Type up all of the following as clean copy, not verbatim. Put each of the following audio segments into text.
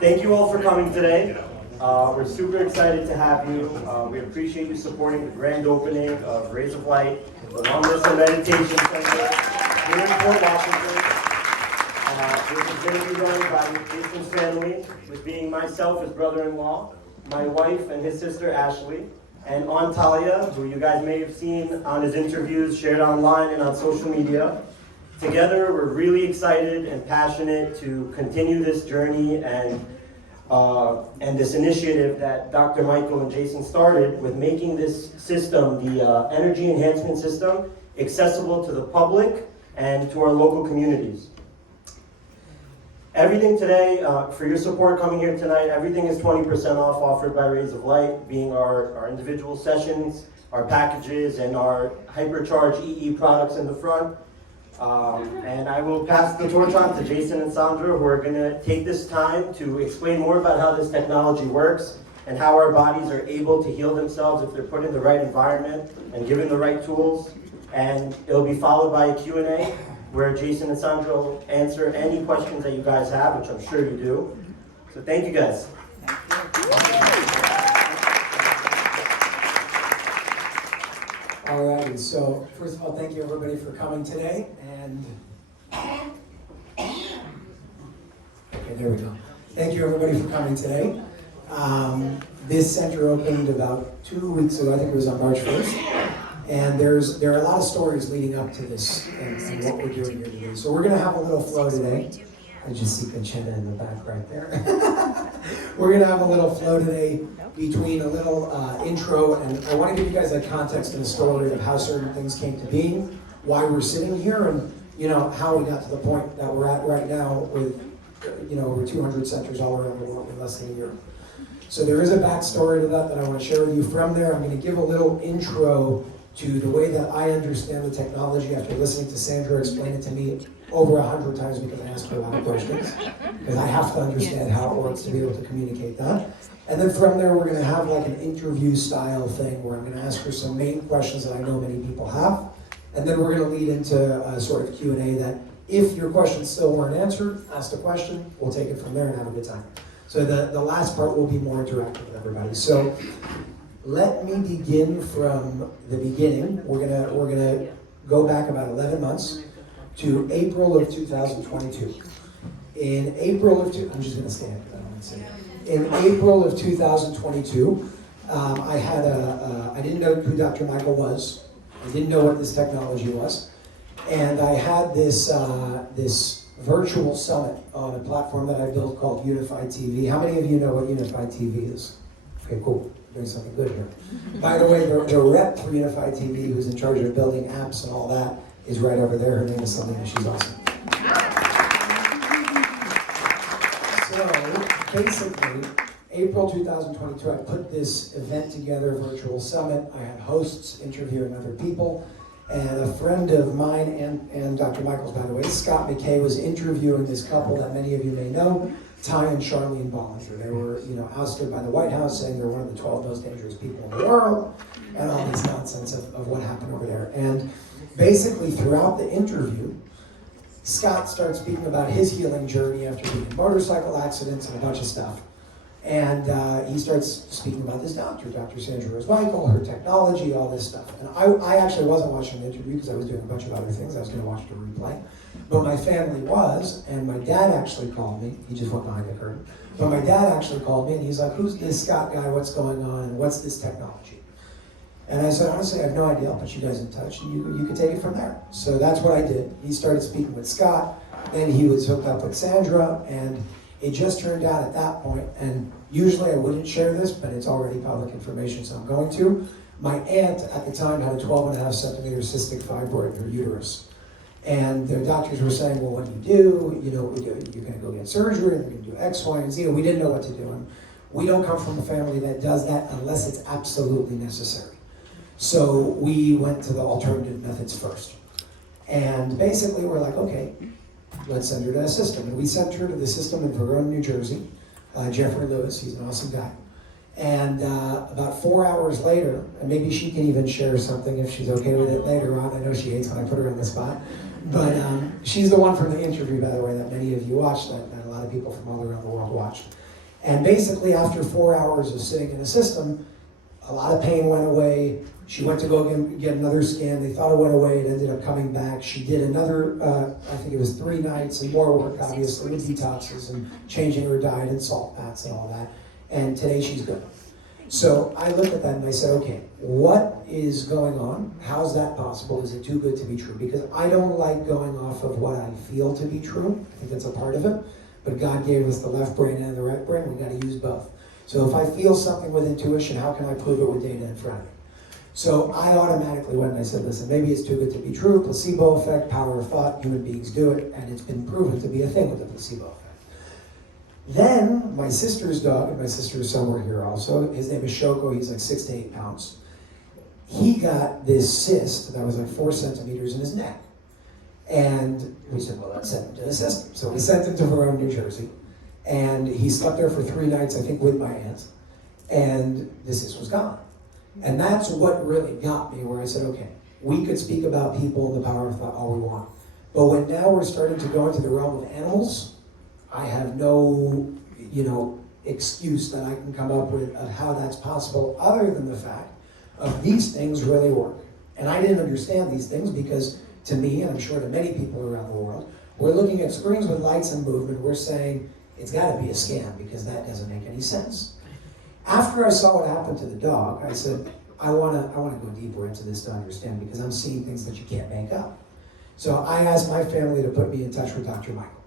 Thank you all for coming today. We're super excited to have you. We appreciate you supporting the grand opening of Rays of Light, the Wellness and Meditation Center here in Port Washington. This is going to be run by Jason's family, with being myself, his brother-in-law, my wife and his sister Ashley, and Aunt Talia, who you guys may have seen on his interviews shared online and on social media. Together, we're really excited and passionate to continue this journey and this initiative that Dr. Michael and Jason started with making this system, the Energy Enhancement System, accessible to the public and to our local communities. Everything today, for your support coming here tonight, everything is 20% off offered by Rays of Light, being our individual sessions, our packages, and our hypercharge EE products in the front. And I will pass the torch on to Jason and Sandra, who are going to take this time to explain more about how this technology works and how our bodies are able to heal themselves if they're put in the right environment and given the right tools. And it'll be followed by a Q&A where Jason and Sandra will answer any questions that you guys have, which I'm sure you do. So thank you guys. Alrighty, so first of all, thank you everybody for coming today, and okay, there we go. Thank you everybody for coming today. This center opened about 2 weeks ago. I think it was on March 1st, and there are a lot of stories leading up to this and what we're doing here today. So we're going to have a little flow today. I just see Conchetta in the back right there. We're going to have a little flow today between a little intro, and I want to give you guys a context and a story of how certain things came to being, why we're sitting here, and how we got to the point that we're at right now with over 200 centers all around the world in less than a year. So there is a backstory to that I want to share with you. From there, I'm going to give a little intro to the way that I understand the technology after listening to Sandra explain it to me over 100 times, because I ask her a lot of questions, because I have to understand how it works to be able to communicate that. And then from there, we're going to have like an interview style thing where I'm going to ask her some main questions that I know many people have. And then we're going to lead into a sort of Q&A that if your questions still weren't answered, ask the question, we'll take it from there and have a good time. So the last part will be more interactive with everybody. So let me begin from the beginning. We're gonna go back about 11 months to April of 2022. In April of I'm just gonna stand. In April of 2022, I didn't know who Dr. Michael was. I didn't know what this technology was, and I had this virtual summit on a platform that I built called Unified TV. How many of you know what Unified TV is? Okay, cool. Doing something good here. By the way, the rep for Unified TV, who's in charge of building apps and all that, is right over there. Her name is Sandra. She's awesome. So basically, April 2022, I put this event together, virtual summit. I had hosts interviewing other people. And a friend of mine, and Dr. Michael's, by the way, Scott McKay, was interviewing this couple that many of you may know, Ty and Charlene Bollinger. They were, ousted by the White House, saying they're one of the 12 most dangerous people in the world, and all this nonsense of what happened over there. And basically, throughout the interview, Scott starts speaking about his healing journey after being in motorcycle accidents and a bunch of stuff. And he starts speaking about this doctor, Dr. Sandra Michael, her technology, all this stuff. And I actually wasn't watching the interview because I was doing a bunch of other things. I was going to watch the replay. But my family was, and my dad actually called me. He just went behind the curtain. But my dad actually called me, and he's like, who's this Scott guy? What's going on? And what's this technology? And I said, honestly, I have no idea. I'll put you guys in touch, and you can take it from there. So that's what I did. He started speaking with Scott. Then he was hooked up with Sandra, and it just turned out at that point, and usually I wouldn't share this, but it's already public information, so I'm going to. My aunt at the time had a 12.5 centimeter cystic fibroid in her uterus. And the doctors were saying, well, what do? You're going to go get surgery, and you're going to do X, Y, and Z. And we didn't know what to do. And we don't come from a family that does that unless it's absolutely necessary. So we went to the alternative methods first. And basically we're like, okay, let's send her to a system. And we sent her to the system in Verona, New Jersey. Jeffrey Lewis, he's an awesome guy. And about 4 hours later, and maybe she can even share something if she's okay with it later on. I know she hates when I put her on the spot. But she's the one from the interview, by the way, that many of you watched, that a lot of people from all around the world watched. And basically after 4 hours of sitting in a system, a lot of pain went away. She went to go get another scan. They thought it went away. It ended up coming back. She did another, I think it was 3 nights and more work, obviously, with detoxes and changing her diet and salt fats and all that. And today she's good. So I looked at that and I said, okay, what is going on? How's that possible? Is it too good to be true? Because I don't like going off of what I feel to be true. I think that's a part of it. But God gave us the left brain and the right brain. We've got to use both. So if I feel something with intuition, how can I prove it with data in front of me? So I automatically went and I said, listen, maybe it's too good to be true. Placebo effect, power of thought, human beings do it, and it's been proven to be a thing with the placebo effect. Then my sister's dog, and my sister is somewhere here also, his name is Shurka, he's like 6 to 8 pounds. He got this cyst that was like 4 centimeters in his neck. And we said, well, let's send him to the system. So we sent him to Verona, New Jersey. And he slept there for 3 nights, I think, with my aunt. And the cyst was gone. And that's what really got me, where I said, okay, we could speak about people and the power of thought all we want. But when now we're starting to go into the realm of animals, I have no, excuse that I can come up with of how that's possible other than the fact of these things really work. And I didn't understand these things because to me, and I'm sure to many people around the world, we're looking at screens with lights and movement, we're saying, it's got to be a scam because that doesn't make any sense. After I saw what happened to the dog, I said, I want to go deeper into this to understand because I'm seeing things that you can't make up. So I asked my family to put me in touch with Dr. Michael.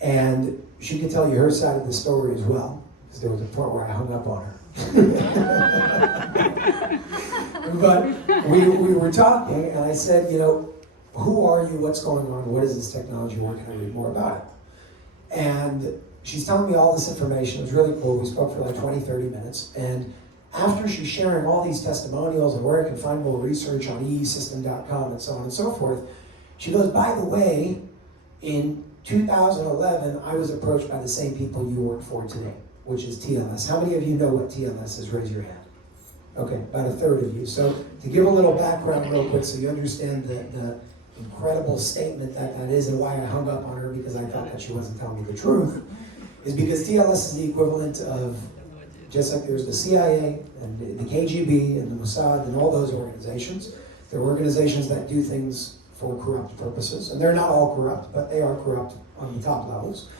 And she could tell you her side of the story as well, because there was a point where I hung up on her. But we were talking, and I said, who are you, what's going on, what is this technology, where can I read more about it? And she's telling me all this information. It was really cool. We spoke for like 20, 30 minutes. And after she's sharing all these testimonials and where I can find more research on eesystem.com and so on and so forth, she goes, by the way, in 2011, I was approached by the same people you work for today, which is TLS. How many of you know what TLS is? Raise your hand. Okay, about a third of you. So to give a little background real quick so you understand the incredible statement that is and why I hung up on her because I thought that she wasn't telling me the truth, is because TLS is the equivalent of, just like there's the CIA and the KGB and the Mossad and all those organizations, they're organizations that do things for corrupt purposes. And they're not all corrupt, but they are corrupt on the top levels.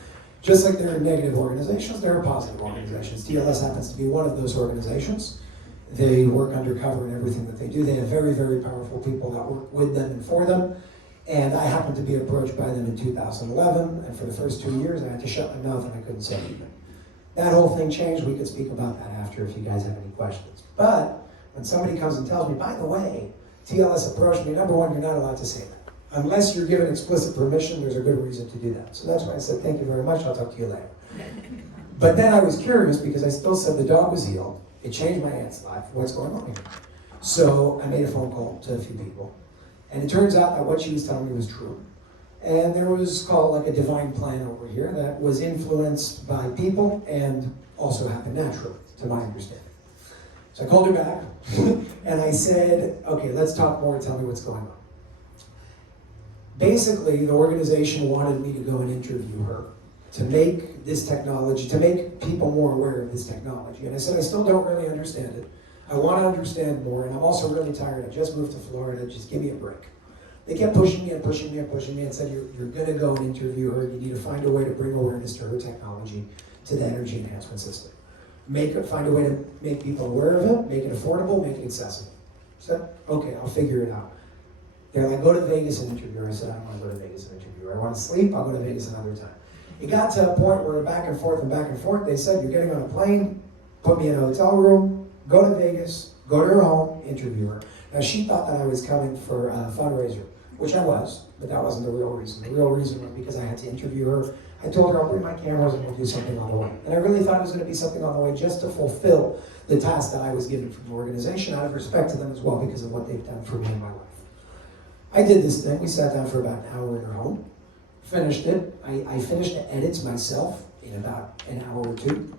Just like there are negative organizations, there are positive organizations. TLS happens to be one of those organizations. They work undercover in everything that they do. They have very, very powerful people that work with them and for them. And I happened to be approached by them in 2011, and for the first 2 years I had to shut my mouth and I couldn't say anything. That whole thing changed. We could speak about that after if you guys have any questions. But when somebody comes and tells me, by the way, TLS approached me, number one, you're not allowed to say that. Unless you're given explicit permission, there's a good reason to do that. So that's why I said, thank you very much, I'll talk to you later. But then I was curious because I still said the dog was healed. It changed my aunt's life. What's going on here? So I made a phone call to a few people. And it turns out that what she was telling me was true. And there was called like a divine plan over here that was influenced by people and also happened naturally, to my understanding. So I called her back and I said, okay, let's talk more and tell me what's going on. Basically, the organization wanted me to go and interview her to make this technology, to make people more aware of this technology. And I said, I still don't really understand it. I want to understand more, and I'm also really tired. I just moved to Florida, just give me a break. They kept pushing me and pushing me and pushing me and said, you're going to go and interview her. You need to find a way to bring awareness to her technology, to the Energy Enhancement System. Find a way to make people aware of it, make it affordable, make it accessible. I said, okay, I'll figure it out. They're like, go to Vegas and interview her. I said, I don't want to go to Vegas and interview her. I want to sleep, I'll go to Vegas another time. It got to a point where back and forth and back and forth. They said, you're getting on a plane, put me in a hotel room, go to Vegas, go to her home, interview her. Now she thought that I was coming for a fundraiser, which I was, but that wasn't the real reason. The real reason was because I had to interview her. I told her I'll bring my cameras and we'll do something on the way. And I really thought it was going to be something on the way just to fulfill the task that I was given from the organization, out of respect to them as well because of what they've done for me in my life. I did this thing. We sat down for about an hour in her home, finished it. I finished the edits myself in about an hour or two.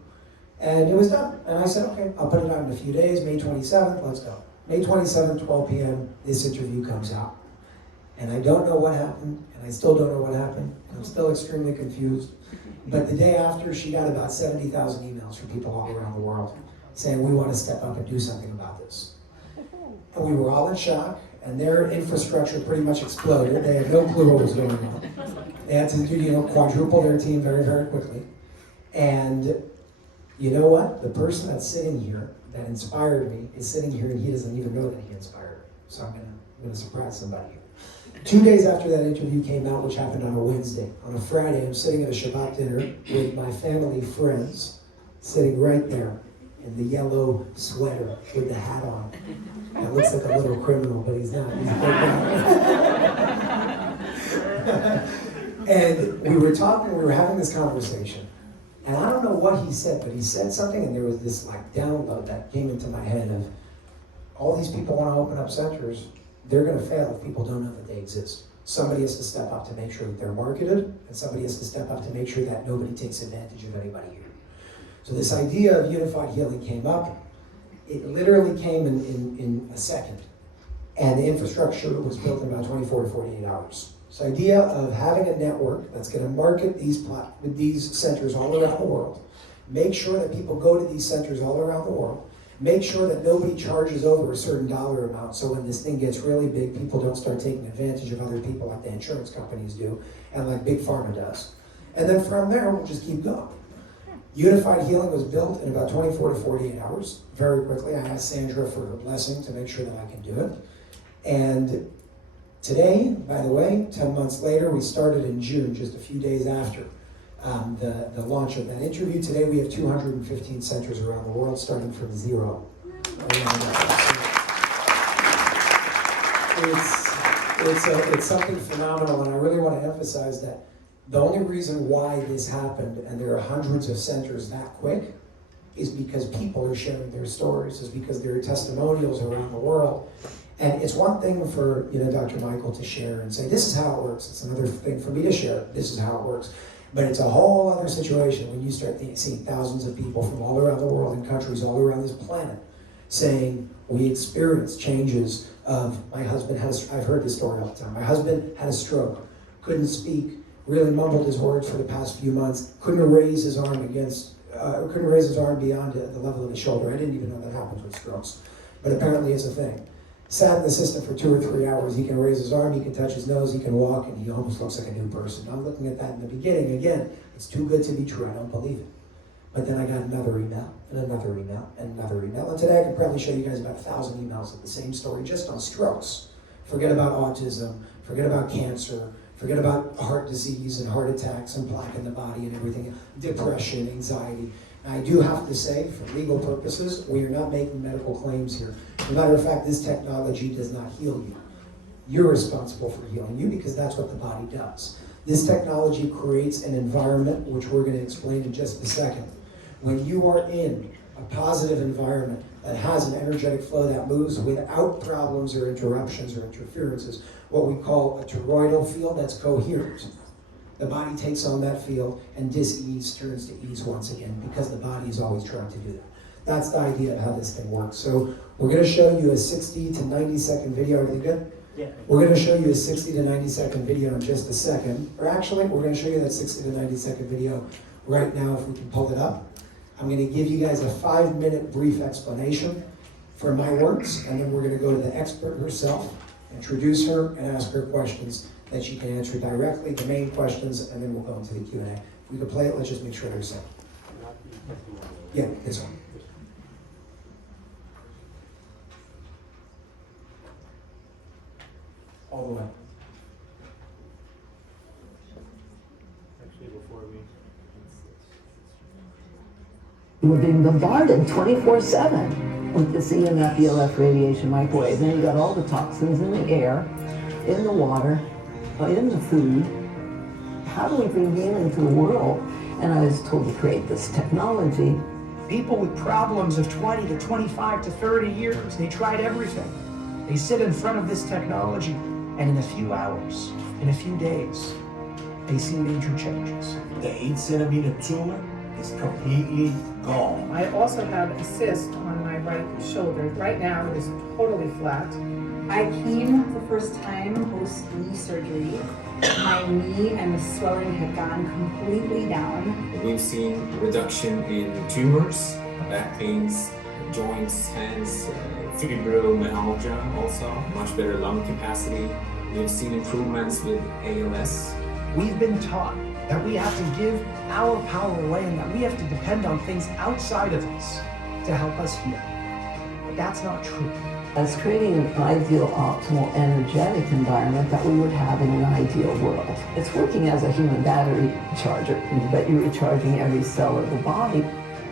And it was done. And I said, okay, I'll put it out in a few days, May 27th, let's go. May 27th, 12 p.m., this interview comes out. And I don't know what happened, and I still don't know what happened, and I'm still extremely confused. But the day after, she got about 70,000 emails from people all around the world saying, we want to step up and do something about this. And we were all in shock, and their infrastructure pretty much exploded. They had no clue what was going on. They had to quadruple their team very, very quickly. And you know what? The person that's sitting here that inspired me is sitting here, and he doesn't even know that he inspired me. So I'm gonna surprise somebody here. 2 days after that interview came out, which happened on a Wednesday, on a Friday, I'm sitting at a Shabbat dinner with my family friends, sitting right there in the yellow sweater with the hat on. That looks like a little criminal, but he's not. He's a big guy. And we were talking, we were having this conversation. And I don't know what he said, but he said something, and there was this like download that came into my head of all these people want to open up centers. They're going to fail if people don't know that they exist. Somebody has to step up to make sure that they're marketed, and somebody has to step up to make sure that nobody takes advantage of anybody here. So this idea of unified healing came up. It literally came in a second, and the infrastructure was built in about 24 to 48 hours. This idea of having a network that's going to market these centers all around the world, make sure that people go to these centers all around the world, make sure that nobody charges over a certain dollar amount, so when this thing gets really big, people don't start taking advantage of other people like the insurance companies do, and like Big Pharma does. And then from there, we'll just keep going. Unified Healing was built in about 24 to 48 hours, very quickly. I asked Sandra for a blessing to make sure that I can do it. And today, by the way, 10 months later, we started in June, just a few days after the launch of that interview. Today we have 215 centers around the world, starting from zero. It's something phenomenal, and I really want to emphasize that the only reason why this happened, and there are hundreds of centers that quick, is because people are sharing their stories, is because there are testimonials around the world. And it's one thing for Dr. Michael to share and say, this is how it works. It's another thing for me to share, this is how it works. But it's a whole other situation when you start seeing thousands of people from all around the world, in countries all around this planet, saying, we experienced changes of, my husband I've heard this story all the time, my husband had a stroke, couldn't speak, really mumbled his words for the past few months, couldn't raise his arm beyond the level of his shoulder. I didn't even know that happens with strokes, but apparently it's a thing. Sat in the system for 2 or 3 hours. He can raise his arm, he can touch his nose, he can walk, and he almost looks like a new person. I'm looking at that in the beginning. Again, it's too good to be true. I don't believe it. But then I got another email, and another email, and another email. And today I can probably show you guys about 1,000 emails of the same story just on strokes. Forget about autism, forget about cancer, forget about heart disease and heart attacks and plaque in the body and everything, depression, anxiety. I do have to say, for legal purposes, we are not making medical claims here. As a matter of fact, this technology does not heal you. You're responsible for healing you because that's what the body does. This technology creates an environment, which we're going to explain in just a second. When you are in a positive environment that has an energetic flow that moves without problems or interruptions or interferences, what we call a toroidal field that's coherent. The body takes on that field, and dis-ease turns to ease once again, because the body is always trying to do that. That's the idea of how this thing works. So we're going to show you a 60 to 90 second video. Are you good? Yeah. We're going to show you a 60 to 90 second video in just a second. Or actually, we're going to show you that 60 to 90 second video right now, if we can pull it up. I'm going to give you guys a 5-minute brief explanation for my words, and then we're going to go to the expert herself, introduce her, and ask her questions that she can answer directly, the main questions, and then we'll go into the Q&A. If we can play it, let's just make sure they're set. Yeah, this one. All the way. Actually, before We're being bombarded 24/7 with this EMF, ELF radiation microwave. Then you got all the toxins in the air, in the water, in the food. How do we bring healing to the world? And I was told to create this technology. People with problems of 20 to 25 to 30 years, they tried everything. They sit in front of this technology, and in a few hours, in a few days, they see major changes. The 8-centimeter tumor is completely gone. I also have a cyst on my right shoulder. Right now it is totally flat. I came the first time post knee surgery. My knee and the swelling had gone completely down. We've seen reduction in tumors, back pains, joints, hands, fibromyalgia also, much better lung capacity. We've seen improvements with ALS. We've been taught that we have to give our power away and that we have to depend on things outside of us to help us heal. But that's not true. It's creating an ideal, optimal, energetic environment that we would have in an ideal world. It's working as a human battery charger, but you're recharging every cell of the body.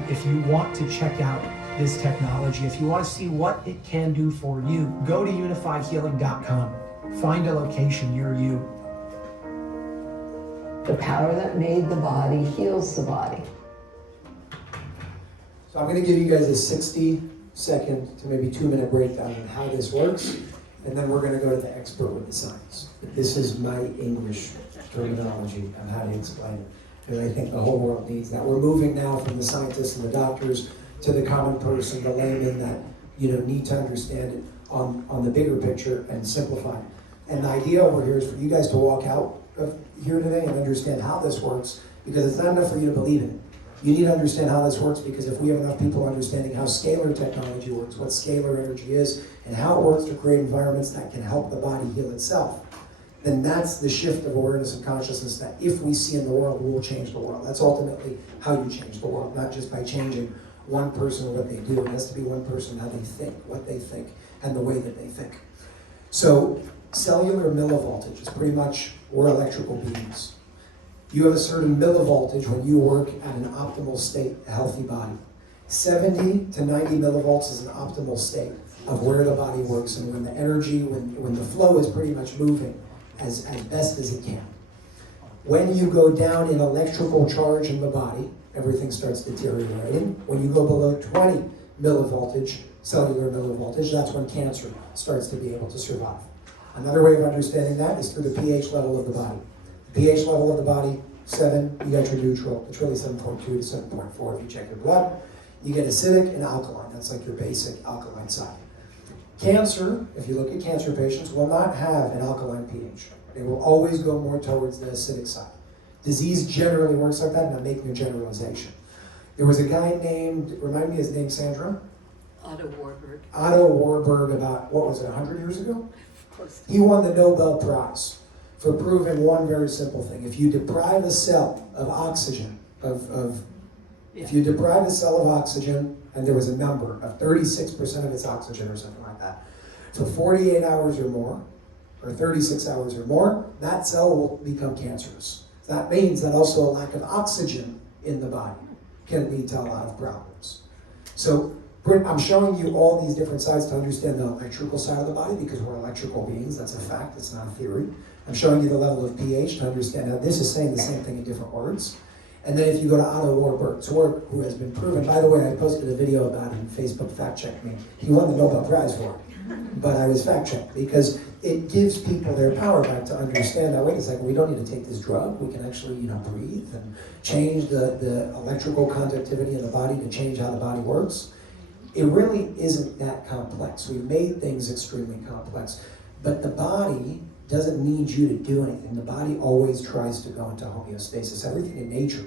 If you want to check out this technology, if you want to see what it can do for you, go to unifiedhealing.com. Find a location near you. The power that made the body heals the body. So I'm going to give you guys a 60-second to maybe 2-minute breakdown on how this works, and then we're going to go to the expert with the science. This is my English terminology on how to explain it, and I think the whole world needs that. We're moving now from the scientists and the doctors to the common person, the layman that need to understand it on the bigger picture and simplify it. And the idea over here is for you guys to walk out of here today and understand how this works, because it's not enough for you to believe in it. You need to understand how this works, because if we have enough people understanding how scalar technology works, what scalar energy is, and how it works to create environments that can help the body heal itself, then that's the shift of awareness and consciousness that if we see in the world, we will change the world. That's ultimately how you change the world, not just by changing one person or what they do. It has to be one person, how they think, what they think, and the way that they think. So cellular millivoltage is pretty much, we're electrical beings. You have a certain millivoltage when you work at an optimal state, a healthy body. 70 to 90 millivolts is an optimal state of where the body works, and when the energy, when the flow is pretty much moving as best as it can. When you go down in electrical charge in the body, everything starts deteriorating. When you go below 20 millivoltage, cellular millivoltage, that's when cancer starts to be able to survive. Another way of understanding that is through the pH level of the body. The pH level of the body, 7, you got your neutral. It's really 7.2 to 7.4 if you check your blood. You get acidic and alkaline. That's like your basic alkaline side. Cancer, if you look at cancer patients, will not have an alkaline pH. They will always go more towards the acidic side. Disease generally works like that, and I'm making a generalization. There was a guy named, remind me his name, Sandra? Otto Warburg. Otto Warburg, about, 100 years ago? He won the Nobel Prize for proving one very simple thing. If you deprive a cell of oxygen, if you deprive a cell of oxygen, and there was a number of 36% of its oxygen or something like that, for 48 hours or more, or 36 hours or more, that cell will become cancerous. That means that also a lack of oxygen in the body can lead to a lot of problems. So I'm showing you all these different sides to understand the electrical side of the body, because we're electrical beings. That's a fact. It's not a theory. I'm showing you the level of pH to understand how this is saying the same thing in different words. And then if you go to Otto Warburg's work, who has been proven, by the way, I posted a video about him, Facebook fact-checked me. He won the Nobel Prize for it, but I was fact-checked, because it gives people their power back to understand that, wait a second, we don't need to take this drug. We can actually, breathe and change the electrical conductivity in the body to change how the body works. It really isn't that complex. We've made things extremely complex, but the body doesn't need you to do anything. The body always tries to go into homeostasis. Everything in nature,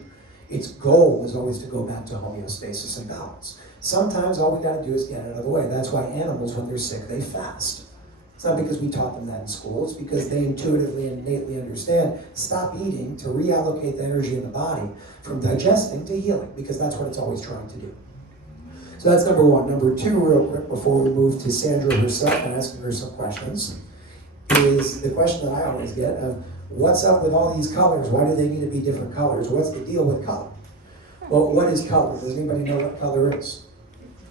its goal is always to go back to homeostasis and balance. Sometimes all we gotta do is get it out of the way. That's why animals, when they're sick, they fast. It's not because we taught them that in school. It's because they intuitively and innately understand, stop eating to reallocate the energy in the body from digesting to healing, because that's what it's always trying to do. So that's number one. Number two, real quick, before we move to Sandra herself and asking her some questions, is the question that I always get of, what's up with all these colors? Why do they need to be different colors? What's the deal with color? Well, what is color? Does anybody know what color is?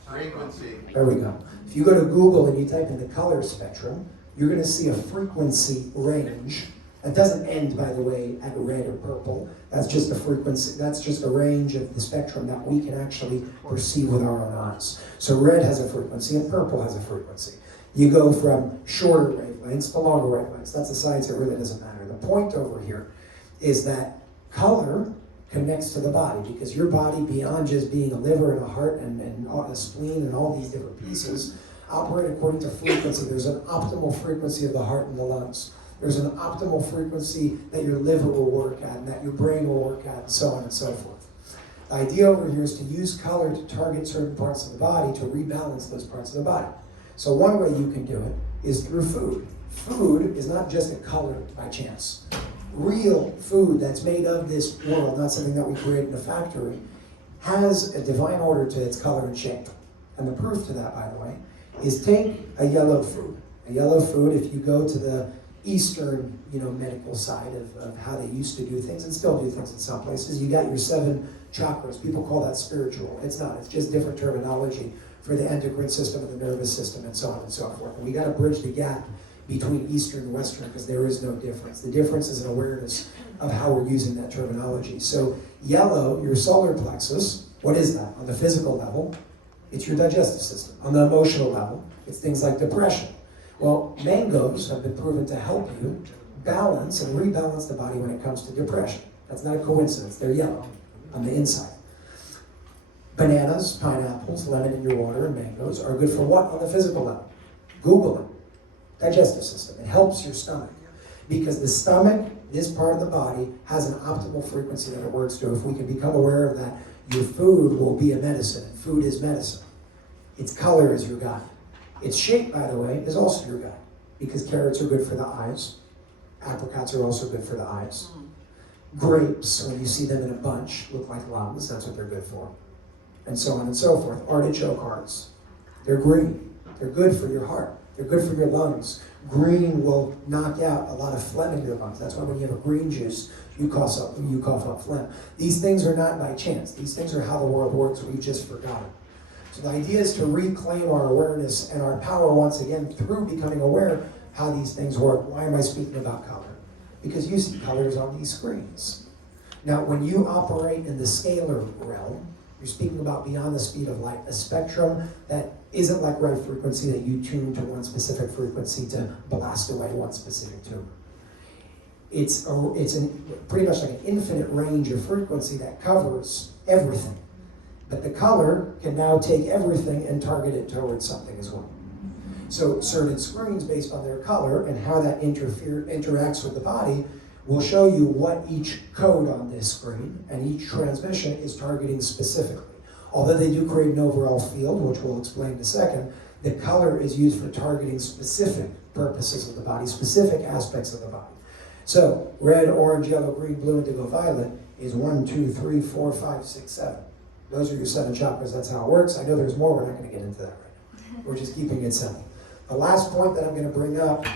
Frequency. There we go. If you go to Google and you type in the color spectrum, you're going to see a frequency range. That doesn't end, by the way, at red or purple. That's just a frequency. That's just a range of the spectrum that we can actually perceive with our own eyes. So red has a frequency and purple has a frequency. You go from shorter wavelengths to longer wavelengths. That's a science that really doesn't matter. The point over here is that color connects to the body, because your body, beyond just being a liver and a heart and a spleen and all these different pieces, operate according to frequency. There's an optimal frequency of the heart and the lungs. There's an optimal frequency that your liver will work at and that your brain will work at, and so on and so forth. The idea over here is to use color to target certain parts of the body to rebalance those parts of the body. So one way you can do it is through food. Food is not just a color by chance. Real food that's made of this world, not something that we create in a factory, has a divine order to its color and shape. And the proof to that, by the way, is take a yellow food. A yellow food, if you go to the Eastern, medical side of how they used to do things and still do things in some places, you got your 7 chakras. People call that spiritual. It's not. It's just different terminology for the endocrine system and the nervous system and so on and so forth. And we got to bridge the gap between Eastern and Western because there is no difference. The difference is an awareness of how we're using that terminology. So yellow, your solar plexus, what is that? On the physical level, it's your digestive system. On the emotional level, it's things like depression. Well, mangoes have been proven to help you balance and rebalance the body when it comes to depression. That's not a coincidence. They're yellow on the inside. Bananas, pineapples, lemon in your water, and mangoes are good for what on the physical level? Google it. Digestive system. It helps your stomach. Because the stomach, this part of the body, has an optimal frequency that it works to. If we can become aware of that, your food will be a medicine. And food is medicine. Its color is your guide. Its shape, by the way, is also your guide. Because carrots are good for the eyes. Apricots are also good for the eyes. Grapes, when you see them in a bunch, look like lungs. That's what they're good for. And so on and so forth. Artichoke hearts. They're green. They're good for your heart. They're good for your lungs. Green will knock out a lot of phlegm in your lungs. That's why when you have a green juice, you cough up phlegm. These things are not by chance. These things are how the world works. We've just forgotten. So the idea is to reclaim our awareness and our power once again through becoming aware how these things work. Why am I speaking about color? Because you see colors on these screens. Now, when you operate in the scalar realm, you're speaking about beyond the speed of light, a spectrum that isn't like red frequency that you tune to one specific frequency to blast away one specific tumor. It's pretty much like an infinite range of frequency that covers everything. But the color can now take everything and target it towards something as well. So certain screens, based on their color and how that interacts with the body, will show you what each code on this screen and each transmission is targeting specifically. Although they do create an overall field, which we'll explain in a second, the color is used for targeting specific purposes of the body, specific aspects of the body. So red, orange, yellow, green, blue, indigo, violet is 1, 2, 3, 4, 5, 6, 7. Those are your 7 chakras. That's how it works. I know there's more. We're not going to get into that right now. We're just keeping it simple. The last point that I'm going to bring up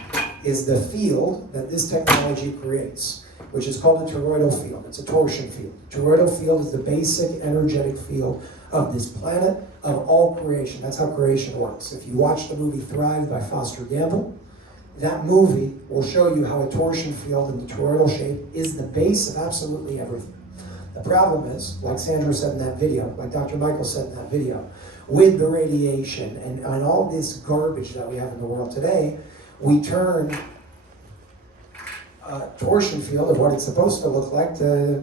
is the field that this technology creates, which is called a toroidal field. It's a torsion field. The toroidal field is the basic energetic field of this planet, of all creation. That's how creation works. If you watch the movie Thrive by Foster Gamble, that movie will show you how a torsion field in the toroidal shape is the base of absolutely everything. The problem is, like Sandra said in that video, like Dr. Michael said in that video, with the radiation and all this garbage that we have in the world today, we turn a torsion field of what it's supposed to look like to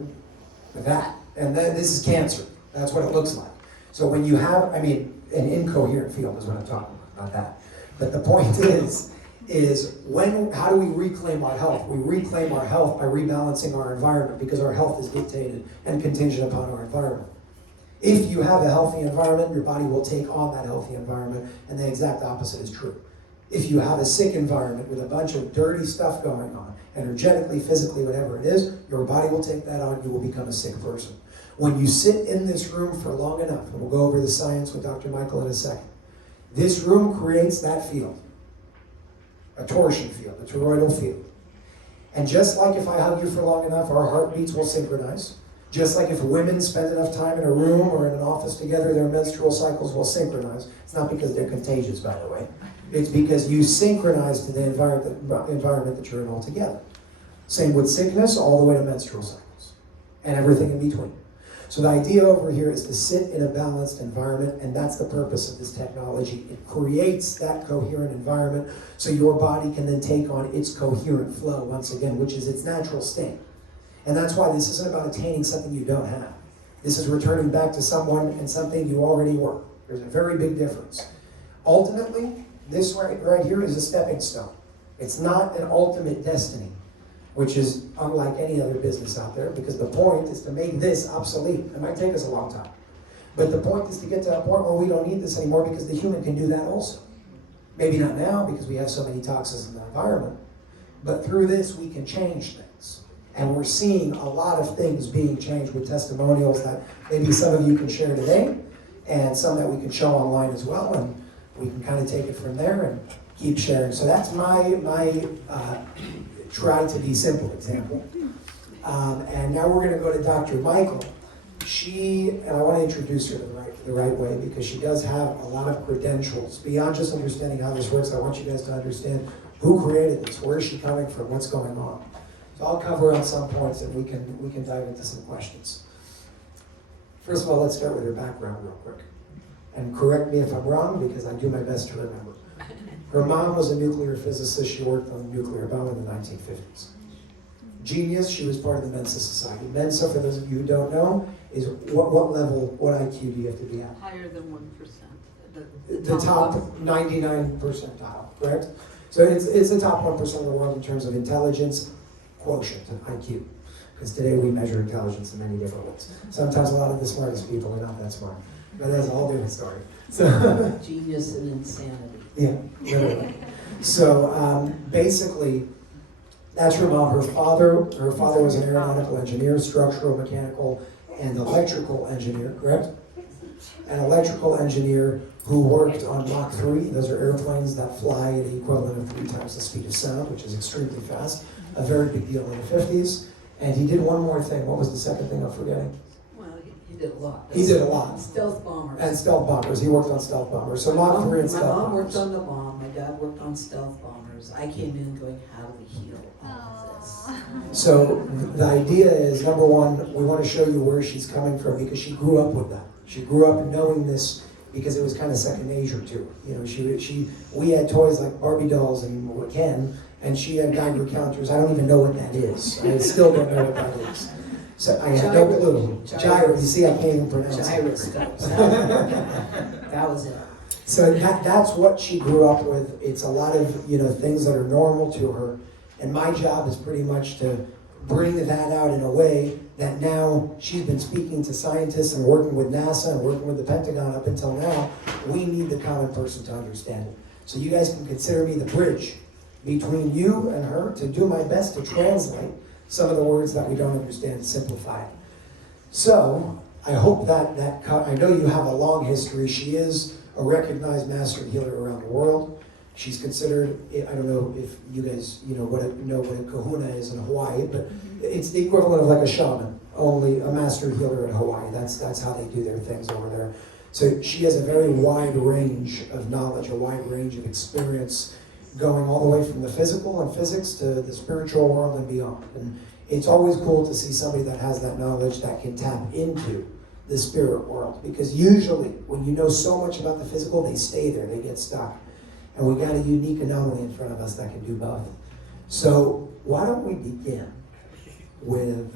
that. And then this is cancer. That's what it looks like. So when you have, an incoherent field is what I'm talking about that. But the point is how do we reclaim our health? We reclaim our health by rebalancing our environment because our health is dictated and contingent upon our environment. If you have a healthy environment, your body will take on that healthy environment, and the exact opposite is true. If you have a sick environment with a bunch of dirty stuff going on, energetically, physically, whatever it is, your body will take that on, you will become a sick person. When you sit in this room for long enough, and we'll go over the science with Dr. Michael in a second, this room creates that field. A torsion field, a toroidal field. And just like if I hug you for long enough, our heartbeats will synchronize. Just like if women spend enough time in a room or in an office together, their menstrual cycles will synchronize. It's not because they're contagious, by the way. It's because you synchronize to the environment that you're in altogether. Same with sickness, all the way to menstrual cycles. And everything in between. So the idea over here is to sit in a balanced environment, and that's the purpose of this technology. It creates that coherent environment so your body can then take on its coherent flow once again, which is its natural state. And that's why this isn't about attaining something you don't have. This is returning back to someone and something you already were. There's a very big difference. Ultimately, this right here is a stepping stone. It's not an ultimate destiny, which is unlike any other business out there, because the point is to make this obsolete. It might take us a long time. But the point is to get to a point where we don't need this anymore, because the human can do that also. Maybe not now, because we have so many toxins in the environment, but through this we can change things. And we're seeing a lot of things being changed with testimonials that maybe some of you can share today, and some that we can show online as well, and we can kind of take it from there and keep sharing. So that's my try to be simple example. And now we're going to go to Dr. Michael. And I want to introduce her the right way, because she does have a lot of credentials. Beyond just understanding how this works, I want you guys to understand who created this, where is she coming from, what's going on. So I'll cover on some points, and we can dive into some questions. First of all, let's start with her background real quick. And correct me if I'm wrong, because I do my best to remember. Her mom was a nuclear physicist. She worked on the nuclear bomb in the 1950s. Genius, she was part of the Mensa Society. Mensa, for those of you who don't know, is what level, what IQ do you have to be at? Higher than 1%. The top 99 percentile, correct? So it's the top 1% of the world in terms of intelligence quotient, IQ. Because today we measure intelligence in many different ways. Sometimes a lot of the smartest people are not that smart. But that's a whole different story. So Genius and insanity. yeah, literally. So basically, that's her mom. Her father was an aeronautical engineer, structural, mechanical, and electrical engineer, correct? An electrical engineer who worked on Mach 3. Those are airplanes that fly at the equivalent of 3 times the speed of sound, which is extremely fast. A very big deal in the 50s. And he did one more thing. What was the second thing I'm forgetting? Well, he did a lot. He did a lot. Stealth bombers. And stealth bombers. He worked on stealth bombers. So Mach 3 and stealth My mom bombers. worked on the bomb. My dad worked on stealth bombers. I came in going, how do we heal all of this? So the idea is, number one, we want to show you where she's coming from, because she grew up with that. She grew up knowing this because it was kind of second nature to her. You know, we had toys like Barbie dolls and Ken, and she had Geiger counters. I don't even know what that is. I still don't know what that is. So I have no clue. Gyro. You see, I can't even pronounce it. Gyroscopes. That was it. So that's what she grew up with. It's a lot of things that are normal to her, and my job is pretty much to bring that out in a way that now she's been speaking to scientists and working with NASA and working with the Pentagon up until now. We need the common person to understand it. So you guys can consider me the bridge between you and her to do my best to translate some of the words that we don't understand and simplify it. So I hope that I know you have a long history. She is a recognized master healer around the world. She's considered, I don't know if you guys know what a kahuna is in Hawaii, but it's the equivalent of like a shaman, only a master healer in Hawaii. That's how they do their things over there. So she has a very wide range of knowledge, a wide range of experience, going all the way from the physical and physics to the spiritual world and beyond. And it's always cool to see somebody that has that knowledge that can tap into the spirit world. Because usually, when you know so much about the physical, they stay there, they get stuck. And we got a unique anomaly in front of us that can do both. So why don't we begin with,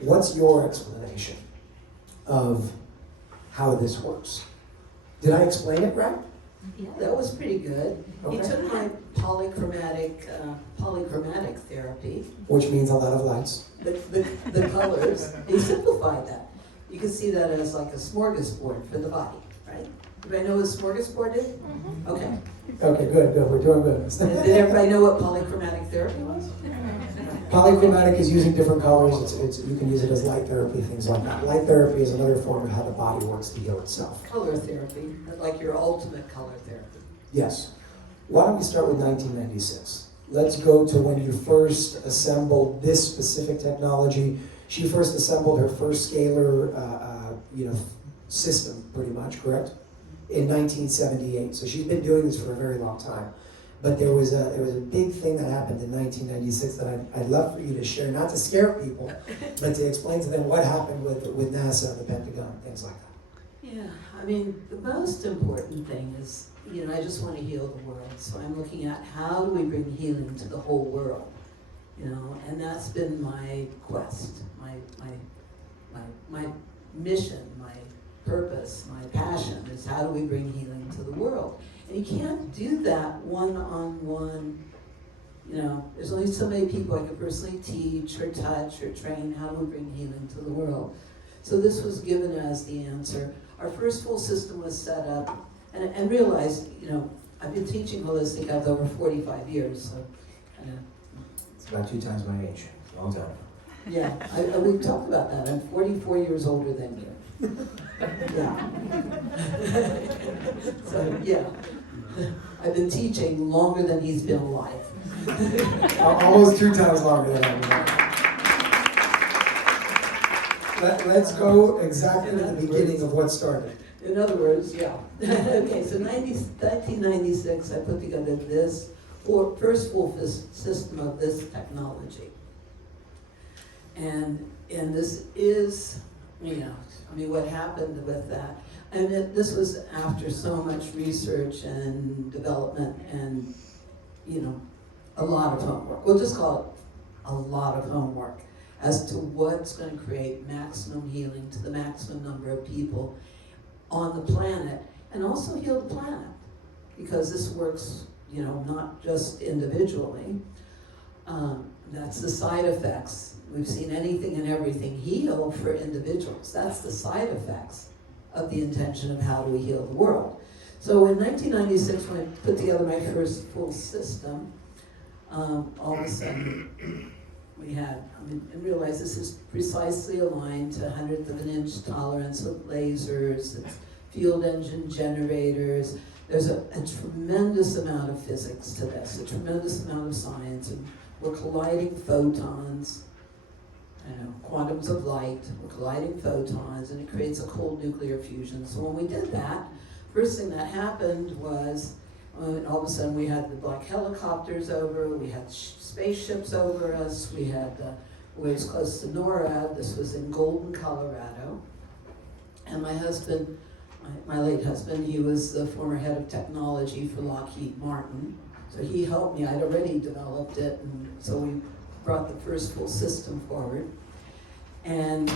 what's your explanation of how this works? Did I explain it right? Yeah, that was pretty good. Okay. He took my polychromatic therapy. Which means a lot of lights. The colors. He simplified that. You can see that as like a smorgasbord for the body, right? Everybody know what a smorgasbord is? Mm-hmm. Okay. Okay, good. We're doing good. Did everybody know what polychromatic therapy was? Polychromatic is using different colors. You can use it as light therapy, things like that. Light therapy is another form of how the body works to heal itself. Color therapy, like your ultimate color therapy. Yes. Why don't we start with 1996? Let's go to when you first assembled this specific technology. She first assembled her first scalar, system, pretty much, correct? In 1978. So she's been doing this for a very long time. But there was a big thing that happened in 1996 that I'd love for you to share, not to scare people, but to explain to them what happened with NASA and the Pentagon, things like that. Yeah, I mean, the most important thing is, I just want to heal the world. So I'm looking at how do we bring healing to the whole world, and that's been my quest, my mission, purpose, my passion, is how do we bring healing to the world? And you can't do that one-on-one. You know, there's only so many people I can personally teach or touch or train. How do we bring healing to the world? So this was given as the answer. Our first full system was set up, and realized, you know, I've been teaching holistic health over 45 years, so kind of. It's about 2 times my age. Long time. Yeah, we talked about that. I'm 44 years older than you. Yeah. So, yeah. I've been teaching longer than he's been alive. Almost 2 times longer than I am. Let's go exactly to the beginning of what started. In other words, yeah. Okay, so 1996, I put together this first full system of this technology. And this is, you know, I mean, what happened with that? And this was after so much research and development and, you know, a lot of homework. We'll just call it a lot of homework as to what's going to create maximum healing to the maximum number of people on the planet, and also heal the planet, because this works, you know, not just individually. That's the side effects. We've seen anything and everything heal for individuals. That's the side effects of the intention of how do we heal the world. So in 1996, when I put together my first full system, all of a sudden we had, and realized this is precisely aligned to 100th of an inch tolerance with lasers, it's field engine generators. There's a tremendous amount of physics to this, a tremendous amount of science, and we're colliding photons, you know, quantums of light, we're colliding photons, and it creates a cold nuclear fusion. So when we did that, first thing that happened was, all of a sudden we had the black helicopters over, we had spaceships over us, we had we was close to NORAD. This was in Golden, Colorado. And my husband, my late husband, he was the former head of technology for Lockheed Martin. So he helped me. I'd already developed it, and so we brought the first full system forward. And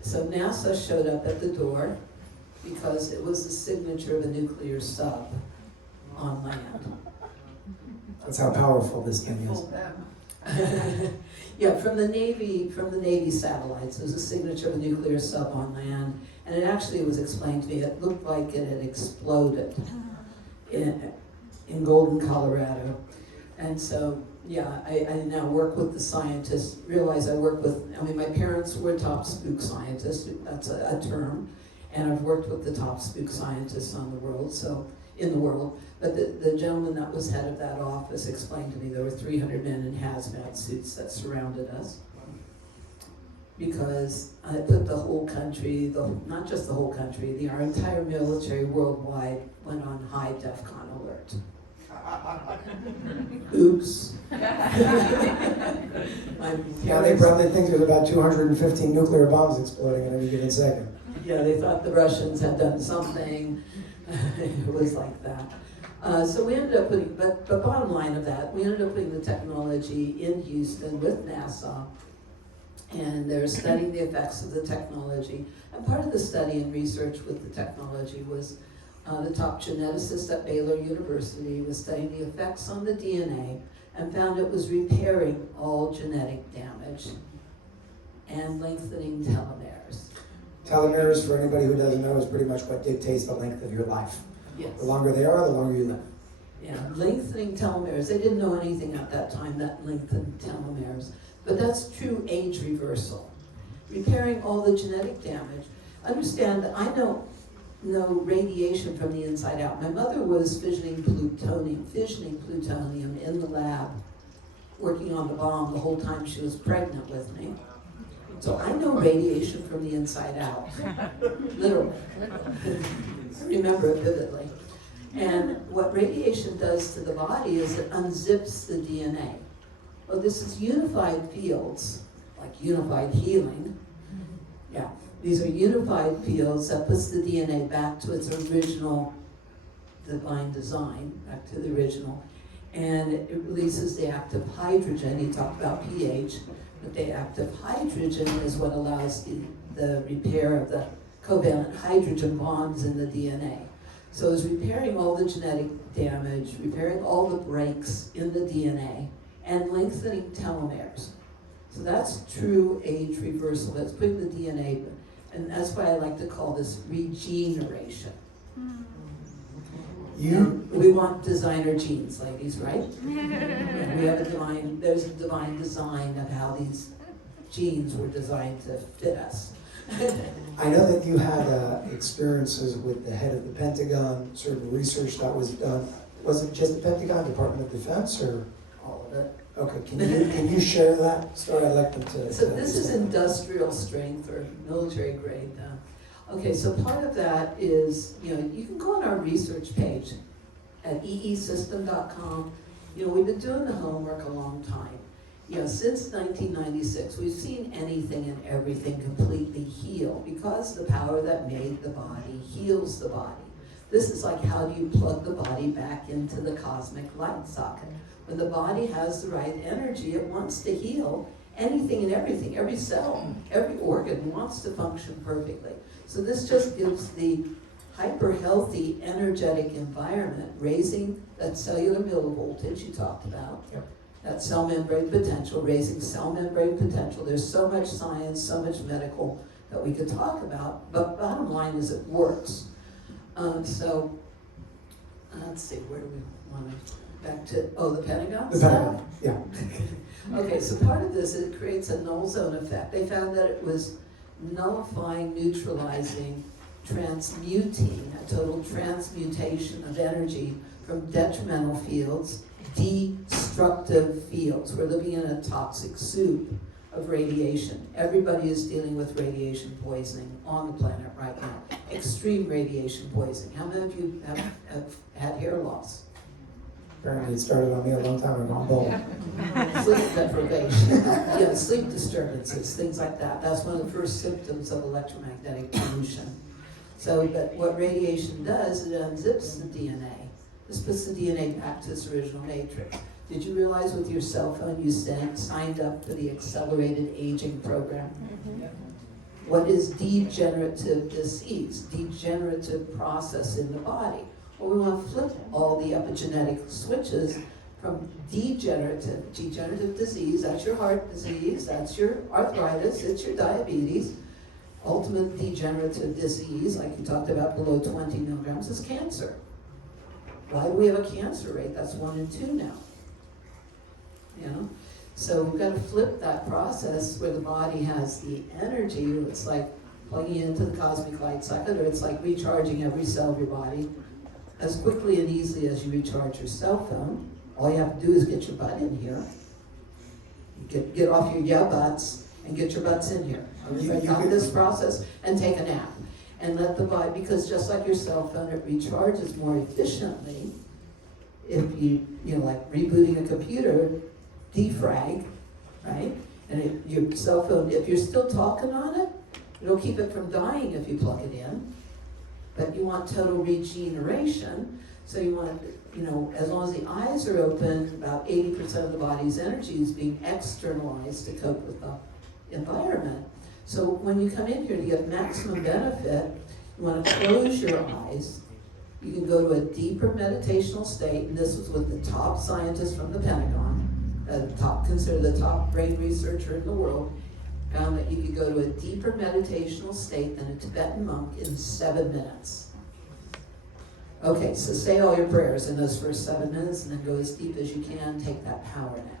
so NASA showed up at the door because it was the signature of a nuclear sub on land. That's how powerful this thing is. Yeah, from the Navy satellites. It was a signature of a nuclear sub on land, and it actually was explained to me. It looked like it had exploded in Golden, Colorado, and so yeah, I now work with the scientists. Realize I work with. I mean, my parents were top spook scientists. That's a term, and I've worked with the top spook scientists in the world. But the gentleman that was head of that office explained to me there were 300 men in hazmat suits that surrounded us, because I put the whole country, not just the whole country, our entire military worldwide went on high DEFCON alert. Oops. Yeah, they probably think there's about 215 nuclear bombs exploding at any given second. Yeah, they thought the Russians had done something. It was like that. So we ended up putting, but bottom line of that, we ended up putting the technology in Houston with NASA, and they're studying the effects of the technology. And part of the study and research with the technology was the top geneticist at Baylor University was studying the effects on the DNA and found it was repairing all genetic damage and lengthening telomeres. Telomeres, for anybody who doesn't know, is pretty much what dictates the length of your life. Yes. The longer they are, the longer you live. Yeah, lengthening telomeres. They didn't know anything at that time that lengthened telomeres. But that's true age reversal. Repairing all the genetic damage. Understand that I don't know radiation from the inside out. My mother was fissioning plutonium in the lab, working on the bomb the whole time she was pregnant with me. So I know radiation from the inside out, literally. I remember it vividly. And what radiation does to the body is it unzips the DNA. Well, this is unified fields, like unified healing. Yeah, these are unified fields that puts the DNA back to its original divine design, back to the original. And it releases the active hydrogen. He talked about pH, but the active hydrogen is what allows the repair of the covalent hydrogen bonds in the DNA. So it's repairing all the genetic damage, repairing all the breaks in the DNA, and lengthening telomeres. So that's true age reversal. That's putting the DNA, and that's why I like to call this regeneration. We want designer genes, ladies, right? And we have there's a divine design of how these genes were designed to fit us. I know that you had experiences with the head of the Pentagon, certain research that was done. Was it just the Pentagon, Department of Defense, or? All of it. Okay, can you share that story? I'd like them to. So this is industrial strength or military grade. Okay, so part of that is, you can go on our research page at eesystem.com. We've been doing the homework a long time. Since 1996, we've seen anything and everything completely heal because the power that made the body heals the body. This is like, how do you plug the body back into the cosmic light socket? When the body has the right energy, it wants to heal anything and everything. Every cell, every organ wants to function perfectly. So this just gives the hyper-healthy, energetic environment, raising that cellular millivoltage you talked about. Yep. That cell membrane potential, raising cell membrane potential. There's so much science, so much medical that we could talk about, but bottom line is it works. So, let's see, where do we want to, back to, the Pentagon The stuff? Pentagon, yeah. Okay, so part of this, it creates a null zone effect. They found that it was nullifying, neutralizing, transmuting, a total transmutation of energy from detrimental fields, destructive fields. We're living in a toxic soup of radiation. Everybody is dealing with radiation poisoning on the planet right now. Extreme radiation poisoning. How many of you have had hair loss? Apparently it started on me a long time ago. I'm bald. Sleep deprivation, sleep disturbances, things like that. That's one of the first symptoms of electromagnetic pollution. So, but what radiation does, it unzips the DNA. This puts the DNA back to its original matrix. Did you realize with your cell phone you signed up for the accelerated aging program? Mm-hmm. What is degenerative disease? Degenerative process in the body. Well, we want to flip all the epigenetic switches from degenerative disease, that's your heart disease, that's your arthritis, it's your diabetes. Ultimate degenerative disease, like you talked about, below 20 milligrams, is cancer. Why do we have a cancer rate? That's 1 in 2 now. So we've got to flip that process where the body has the energy. It's like plugging into the cosmic light cycle, or it's like recharging every cell of your body as quickly and easily as you recharge your cell phone. All you have to do is get your butt in here. Get off your yeah butts and get your butts in here. Stop this process and take a nap. And let the body, because just like your cell phone, it recharges more efficiently if you like rebooting a computer, defrag, right? And your cell phone, if you're still talking on it, it'll keep it from dying if you plug it in. But you want total regeneration, so you want, as long as the eyes are open, about 80% of the body's energy is being externalized to cope with the environment. So when you come in here to get maximum benefit, you want to close your eyes. You can go to a deeper meditational state, and this was with the top scientists from the Pentagon, considered the top brain researcher in the world, found that you could go to a deeper meditational state than a Tibetan monk in 7 minutes. Okay, so say all your prayers in those first 7 minutes, and then go as deep as you can, take that power now.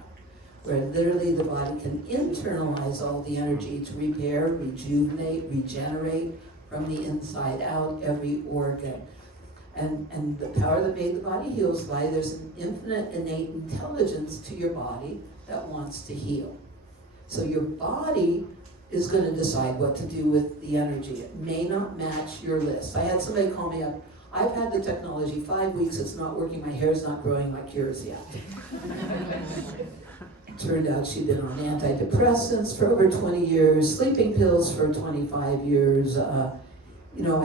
Where literally the body can internalize all the energy to repair, rejuvenate, regenerate from the inside out, every organ. And the power that made the body heals by, there's an infinite innate intelligence to your body that wants to heal. So your body is going to decide what to do with the energy. It may not match your list. I had somebody call me up, I've had the technology 5 weeks, it's not working, my hair's not growing like yours yet. Turned out she'd been on antidepressants for over 20 years, sleeping pills for 25 years. I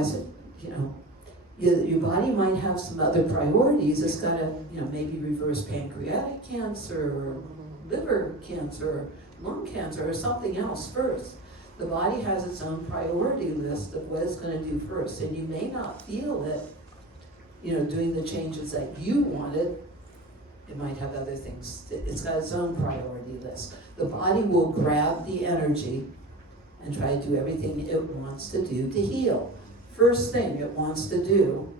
said, your body might have some other priorities. It's got to, maybe reverse pancreatic cancer, or liver cancer, or lung cancer, or something else first. The body has its own priority list of what it's going to do first, and you may not feel it, doing the changes that you wanted. It might have other things. It's got its own priority list. The body will grab the energy and try to do everything it wants to do to heal. First thing it wants to do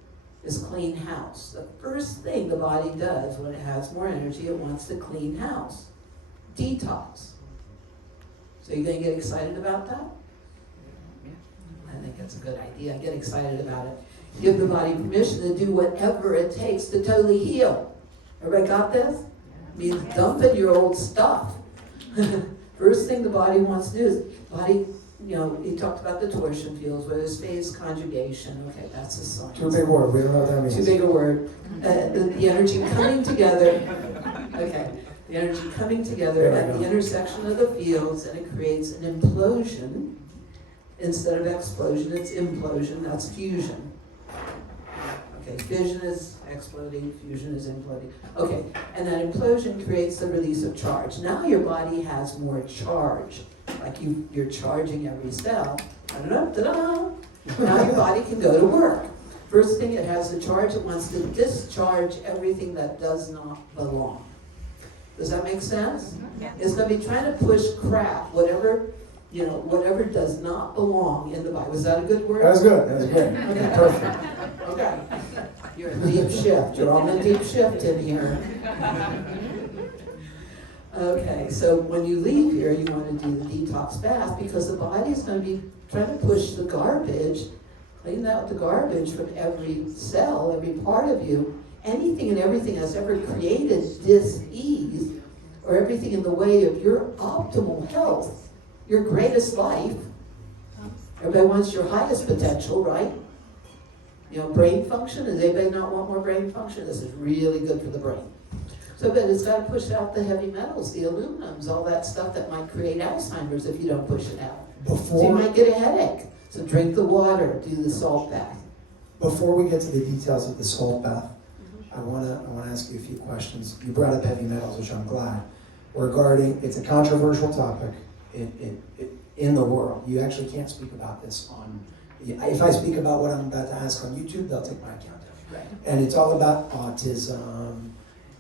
is clean house. The first thing the body does when it has more energy, it wants to clean house. Detox. So you're going to get excited about that? I think that's a good idea. Get excited about it. Give the body permission to do whatever it takes to totally heal. Everybody got this? It means dumping your old stuff. First thing the body wants to do is, body, he talked about the torsion fields, where there's phase conjugation. Okay, that's a science. Too big a word, we don't know what that means. Too big a word. The energy coming together. Okay. The energy coming together at the intersection of the fields, and it creates an implosion. Instead of explosion, it's implosion. That's fusion. Okay, fission is exploding, fusion is imploding. Okay, and that implosion creates the release of charge. Now your body has more charge. Like you're charging every cell. Da-da-da-da-da. Now your body can go to work. First thing, it has the charge. It wants to discharge everything that does not belong. Does that make sense? Yeah. It's going to be trying to push crap, whatever does not belong in the body. Was that a good word? That was good, that was great. Okay. Perfect. Okay. You're in deep shift. You're on a deep shift in here. Okay, so when you leave here, you want to do the detox bath, because the body is going to be trying to push the garbage, clean out the garbage from every cell, every part of you. Anything and everything that's ever created dis-ease, or everything in the way of your optimal health, your greatest life. Everybody wants your highest potential, right? Brain function. Does anybody not want more brain function? This is really good for the brain. So, but it's got to push out the heavy metals, the aluminums, all that stuff that might create Alzheimer's if you don't push it out. So you might get a headache. So drink the water, do the salt bath. Before we get to the details of the salt bath, I want to ask you a few questions. You brought up heavy metals, which I'm glad. Regarding, it's a controversial topic in the world. You actually can't speak about this on. If I speak about what I'm about to ask on YouTube, they'll take my account down. Right. And it's all about autism.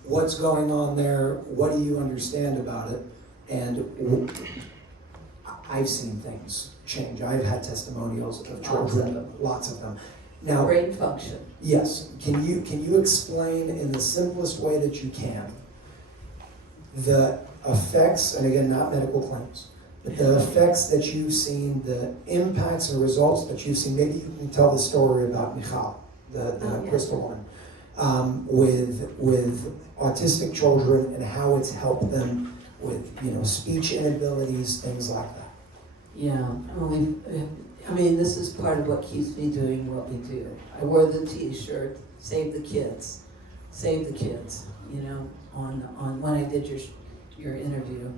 What's going on there? What do you understand about it? And I've seen things change. I've had testimonials of children, lots of them. Now, Brain function. yes. Can you explain in the simplest way that you can the effects, and again, not medical claims, but the effects that you've seen, the impacts and results that you've seen? Maybe you can tell the story about Michal, the crystal one, with autistic children, and how it's helped them with speech inabilities, things like that. Yeah, this is part of what keeps me doing what we do. I wore the T-shirt, "Save the Kids," on when I did your interview.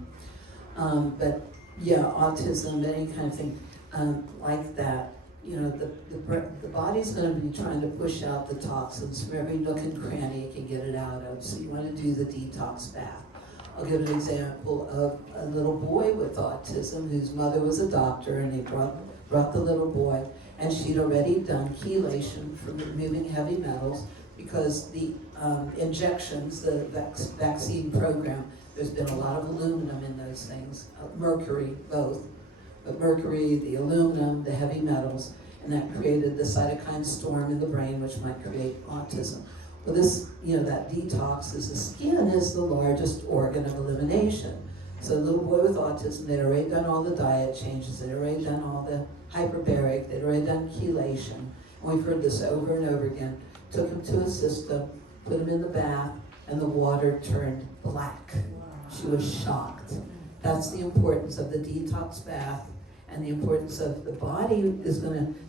But yeah, autism, any kind of thing like that. The body's going to be trying to push out the toxins from every nook and cranny it can get it out of. So you want to do the detox bath. I'll give an example of a little boy with autism whose mother was a doctor, and they brought the little boy, and she'd already done chelation for removing heavy metals, because the injections, the vaccine program, there's been a lot of aluminum in those things, mercury, both. But mercury, the aluminum, the heavy metals, and that created the cytokine storm in the brain, which might create autism. Well, this, that detox is the skin is the largest organ of elimination. So the little boy with autism, they'd already done all the diet changes, they'd already done all the hyperbaric, they'd already done chelation. And we've heard this over and over again. Took him to a system, put him in the bath, and the water turned black. She was shocked. That's the importance of the detox bath, and the importance of the body is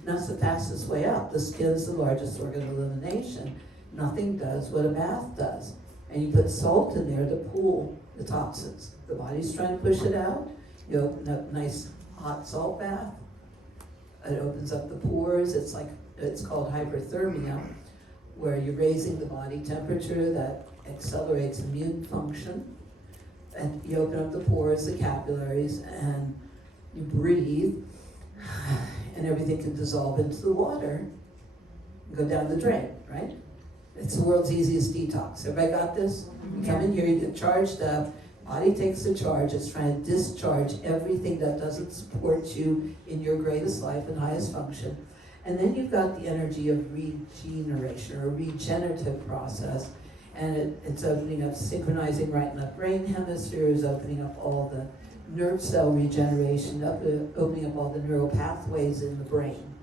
that's the fastest way out. The skin is the largest organ of elimination. Nothing does what a bath does. And you put salt in there to pull the toxins. The body's trying to push it out. You open up a nice hot salt bath. It opens up the pores. It's called hyperthermia, where you're raising the body temperature that accelerates immune function. And you open up the pores, the capillaries, and you breathe, and everything can dissolve into the water and go down the drain, right? It's the world's easiest detox. Everybody got this? You come in here, you get charged up, body takes the charge, it's trying to discharge everything that doesn't support you in your greatest life and highest function. And then you've got the energy of regeneration or regenerative process, and it's opening up, synchronizing right in the brain hemispheres, opening up all the nerve cell regeneration, opening up all the neural pathways in the brain.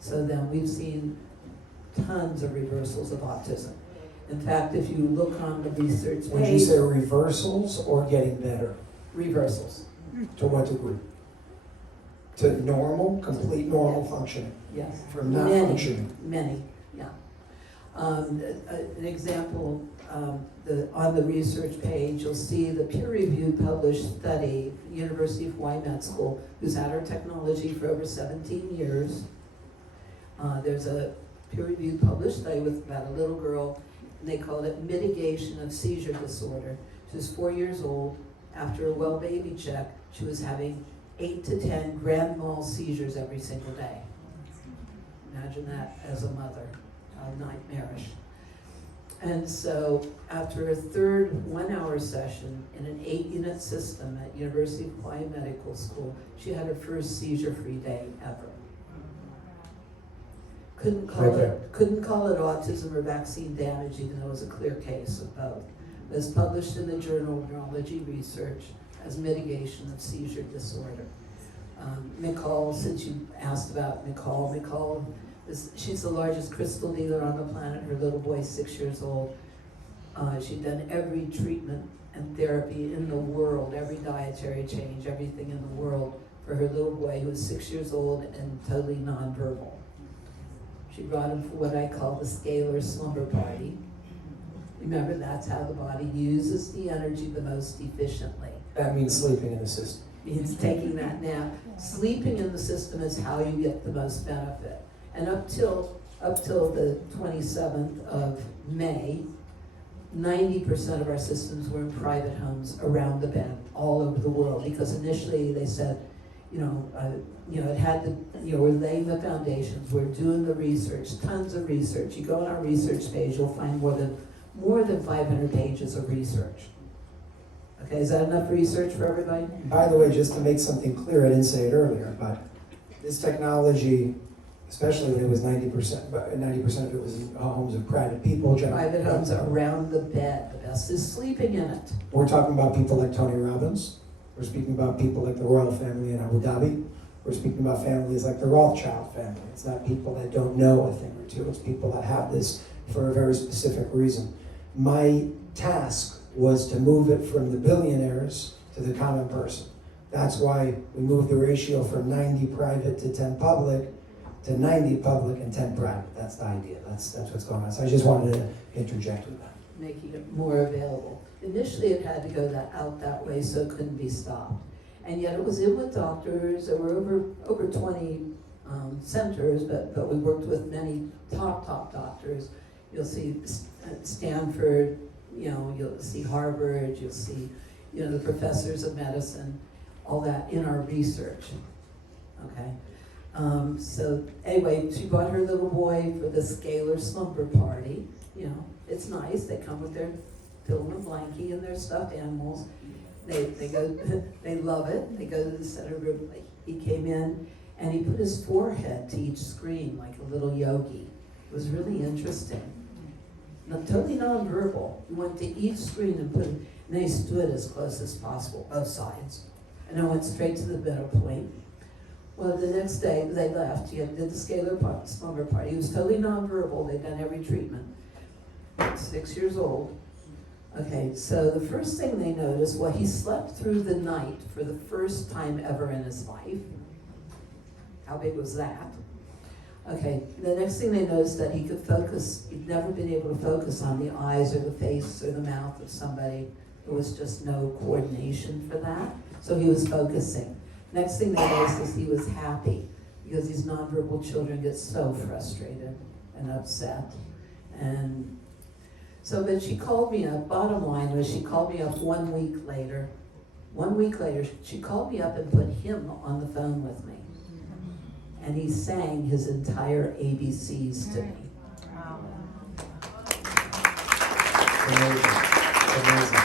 So then we've seen tons of reversals of autism. In fact, if you look on the research page... Would you say reversals or getting better? Reversals. To what degree? To normal, complete normal functioning? Yes. From not functioning? Many, yeah. An example, on the research page, you'll see the peer-reviewed published study, University of Hawaii Med School, who's had our technology for over 17 years. There's a peer-reviewed published study with about a little girl, and they called it mitigation of seizure disorder. She was 4 years old. After a well baby check, she was having 8 to 10 grand mal seizures every single day. Imagine that as a mother, nightmarish. And so after a third 1-hour session in an 8-unit system at University of Hawaii Medical School, she had her first seizure-free day ever. Couldn't call it autism or vaccine damage, even though it was a clear case of both. It was published in the Journal of Neurology Research as mitigation of seizure disorder. Nicole, since you asked about Nicole, she's the largest crystal dealer on the planet. Her little boy's 6 years old. She'd done every treatment and therapy in the world, every dietary change, everything in the world for her little boy who was 6 years old and totally nonverbal. She brought him for what I call the scalar slumber party. Remember, that's how the body uses the energy the most efficiently. That means sleeping in the system. It's taking that nap. Sleeping in the system is how you get the most benefit. And up till the 27th of May, 90% of our systems were in private homes around the bend, all over the world. Because initially they said, it had to, we're laying the foundations, we're doing the research, tons of research. You go on our research page, you'll find more than 500 pages of research. Okay, is that enough research for everybody? By the way, just to make something clear, I didn't say it earlier, but this technology, especially when it was 90%, but 90% of it was in homes of private people. Private homes around the bed. The best is sleeping in it. We're talking about people like Tony Robbins. We're speaking about people like the royal family in Abu Dhabi. We're speaking about families like the Rothschild family. It's not people that don't know a thing or two. It's people that have this for a very specific reason. My task was to move it from the billionaires to the common person. That's why we moved the ratio from 90 private to 10 public to 90 public and 10 private. That's the idea. That's what's going on. So I just wanted to interject with that. Making it more available. Initially it had to go out that way, so it couldn't be stopped. And yet it was in with doctors. There were over 20 centers, but we worked with many top doctors. You'll see Stanford, you'll see Harvard, you'll see, the professors of medicine, all that in our research, okay? So anyway, she brought her little boy for the scalar slumber party. It's nice. They come with their pillow and blankie and their stuffed animals. They go, they love it. They go to the center room. He came in and he put his forehead to each screen like a little yogi. It was really interesting. Totally nonverbal. He went to each screen and they stood as close as possible, both sides. And I went straight to the middle point. Well, the next day they left. He did the scalar slumber party. He was totally nonverbal. They'd done every treatment. 6 years old. Okay, so the first thing they noticed, he slept through the night for the first time ever in his life. How big was that? Okay, the next thing they noticed that he could focus. He'd never been able to focus on the eyes or the face or the mouth of somebody. There was just no coordination for that. So he was focusing. Next thing they noticed is he was happy, because these nonverbal children get so frustrated and upset. And so then she called me up. Bottom line was she called me up 1 week later 1 week later, she called me up and put him on the phone with me. And he sang his entire ABCs to me. Amazing. Amazing.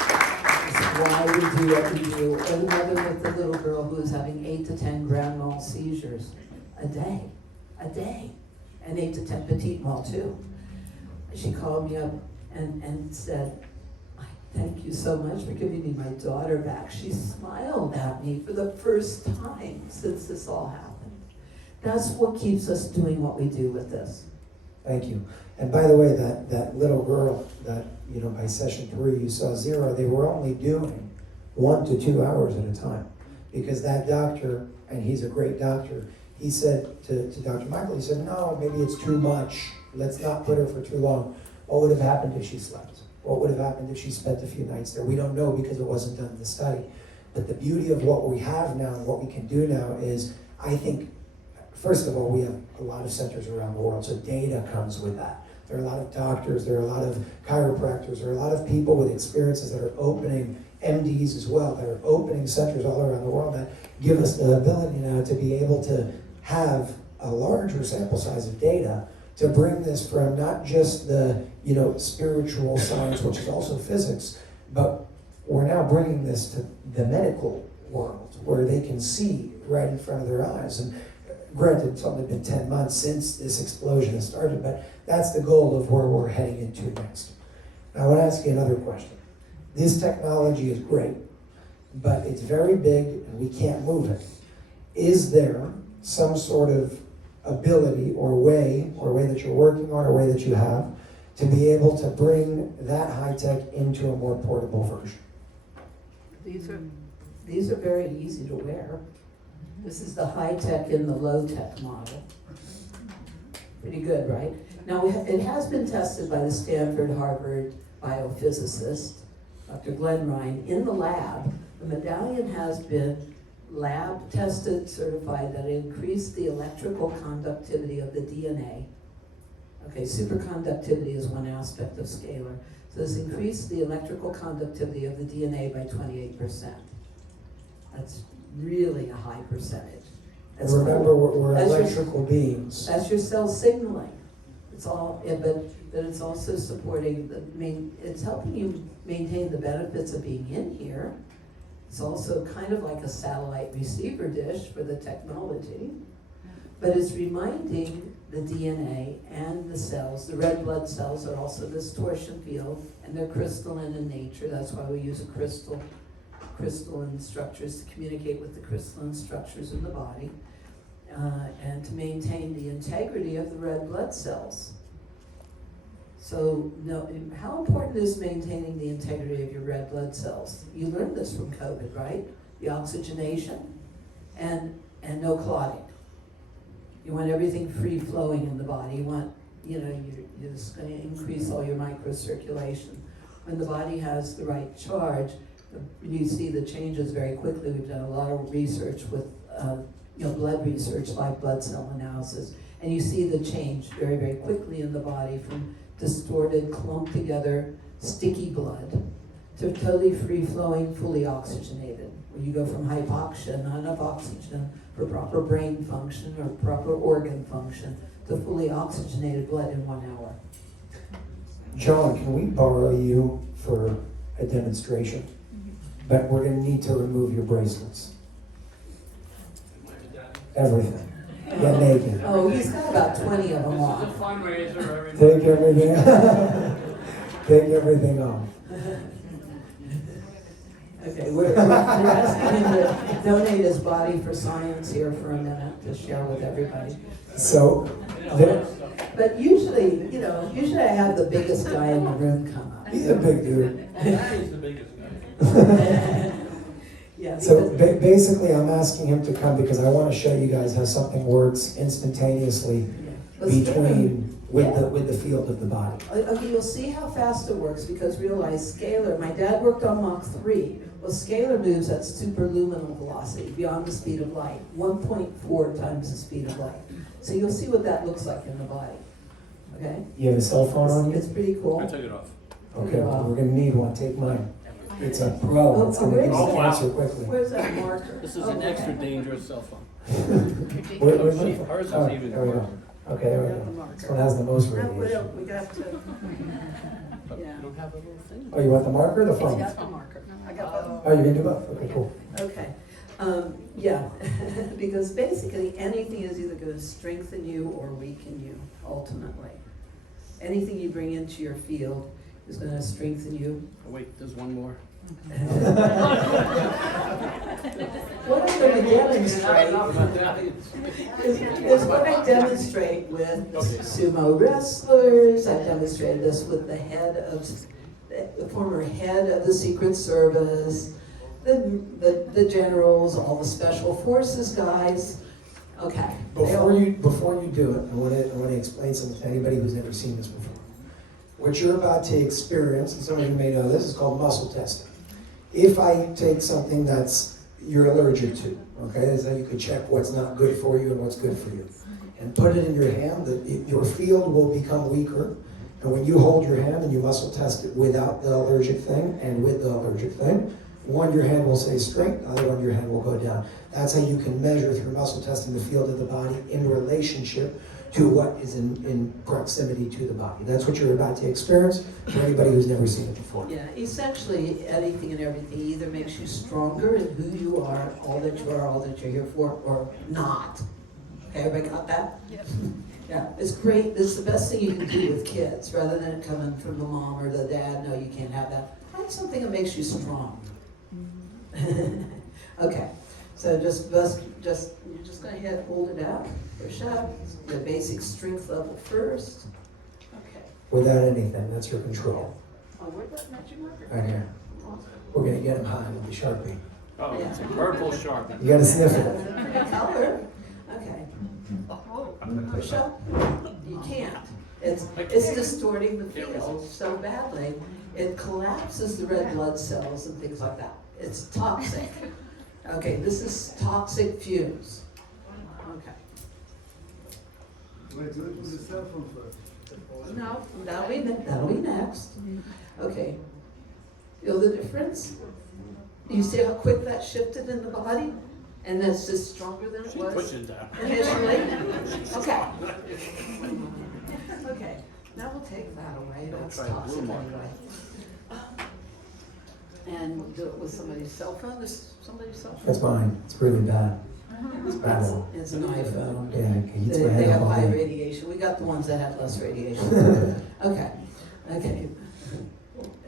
It's why we do what we do. Or the mother with the little girl who was having 8 to 10 grand mal seizures a day. And 8 to 10 petit mal too. She called me up and said, "Thank you so much for giving me my daughter back." She smiled at me for the first time since this all happened. That's what keeps us doing what we do with this. Thank you. And by the way, that little girl that, by session 3 you saw 0, they were only doing 1 to 2 hours at a time. Because that doctor, and he's a great doctor, he said to Dr. Michael, he said, "No, maybe it's too much. Let's not put her for too long." What would have happened if she slept? What would have happened if she spent a few nights there? We don't know because it wasn't done in the study. But the beauty of what we have now and what we can do now is, I think, first of all, we have a lot of centers around the world, so data comes with that. There are a lot of doctors, there are a lot of chiropractors, there are a lot of people with experiences that are opening, MDs as well, that are opening centers all around the world that give us the ability now to be able to have a larger sample size of data to bring this from not just the spiritual science, which is also physics, but we're now bringing this to the medical world where they can see right in front of their eyes. And granted, it's only been 10 months since this explosion has started, but that's the goal of where we're heading into next. Now, I want to ask you another question. This technology is great, but it's very big and we can't move it. Is there some sort of ability or way that you're working on, or way that you have, to be able to bring that high tech into a more portable version? These are very easy to wear. This is the high tech in the low tech model. Pretty good, right? Now, it has been tested by the Stanford Harvard biophysicist, Dr. Glenn Ryan, in the lab. The medallion has been lab tested, certified that it increased the electrical conductivity of the DNA. Okay, superconductivity is one aspect of scalar. So this increased the electrical conductivity of the DNA by 28%. That's really a high percentage. That's Remember, cool. we're electrical beings. That's your cell signaling. It's all, but it's also supporting it's helping you maintain the benefits of being in here. It's also kind of like a satellite receiver dish for the technology, but it's reminding the DNA and the cells, the red blood cells are also this torsion field, and they're crystalline in nature. That's why we use a crystalline structures to communicate with the crystalline structures in the body, and to maintain the integrity of the red blood cells. So, how important is maintaining the integrity of your red blood cells? You learned this from COVID, right? The oxygenation and no clotting. You want everything free flowing in the body. You want, you're just going to increase all your microcirculation. When the body has the right charge, you see the changes very quickly. We've done a lot of research with, blood research, live blood cell analysis, and you see the change very, very quickly in the body from distorted, clumped together, sticky blood to totally free-flowing, fully oxygenated. Where you go from hypoxia, not enough oxygen for proper brain function or proper organ function, to fully oxygenated blood in 1 hour. John, can we borrow you for a demonstration? But we're going to need to remove your bracelets. Everything. Get naked. Oh, he's got about 20 of them off. Take everything. Take everything off. Okay, we're asking him to donate his body for science here for a minute to share with everybody. So, But usually I have the biggest guy in the room come up. he's a big dude. He's the biggest guy. Yeah. So basically, I'm asking him to come because I want to show you guys how something works instantaneously with the field of the body. Okay, you'll see how fast it works because realize scalar. My dad worked on Mach 3. Well, scalar moves at superluminal velocity, beyond the speed of light, 1.4 times the speed of light. So you'll see what that looks like in the body. Okay? You have a cell phone on you? It's pretty cool. I took it off. Okay, well, we're going to need one. Take mine. It's a pro. It's going to give Oh, you wow. cancer quickly. Where's that marker? This is an Okay. extra dangerous cell phone. Where's it? Ours is Oh, even there we go. worse. Okay, there we go. This one has the most Now, radiation. we got to, But yeah. you don't have a little thing. Oh, you want the marker or the phone? the marker. I got both. Oh, you can do both? Okay, cool. Okay, yeah, because basically anything is either gonna strengthen you or weaken you, ultimately. Anything you bring into your field is gonna strengthen you. Oh, wait, there's one more. What I'm gonna demonstrate is what I demonstrate with sumo wrestlers. I demonstrated this with the former head of the Secret Service, the generals, all the special forces guys. Okay. Before you do it, I want to explain something to anybody who's never seen this before. What you're about to experience, and some of you may know this, is called muscle testing. If I take something that's you're allergic to, okay, so you can check what's not good for you and what's good for you, and put it in your hand, your field will become weaker. And when you hold your hand and you muscle test it without the allergic thing and with the allergic thing, one, your hand will stay straight, the other one, your hand will go down. That's how you can measure through muscle testing the field of the body in relationship to what is in proximity to the body. That's what you're about to experience for anybody who's never seen it before. Yeah, essentially anything and everything either makes you stronger in who you are, all that you're here for, or not. Okay, everybody got that? Yes. Yeah, it's great. This is the best thing you can do with kids, rather than it coming from the mom or the dad. No, you can't have that. Find something that makes you strong. Okay, so you're just gonna hold it out, push up, the basic strength level first. Okay. Without anything, that's your control. Oh, where'd that magic marker? Right here. We're gonna get him high with the Sharpie. Oh, it's a purple Sharpie. You gotta sniff it. Pretty color. Okay. Push up. You can't. It's distorting the field so badly. It collapses the red blood cells and things like that. It's toxic. Okay, this is toxic fumes. Okay. Wait, do it with the cell phone first. No, that'll be next. Okay. Feel the difference? You see how quick that shifted in the body? And that's just stronger than it was Push it down. initially? Okay. Okay, now we'll take that away. That's Try the toxic blue marker. anyway. And we'll do it with somebody's cell phone. This somebody's cell phone? That's mine. It's really bad. It's bad. It's an iPhone. Yeah, it heats my They head have up all high day. radiation. We got the ones that have less radiation. Okay.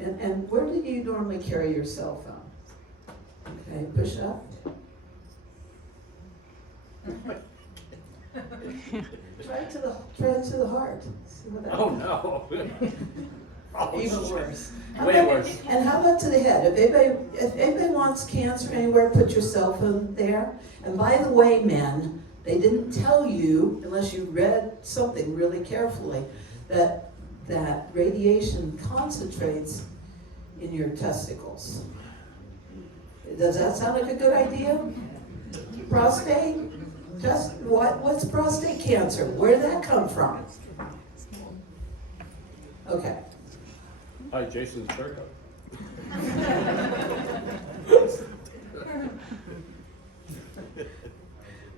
And where do you normally carry your cell phone? Okay, push up. Try it to the heart. See what that Oh, no. Oh, Even shit. worse. Way worse. And how about to the head? If anybody wants cancer anywhere, put your cell phone there. And by the way, men, they didn't tell you, unless you read something really carefully, that radiation concentrates in your testicles. Does that sound like a good idea? Prostate? What's prostate cancer? Where did that come from? Okay. Hi, Jason Shurka.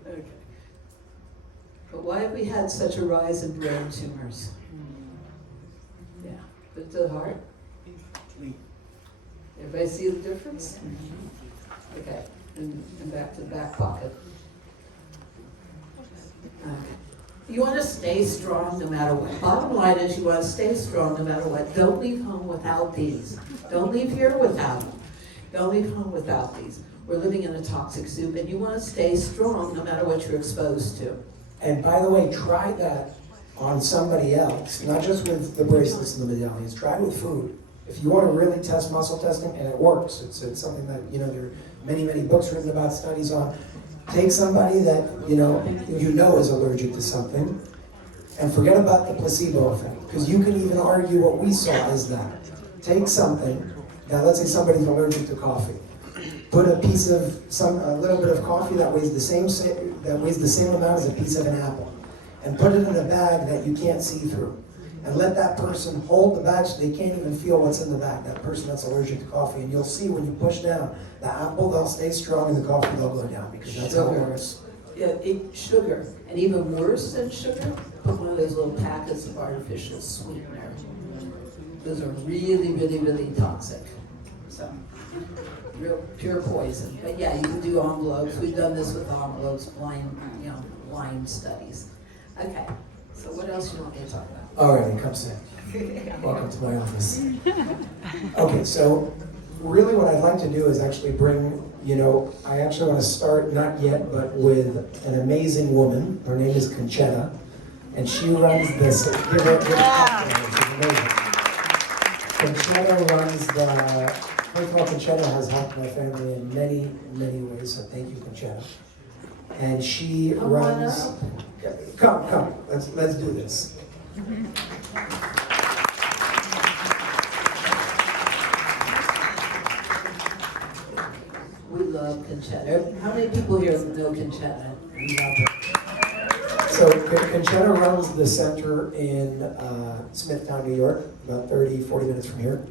Okay. But why have we had such a rise in brain tumors? Yeah, put it to the heart. Everybody see the difference? Okay, and back to the back pocket. Okay. You want to stay strong no matter what. Bottom line is you want to stay strong no matter what. Don't leave home without these. Don't leave here without them. Don't leave home without these. We're living in a toxic soup, and you want to stay strong no matter what you're exposed to. And by the way, try that on somebody else, not just with the bracelets and the medallions. Try it with food. If you want to really test muscle testing, and it works, it's something that, there are many books written about, studies on. Take somebody that you know is allergic to something, and forget about the placebo effect, because you can even argue what we saw is that. Take something, now let's say somebody's allergic to coffee. Put a little bit of coffee that weighs the same amount as a piece of an apple, and put it in a bag that you can't see through. and let that person hold the bag so they can't even feel what's in the bag. That person that's allergic to coffee, and you'll see when you push down, the apple, they'll stay strong, and the coffee, they'll go down, because that's how it works. Yeah, eat sugar, and even worse than sugar, put one of those little packets of artificial sweetener. Those are really, really, really toxic. So, real pure poison. But yeah, you can do envelopes. We've done this with envelopes, blind studies. Okay, so what else you want me to talk about? All right, come sit. Welcome to my office. Okay, so really what I'd like to do is actually bring, I actually want to start, not yet, but with an amazing woman. Her name is Conchetta, and she runs this. Give her a clap. She's amazing. Conchetta runs the, first of all, Conchetta has helped my family in many, many ways, so thank you, Conchetta. And she runs, come, let's do this. We love Conchetta. How many people here know Conchetta? We love her. So Conchetta runs the center in Smithtown, New York, about 40 minutes from here.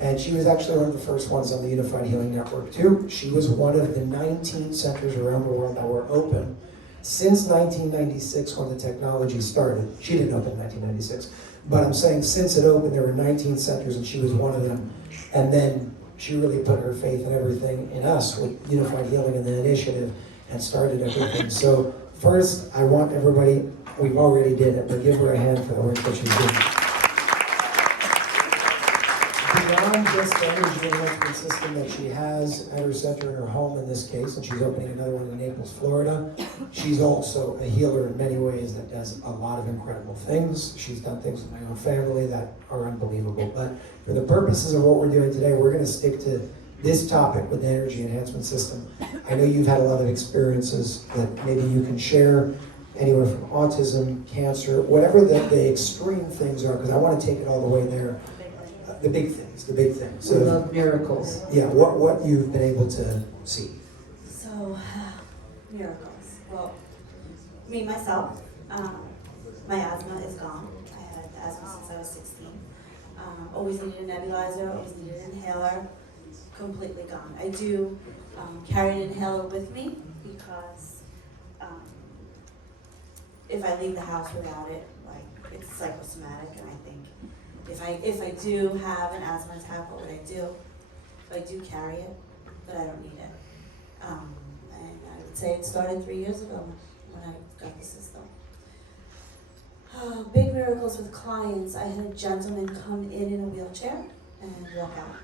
And she was actually one of the first ones on the Unified Healing Network too. She was one of the 19 centers around the world that were open since 1996 when the technology started. She didn't open in 1996, but I'm saying since it opened, there were 19 centers and she was one of them. And then she really put her faith and everything in us with Unified Healing and the initiative and started everything. So first, I want everybody, we've already did it, but give her a hand for the work that she's doing. Beyond just the energy enhancement system that she has at her center in her home in this case, and she's opening another one in Naples, Florida, she's also a healer in many ways that does a lot of incredible things. She's done things with my own family that are unbelievable. But for the purposes of what we're doing today, we're going to stick to this topic with the energy enhancement system. I know you've had a lot of experiences that maybe you can share, anywhere from autism, cancer, whatever the extreme things are, because I want to take it all the way there. The big things. So, we love miracles. Yeah, what you've been able to see. So, miracles. Well, me, myself, my asthma is gone. I had asthma since I was 16. Always needed a nebulizer, always needed an inhaler. Completely gone. I do carry an inhaler with me because if I leave the house without it, like, it's psychosomatic, and I think if I do have an asthma attack, what would I do? So I do carry it, but I don't need it. And I would say it started 3 years ago when I got the system. Big miracles with clients. I had a gentleman come in a wheelchair and walk out.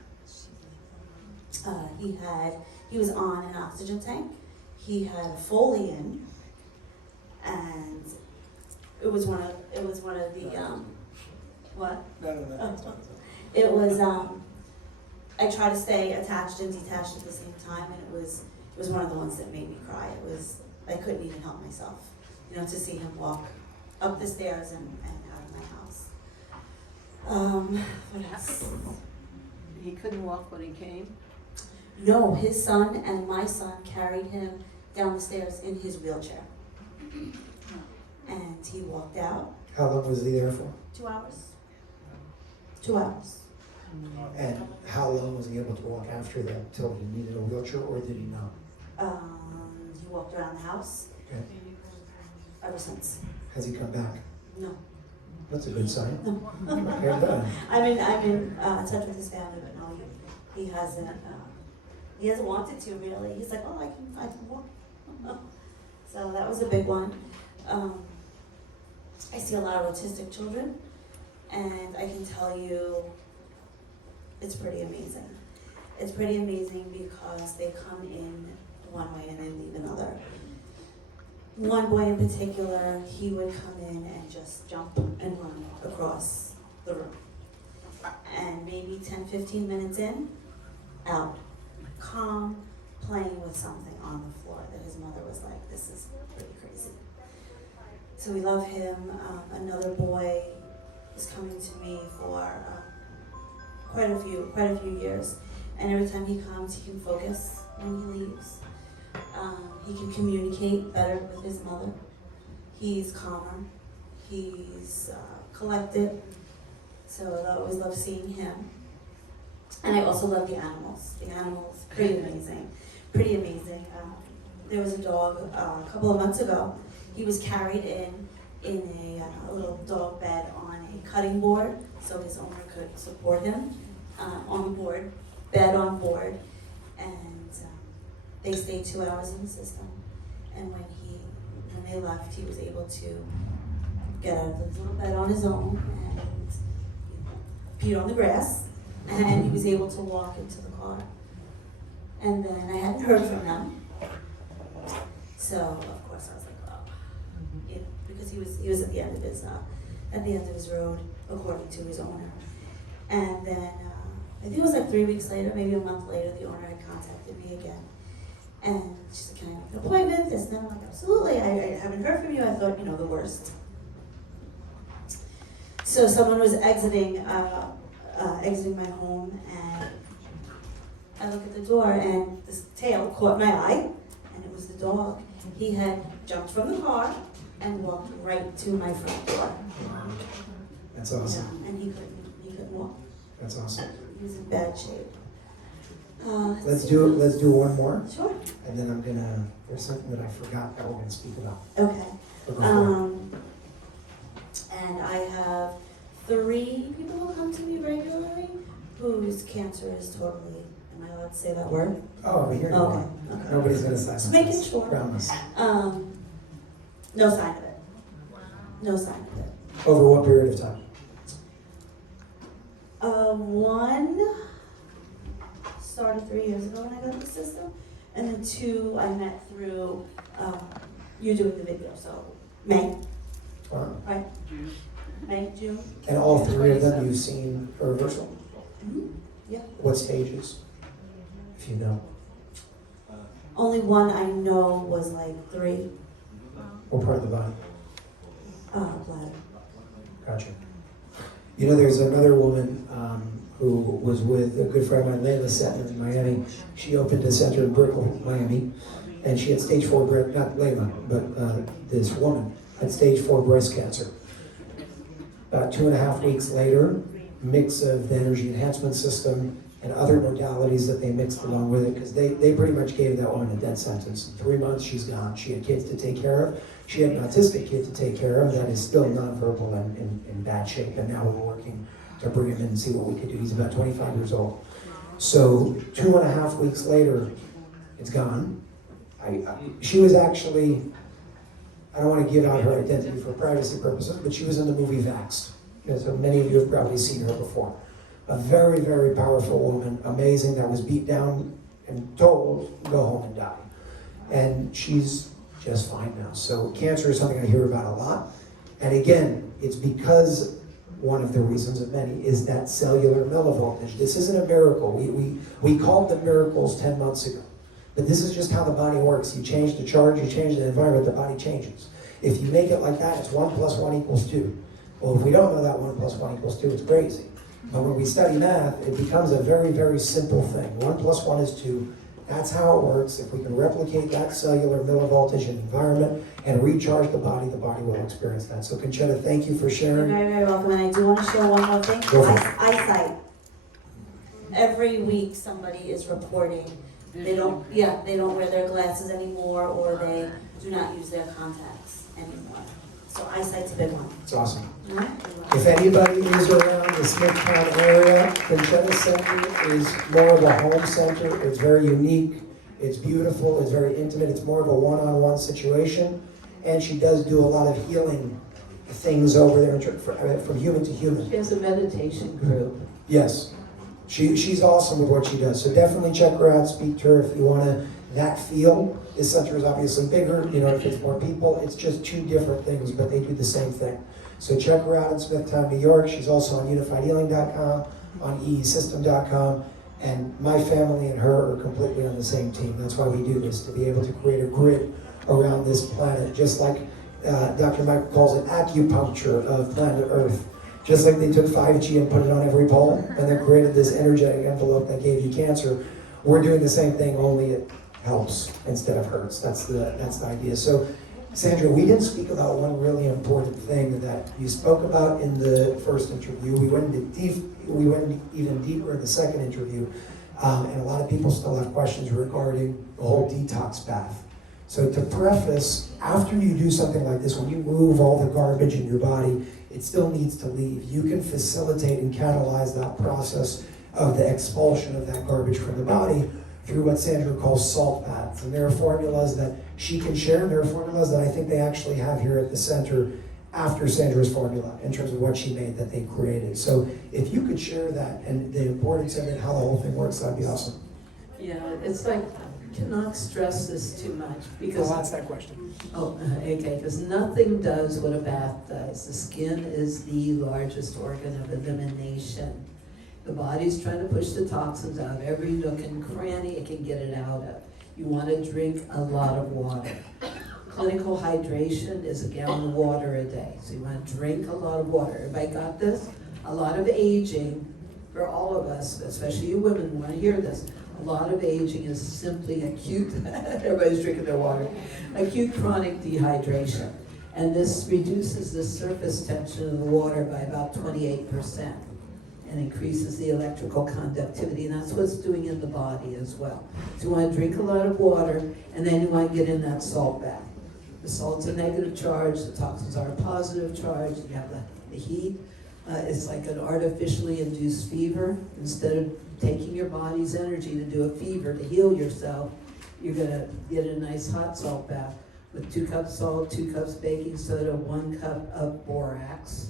He was on an oxygen tank. He had a Foley in, and it was one of the what? It was I try to stay attached and detached at the same time, and it was one of the ones that made me cry. I couldn't even help myself, to see him walk up the stairs and out of my house. What else? He couldn't walk when he came? No, his son and my son carried him down the stairs in his wheelchair. And he walked out. How long was he there for? 2 hours. 2 hours. And how long was he able to walk after that? Till he needed a wheelchair, or did he not? He walked around the house. Okay. Ever since. Has he come back? No. That's a good sign. No. Okay, done. I'm in touch with his family, but no, he hasn't. He hasn't wanted to really. He's like, oh, I can walk. So that was a big one. I see a lot of autistic children, and I can tell you, it's pretty amazing. It's pretty amazing because they come in one way and they leave another. One boy in particular, he would come in and just jump and run across the room. And maybe 10, 15 minutes in, out. Calm, playing with something on the floor that his mother was like, this is pretty crazy. So we love him. Another boy is coming to me for quite a few years. And every time he comes, he can focus when he leaves. He can communicate better with his mother. He's calmer. He's collected. So I always love seeing him. And I also love the animals. The animals, pretty amazing. Pretty amazing. There was a dog a couple of months ago. He was carried in a little dog bed on a cutting board so his owner could support him on board, bed on board. And they stayed 2 hours in the system. And when they left, he was able to get out of his little bed on his own and peed on the grass. And he was able to walk into the car. And then I hadn't heard from them. So of course I was like, oh, you know, because he was at the end of his road, according to his owner. And then I think it was like 3 weeks later, maybe a month later, the owner had contacted me again. And she said, can I make an appointment? This and that. I'm like, absolutely. I haven't heard from you. I thought, the worst. So someone was exiting my home, and I look at the door, and this tail caught my eye, and it was the dog. He had jumped from the car and walked right to my front door. That's awesome. And he couldn't walk. That's awesome. He was in bad shape. Let's do one more. Sure. And then there's something that I forgot that we're gonna speak about. Okay. So go for it. And I have 3 people who come to me regularly whose cancer is totally, am I allowed to say that word? Oh, over here. Okay. Nobody's gonna silence Just making us. sure. Promise. No sign of it. No sign of it. Over what period of time? One started 3 years ago when I got the system, and then 2 I met through you doing the video, so May, Wow. right? May, June. And all 3 of them you've seen a reversal? Mm-hmm. Yeah. What stages? If you know. Only one I know was like 3. What part of the body? Bladder. Gotcha. There's another woman who was with a good friend of mine, Layla Setman in Miami. She opened a center in Brickell, Miami, and she had stage 4 breast, not Layla, but this woman had stage 4 breast cancer. About 2.5 weeks later, mix of the Energy Enhancement System and other modalities that they mixed along with it, because they pretty much gave that woman a death sentence. In 3 months, she's gone. She had kids to take care of. She had an autistic kid to take care of that is still nonverbal and in bad shape, and now we're working to bring him in and see what we could do. He's about 25 years old. So 2.5 weeks later, it's gone. She was actually, I don't want to give out her identity for privacy purposes, but she was in the movie Vaxxed. So many of you have probably seen her before. A very, very powerful woman, amazing, that was beat down and told, go home and die. And she's just fine now. So cancer is something I hear about a lot. And again, it's because one of the reasons of many is that cellular millivoltage. This isn't a miracle. We called them miracles 10 months ago. But this is just how the body works. You change the charge, you change the environment, the body changes. If you make it like that, it's 1 + 1 = 2. Well, if we don't know that 1 + 1 = 2, it's crazy. But when we study math, it becomes a very, very simple thing. 1 + 1 is 2. That's how it works. If we can replicate that cellular millivoltage environment and recharge the body will experience that. So Conchetta, thank you for You're sharing. very, very welcome. And I do want to share one more thing. Go for it. Eyesight. Every week somebody is reporting they don't wear their glasses anymore, or they do not use their contacts anymore. So eyesight's a big one. It's awesome. All right? If anybody is around the Smithtown area, Conchetta Center is more of a home center. It's very unique. It's beautiful. It's very intimate. It's more of a one-on-one situation. And she does do a lot of healing things over there from human to human. She has a meditation group. Yes. She's awesome with what she does. So definitely check her out, speak to her if you want that feel. This center is obviously bigger, it fits more people. It's just 2 different things, but they do the same thing. So check her out in Smithtown, New York. She's also on unifiedhealing.com, on eesystem.com, and my family and her are completely on the same team. That's why we do this, to be able to create a grid around this planet, just like Dr. Michael calls it acupuncture of planet Earth. Just like they took 5G and put it on every pole and then created this energetic envelope that gave you cancer, we're doing the same thing, only it helps instead of hurts. That's the idea. So Sandra, we didn't speak about one really important thing that you spoke about in the first interview. We went even deeper in the second interview, and a lot of people still have questions regarding the whole detox bath. So to preface, after you do something like this, when you move all the garbage in your body, it still needs to leave. You can facilitate and catalyze that process of the expulsion of that garbage from the body through what Sandra calls salt baths. And there are formulas that she can share. There are formulas that I think they actually have here at the center after Sandra's formula in terms of what she made that they created. So if you could share that and the importance of it, how the whole thing works, that'd be awesome. Yeah, it's like, cannot stress this too much because. Well, that's that question. Okay, because nothing does what a bath does. The skin is the largest organ of elimination. The body's trying to push the toxins out of every nook and cranny it can get it out of. You want to drink a lot of water. Clinical hydration is a gallon of water a day. So you want to drink a lot of water. Everybody got this? A lot of aging, for all of us, especially you women, want to hear this. A lot of aging is simply acute, everybody's drinking their water, acute chronic dehydration. And this reduces the surface tension of the water by about 28%. And increases the electrical conductivity, and that's what it's doing in the body as well. So you want to drink a lot of water, and then you want to get in that salt bath. The salt's a negative charge, the toxins are a positive charge, you have the heat. It's like an artificially induced fever. Instead of taking your body's energy to do a fever, to heal yourself, you're gonna get a nice hot salt bath with 2 cups salt, 2 cups baking soda, 1 cup of borax.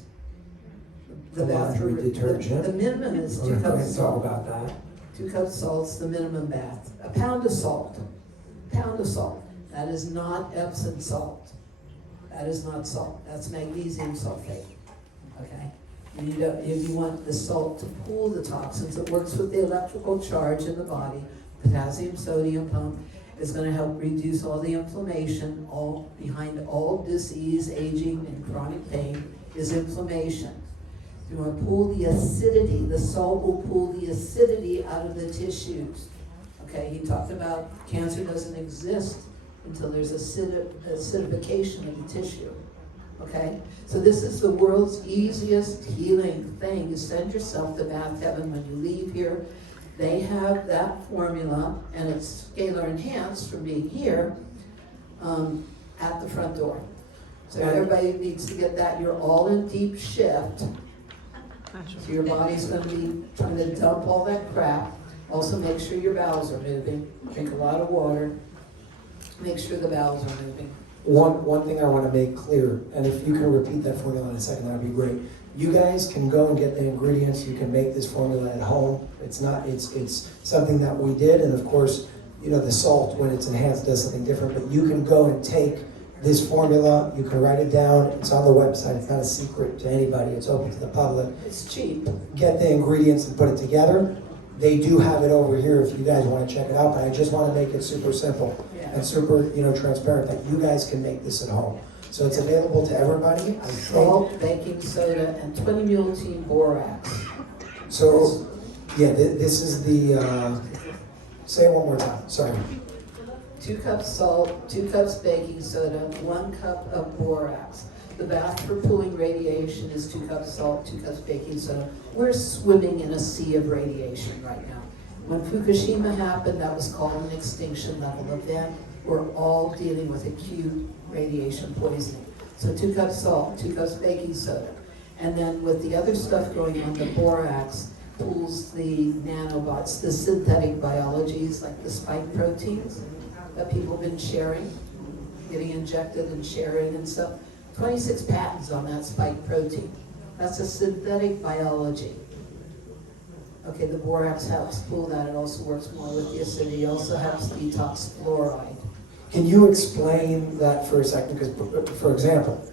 The laundry detergent. The minimum is 2 We're cups going to talk salt. about that. 2 cups salt's the minimum bath. A pound of salt. Pound of salt. That is not Epsom salt. That is not salt. That's magnesium sulfate. Okay? If you want the salt to pool the toxins, it works with the electrical charge in the body. Potassium sodium pump is going to help reduce all the inflammation. All behind all disease, aging, and chronic pain is inflammation. You want to pull the acidity. The salt will pull the acidity out of the tissues. Okay, he talked about cancer doesn't exist until there's acidification of the tissue. Okay, so this is the world's easiest healing thing. You send yourself to bath heaven when you leave here. They have that formula, and it's scalar enhanced from being here at the front door. So everybody needs to get that. You're all in deep shift. So your body's going to be trying to dump all that crap. Also make sure your bowels are moving. Drink a lot of water. Make sure the bowels are moving. One thing I want to make clear, and if you can repeat that formula in a second, that would be great. You guys can go and get the ingredients. You can make this formula at home. It's something that we did, and of course, you know, the salt, when it's enhanced, does something different, but you can go and take this formula, you can write it down, it's on the website, it's not a secret to anybody, it's open to the public. It's cheap. Get the ingredients and put it together. They do have it over here if you guys want to check it out, but I just want to make it super simple and super, transparent that you guys can make this at home. So it's available to everybody. Salt, baking soda, and 20 mule team borax. So, yeah, this is the, say it one more time, sorry. 2 cups salt, 2 cups baking soda, 1 cup of borax. The bath for pulling radiation is 2 cups salt, 2 cups baking soda. We're swimming in a sea of radiation right now. When Fukushima happened, that was called an extinction level event. We're all dealing with acute radiation poisoning. So 2 cups salt, 2 cups baking soda. And then with the other stuff going on, the borax pulls the nanobots, the synthetic biologies like the spike proteins that people have been sharing, getting injected and sharing and stuff. 26 patents on that spike protein. That's a synthetic biology. Okay, the borax helps pull that. It also works more with the acidity. It also helps detox fluoride. Can you explain that for a second? Because, for example,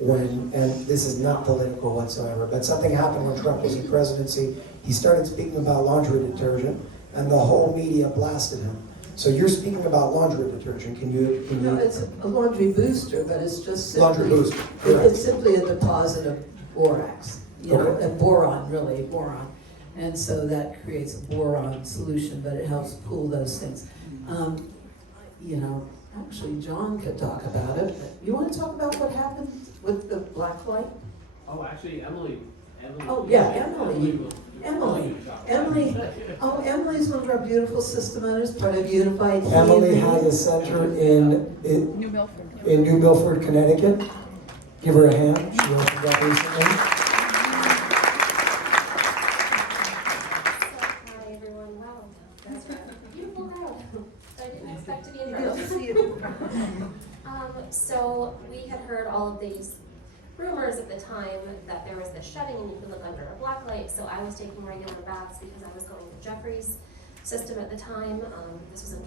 and this is not political whatsoever, but something happened when Trump was in presidency. He started speaking about laundry detergent, and the whole media blasted him. So you're speaking about laundry detergent. Can you? No, it's a laundry booster, but it's just simply, laundry booster. It's simply a deposit of borax. A boron, really, boron. And so that creates a boron solution, but it helps cool those things. Actually, John could talk about it. You want to talk about what happened with the black light? Oh, actually, Emily. Oh, yeah, Emily. Oh, Emily's one of our beautiful system owners, part of Unified Healing. Emily has a center in New Milford, Connecticut. Give her a hand. She opened up recently. Hi everyone. Wow, that's a beautiful crowd. I didn't expect to be in Good to front. see you. So we had heard all of these rumors at the time that there was this shedding and you could look under a black light. So I was taking regular baths because I was going to Jeffrey's system at the time. This was in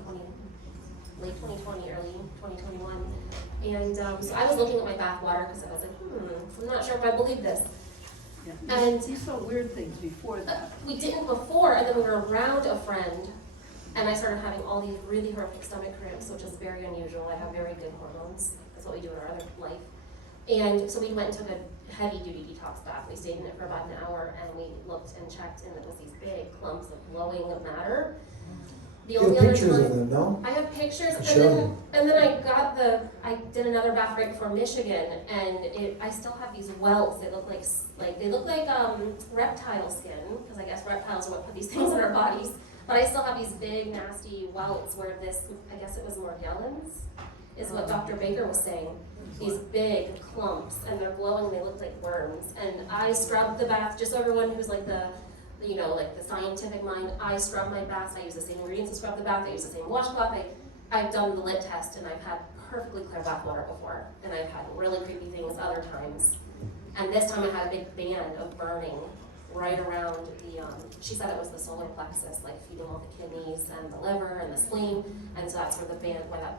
late 2020, early 2021. And so I was looking at my bath water because I was like, I'm not sure if I believe this. Yeah. And you saw weird things before that. we didn't before, and then we were around a friend, and I started having all these really horrific stomach cramps, which is very unusual. I have very good hormones. That's what we do in our other life. And so we went and took a heavy-duty detox bath. We stayed in it for about an hour, and we looked and checked, and it was these big clumps of glowing matter. The You only have other pictures time of them, no? I have pictures, Show and then I did another bath right before Michigan, and I still have these welts. They look like reptile skin, because I guess reptiles are what put these things in our bodies. But I still have these big nasty welts where I guess it was Morgellons, is what Dr. Baker was saying. These big clumps, and they're glowing. They look like worms. And I scrubbed the bath. Just so everyone who's like the scientific mind, I scrub my baths. I use the same ingredients to scrub the bath. I use the same washcloth. I've done the lit test, and I've had perfectly clear bath water before, and I've had really creepy things other times. And this time I had a big band of burning right around she said it was the solar plexus, like feeding all the kidneys and the liver and the spleen, and so that's where that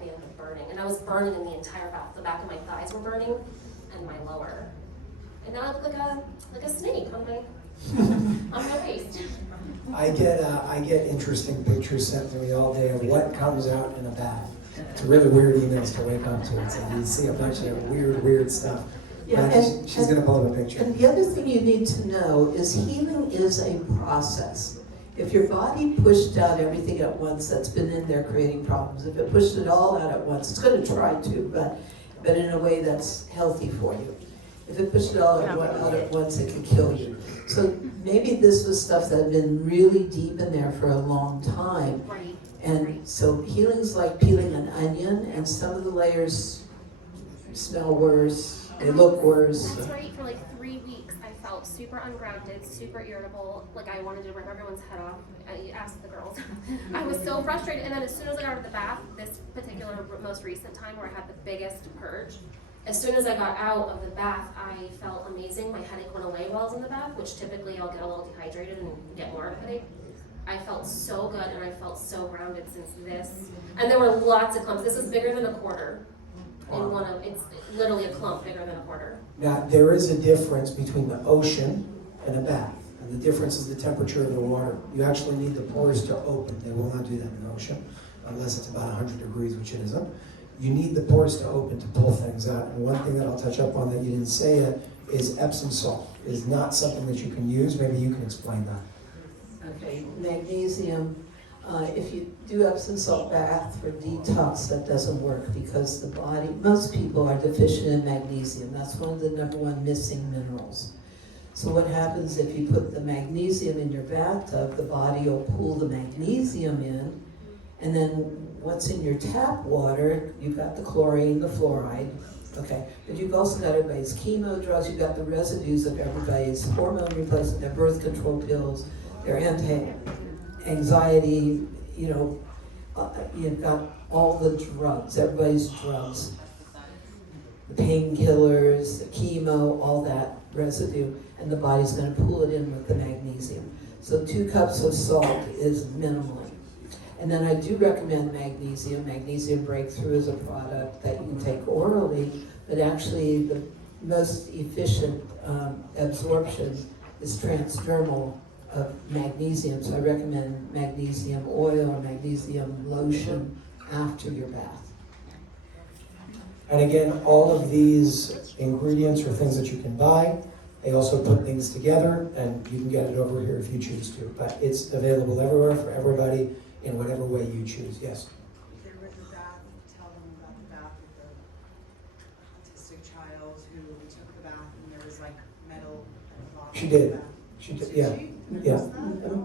band was burning. And I was burning in the entire bath. The back of my thighs were burning, and my lower. And now I look like a snake on my waist. I get interesting pictures sent to me all day of what comes out in a bath. It's really weird emails to wake up to. It's like you see a bunch of weird stuff. Yeah, but she's going to pull up a picture. And the other thing you need to know is healing is a process. If your body pushed out everything at once that's been in there creating problems, if it pushed it all out at once, it's going to try to, but in a way that's healthy for you. If it pushed it all out at once, it could kill you. So maybe this was stuff that had been really deep in there for a long time. Right. And so healing's like peeling an onion, and some of the layers smell worse. They look worse. That's right. For like 3 weeks, I felt super ungrounded, super irritable. Like I wanted to rip everyone's head off. I asked the girls. I was so frustrated. And then as soon as I got out of the bath, this particular most recent time where I had the biggest purge, as soon as I got out of the bath, I felt amazing. My headache went away while I was in the bath, which typically I'll get a little dehydrated and get more of a headache. I felt so good, and I felt so grounded since this. And there were lots of clumps. This is bigger than a quarter. It's literally a clump bigger than a quarter. Now, there is a difference between the ocean and a bath. And the difference is the temperature of the water. You actually need the pores to open. They will not do that in the ocean, unless it's about 100 degrees, which it isn't. You need the pores to open to pull things out. And one thing that I'll touch up on that you didn't say yet is Epsom salt is not something that you can use. Maybe you can explain that. Okay, magnesium. If you do Epsom salt bath for detox, that doesn't work because the body, most people are deficient in magnesium. That's one of the #1 missing minerals. So what happens if you put the magnesium in your bathtub, the body will pull the magnesium in, and then what's in your tap water, you've got the chlorine, the fluoride, okay, but you've also got everybody's chemo drugs, you've got the residues of everybody's hormone replacement, their birth control pills, their anti-anxiety, you've got all the drugs, everybody's drugs, the painkillers, the chemo, all that residue, and the body's going to pull it in with the magnesium. So 2 cups of salt is minimally. And then I do recommend magnesium. Magnesium Breakthrough is a product that you can take orally, but actually the most efficient absorption is transdermal of magnesium. So I recommend magnesium oil or magnesium lotion after your bath. And again, all of these ingredients are things that you can buy. They also put things together, and you can get it over here if you choose to. But it's available everywhere for everybody in whatever way you choose. Yes? If they're with the bath, tell them She did. She did, yeah. Yeah.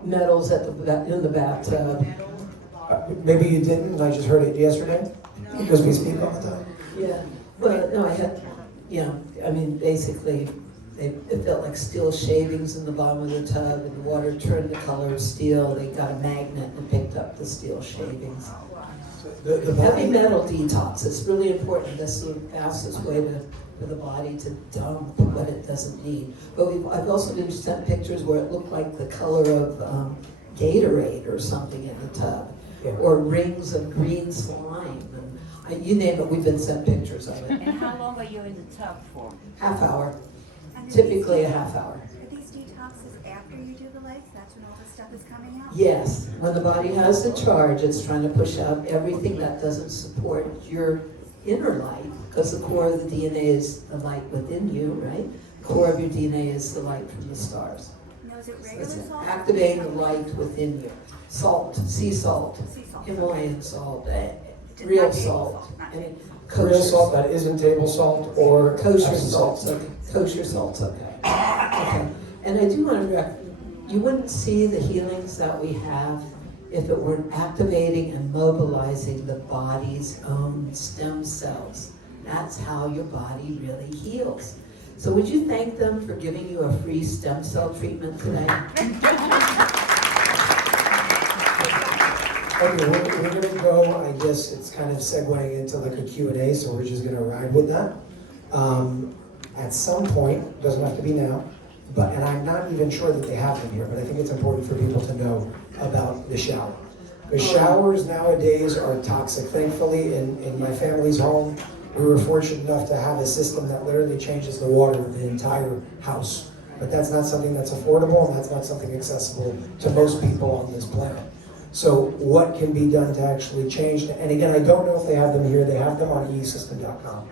Metals in the bathtub. Maybe you didn't, and I just heard it yesterday? Because we speak all the time. Yeah, well, no, I had, I mean, basically, it felt like steel shavings in the bottom of the tub, and the water turned the color of steel. They got a magnet and picked up the steel shavings. The Heavy metal detox is really important. That's the fastest way for the body to dump what it doesn't need. But I've also been sent pictures where it looked like the color of Gatorade or something in the tub, or rings of green slime. And you name it, we've been sent pictures of it. And how long are you in the tub for? Half hour, typically a half hour. Are these detoxes after you do the legs? That's when all the stuff is coming out? Yes, when the body has the charge, it's trying to push out everything that doesn't support your inner light, because the core of the DNA is the light within you, right? The core of your DNA is the light from the stars. Now, is it So regular it's salt? activating the light within you. Salt, sea salt, Sea salt. Himalayan salt, Just real not table salt, not and table kosher Real salt that isn't table salt or Kosher Epsom salt's okay. Kosher salt's okay. Okay. And I do want to you wouldn't see the healings that we have if it weren't activating and mobilizing the body's own stem cells. That's how your body really heals. So would you thank them for giving you a free stem cell treatment today? Okay, we're going to go, I guess it's kind of segueing into like a Q&A, so we're just going to ride with that. At some point, doesn't have to be now, and I'm not even sure that they have them here, but I think it's important for people to know about the shower. The showers nowadays are toxic. Thankfully, in my family's home, we were fortunate enough to have a system that literally changes the water of the entire house. But that's not something that's affordable, and that's not something accessible to most people on this planet. So what can be done to actually change? And again, I don't know if they have them here. They have them on eSystem.com.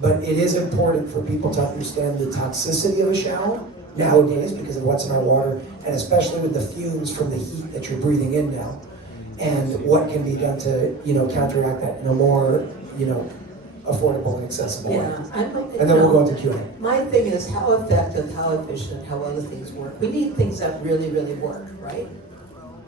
But it is important for people to understand the toxicity of a shower nowadays because of what's in our water, and especially with the fumes from the heat that you're breathing in now, and what can be done to, counteract that in a more, affordable and accessible way. And then we'll go into Q&A. My thing is how effective, how efficient, how other things work. We need things that really, really work, right?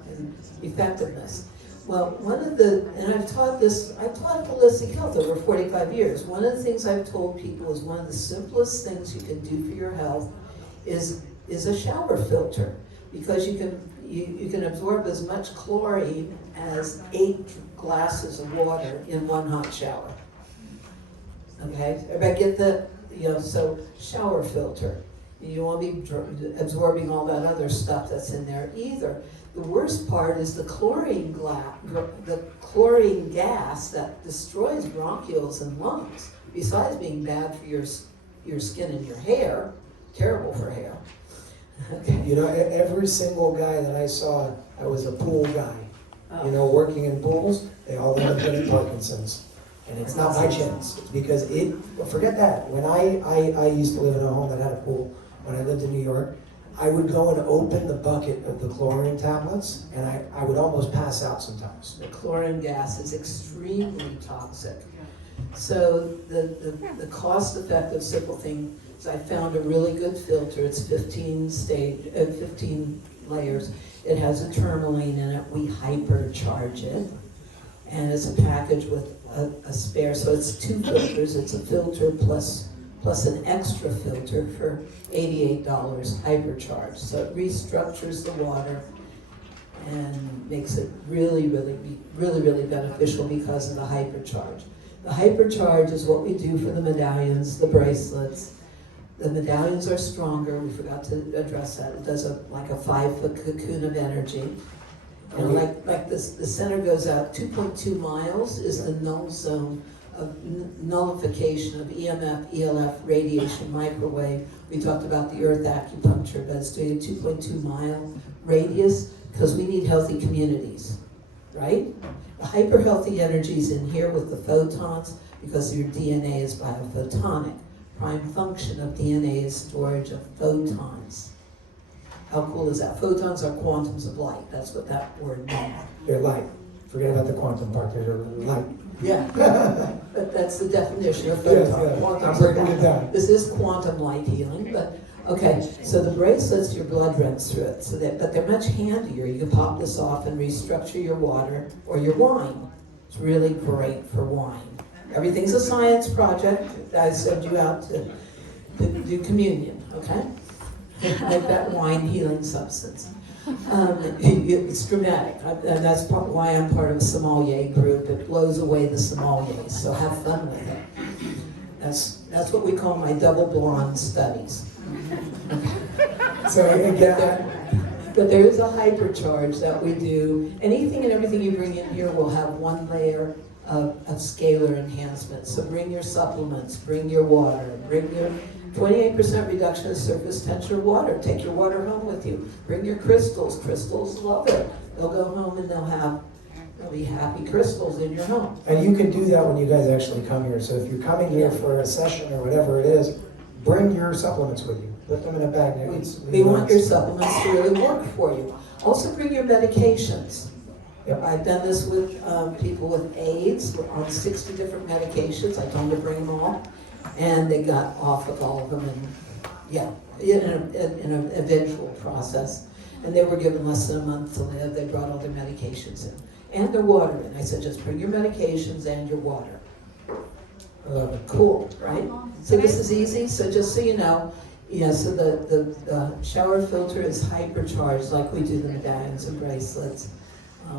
And effectiveness. Well, and I've taught holistic health over 45 years. One of the things I've told people is one of the simplest things you can do for your health is a shower filter, because you can absorb as much chlorine as 8 glasses of water in one hot shower. Okay, everybody get the, so shower filter. You don't want to be absorbing all that other stuff that's in there either. The worst part is the chlorine gas that destroys bronchioles and lungs, besides being bad for your skin and your hair, terrible for hair. Okay. Every single guy that I saw, I was a pool guy, working in pools, they all end up getting Parkinson's. And it's not by chance. It's because forget that. When I used to live in a home that had a pool, when I lived in New York, I would go and open the bucket of the chlorine tablets, and I would almost pass out sometimes. The chlorine gas is extremely toxic. So the cost-effective simple thing is I found a really good filter. It's 15 layers. It has a tourmaline in it. We hypercharge it. And it's a package with a spare, so it's 2 filters. It's a filter plus an extra filter for $88 hypercharge. So it restructures the water and makes it really, really, really, really beneficial because of the hypercharge. The hypercharge is what we do for the medallions, the bracelets. The medallions are stronger. We forgot to address that. It does like a 5-foot cocoon of energy. And like this, the center goes out 2.2 miles is the null zone of nullification of EMF, ELF, radiation, microwave. We talked about the earth acupuncture, but it's doing a 2.2 mile radius because we need healthy communities, right? The hyper healthy energy is in here with the photons because your DNA is biophotonic. Prime function of DNA is storage of photons. How cool is that? Photons are quantums of light. That's what that word means. They're light. Forget about the quantum part. They're light. Yeah, but that's the definition of photon. Yes. I'm breaking it down. This is quantum light healing, but Okay, so the bracelets, your blood runs through it, but they're much handier. You can pop this off and restructure your water or your wine. It's really great for wine. Everything's a science project. I send you out to do communion, okay? Make that wine healing substance. It's dramatic, and that's why I'm part of a sommelier group. It blows away the sommeliers, so have fun with it. That's what we call my double blonde studies. So again, but there is a hypercharge that we do. Anything and everything you bring in here will have one layer of scalar enhancement. So bring your supplements, bring your water, bring your 28% reduction of surface tension of water. Take your water home with you. Bring your crystals. Crystals love it. They'll go home and they'll be happy crystals in your home. and you can do that when you guys actually come here. So if you're coming here for a session or whatever it is, bring your supplements with you. Put them in a bag. We want your supplements to really work for you. Also bring your medications. Yep. I've done this with people with AIDS. We're on 60 different medications. I told them to bring them all. And they got off of all of them, and in an eventual process. And they were given less than a month to live. They brought all their medications in. And their water in. I said, just bring your medications and your water. I love it. Cool, right? So this is easy. So just so you know, so the shower filter is hypercharged like we do the medallions and bracelets.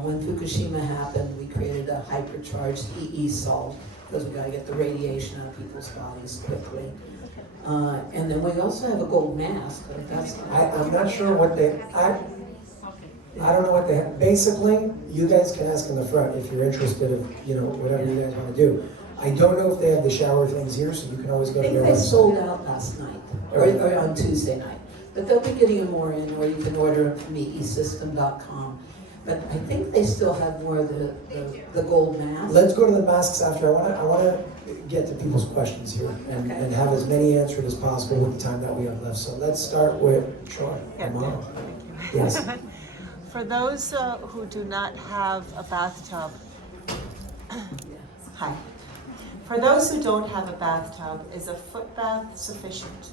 When Fukushima happened, we created a hypercharged EE salt because we got to get the radiation out of people's bodies quickly. And then we also have a gold mask. I'm not sure what I don't know what they have. Basically, you guys can ask in the front if you're interested in, whatever you guys want to do. I don't know if they have the shower things here, so you can always go to their I think they website. sold out last night, or on Tuesday night. But they'll be getting them more in, or you can order them from eesystem.com. But I think they still have more of the gold mask. Let's go to the masks after. I want to get to people's questions here and have as many answered as possible with the time that we have left. So let's start with Troy. Mom. Yes. For those who do not have a bathtub, hi. For those who don't have a bathtub, is a foot bath sufficient?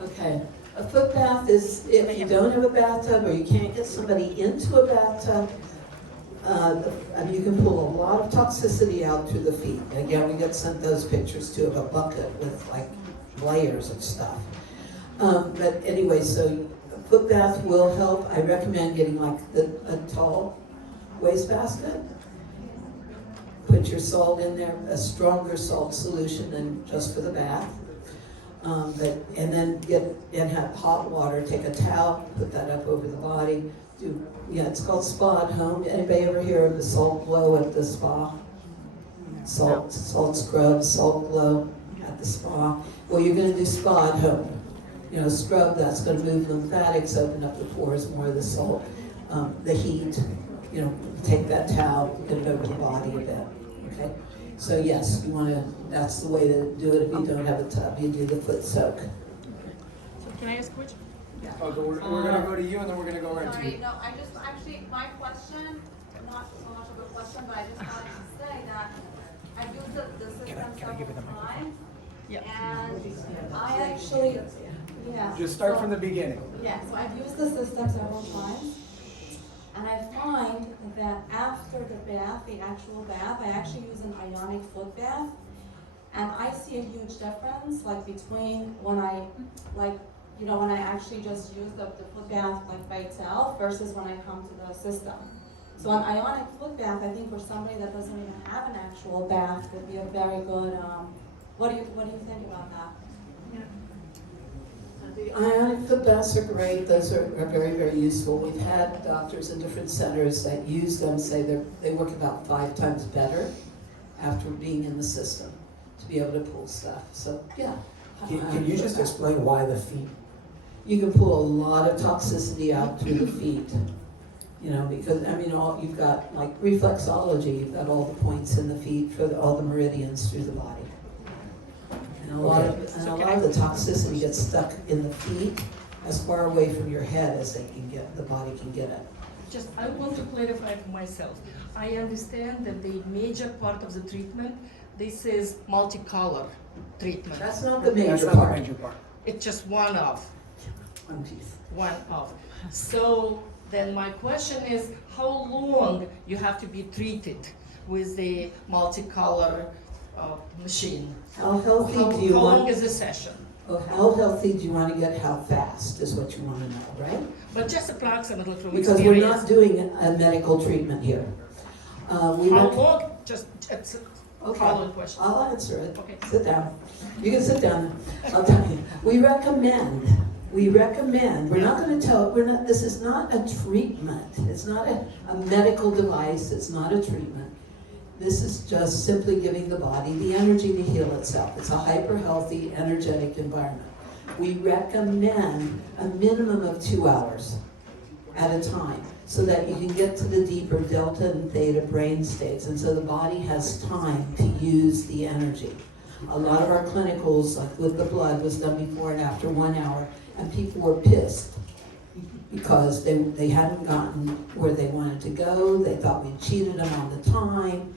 Okay. A foot bath is if you don't have a bathtub or you can't get somebody into a bathtub, you can pull a lot of toxicity out through the feet. And again, we get sent those pictures too of a bucket with like layers of stuff. But anyway, so a foot bath will help. I recommend getting like a tall wastebasket. Put your salt in there, a stronger salt solution than just for the bath. And then have hot water. Take a towel, put that up over the body. It's called spa at home. Anybody ever hear of the salt glow at the spa? Salt scrub, salt glow at the spa. Well, you're going to do spa at home. Scrub. That's going to move lymphatics, open up the pores, more of the salt, the heat. Take that towel, get it over the body a bit. Okay. So yes, that's the way to do it if you don't have a tub. You do the foot soak. So can I ask a question? Yeah. Okay, we're gonna go to you and then we're gonna go right to you. Sorry, no, I just actually, my question, not so much of a question, but I just wanted to say that I've used the system several times. And I actually, Just start from the beginning. Yeah, so I've used the system several times. And I find that after the bath, the actual bath, I actually use an ionic foot bath. And I see a huge difference, like between when I actually just use the foot bath like by itself versus when I come to the system. So an ionic foot bath, I think for somebody that doesn't even have an actual bath would be a very good, what do you think about that? The ionic foot baths are great. Those are very, very useful. We've had doctors in different centers that use them say they work about 5 times better after being in the system to be able to pull stuff. So yeah. Can you just explain why the feet? You can pull a lot of toxicity out through the feet. Because you've got like reflexology. You've got all the points in the feet for all the meridians through the body. And a lot of the toxicity gets stuck in the feet as far away from your head as the body can get it. I want to clarify for myself. I understand that the major part of the treatment, this is multicolor treatment. That's not the major part. it's just one of? One piece. One of. So then my question is, how long you have to be treated with the multicolor machine? How healthy do you how want? long is the session? How healthy do you want to get? How fast is what you want to know, right? But just approximately from Because experience. we're not doing a medical treatment here. How long? Just it's a follow-up question. I'll answer it. Okay. Sit down. You can sit down. I'll tell you. We recommend, we're not going to tell, this is not a treatment. It's not a medical device. It's not a treatment. This is just simply giving the body the energy to heal itself. It's a hyper-healthy, energetic environment. We recommend a minimum of 2 hours at a time so that you can get to the deeper delta and theta brain states, and so the body has time to use the energy. A lot of our clinicals, like with the blood, was done before and after 1 hour, and people were pissed because they hadn't gotten where they wanted to go. They thought we cheated them on the time.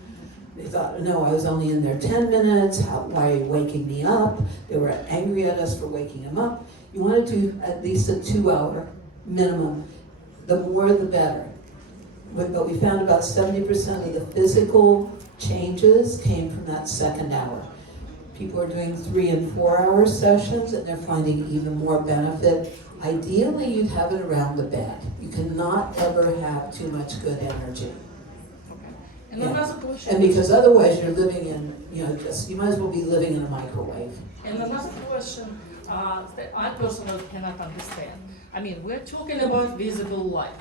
They thought, no, I was only in there 10 minutes. Why are you waking me up? They were angry at us for waking them up. You want to do at least a 2-hour minimum. The more, the better. But we found about 70% of the physical changes came from that second hour. People are doing 3 and 4 hour sessions, and they're finding even more benefit. Ideally, you'd have it around the bed. You cannot ever have too much good energy. And another question. And because otherwise you're living in, you might as well be living in a microwave. And another question that I personally cannot understand. I mean, we're talking about visible light,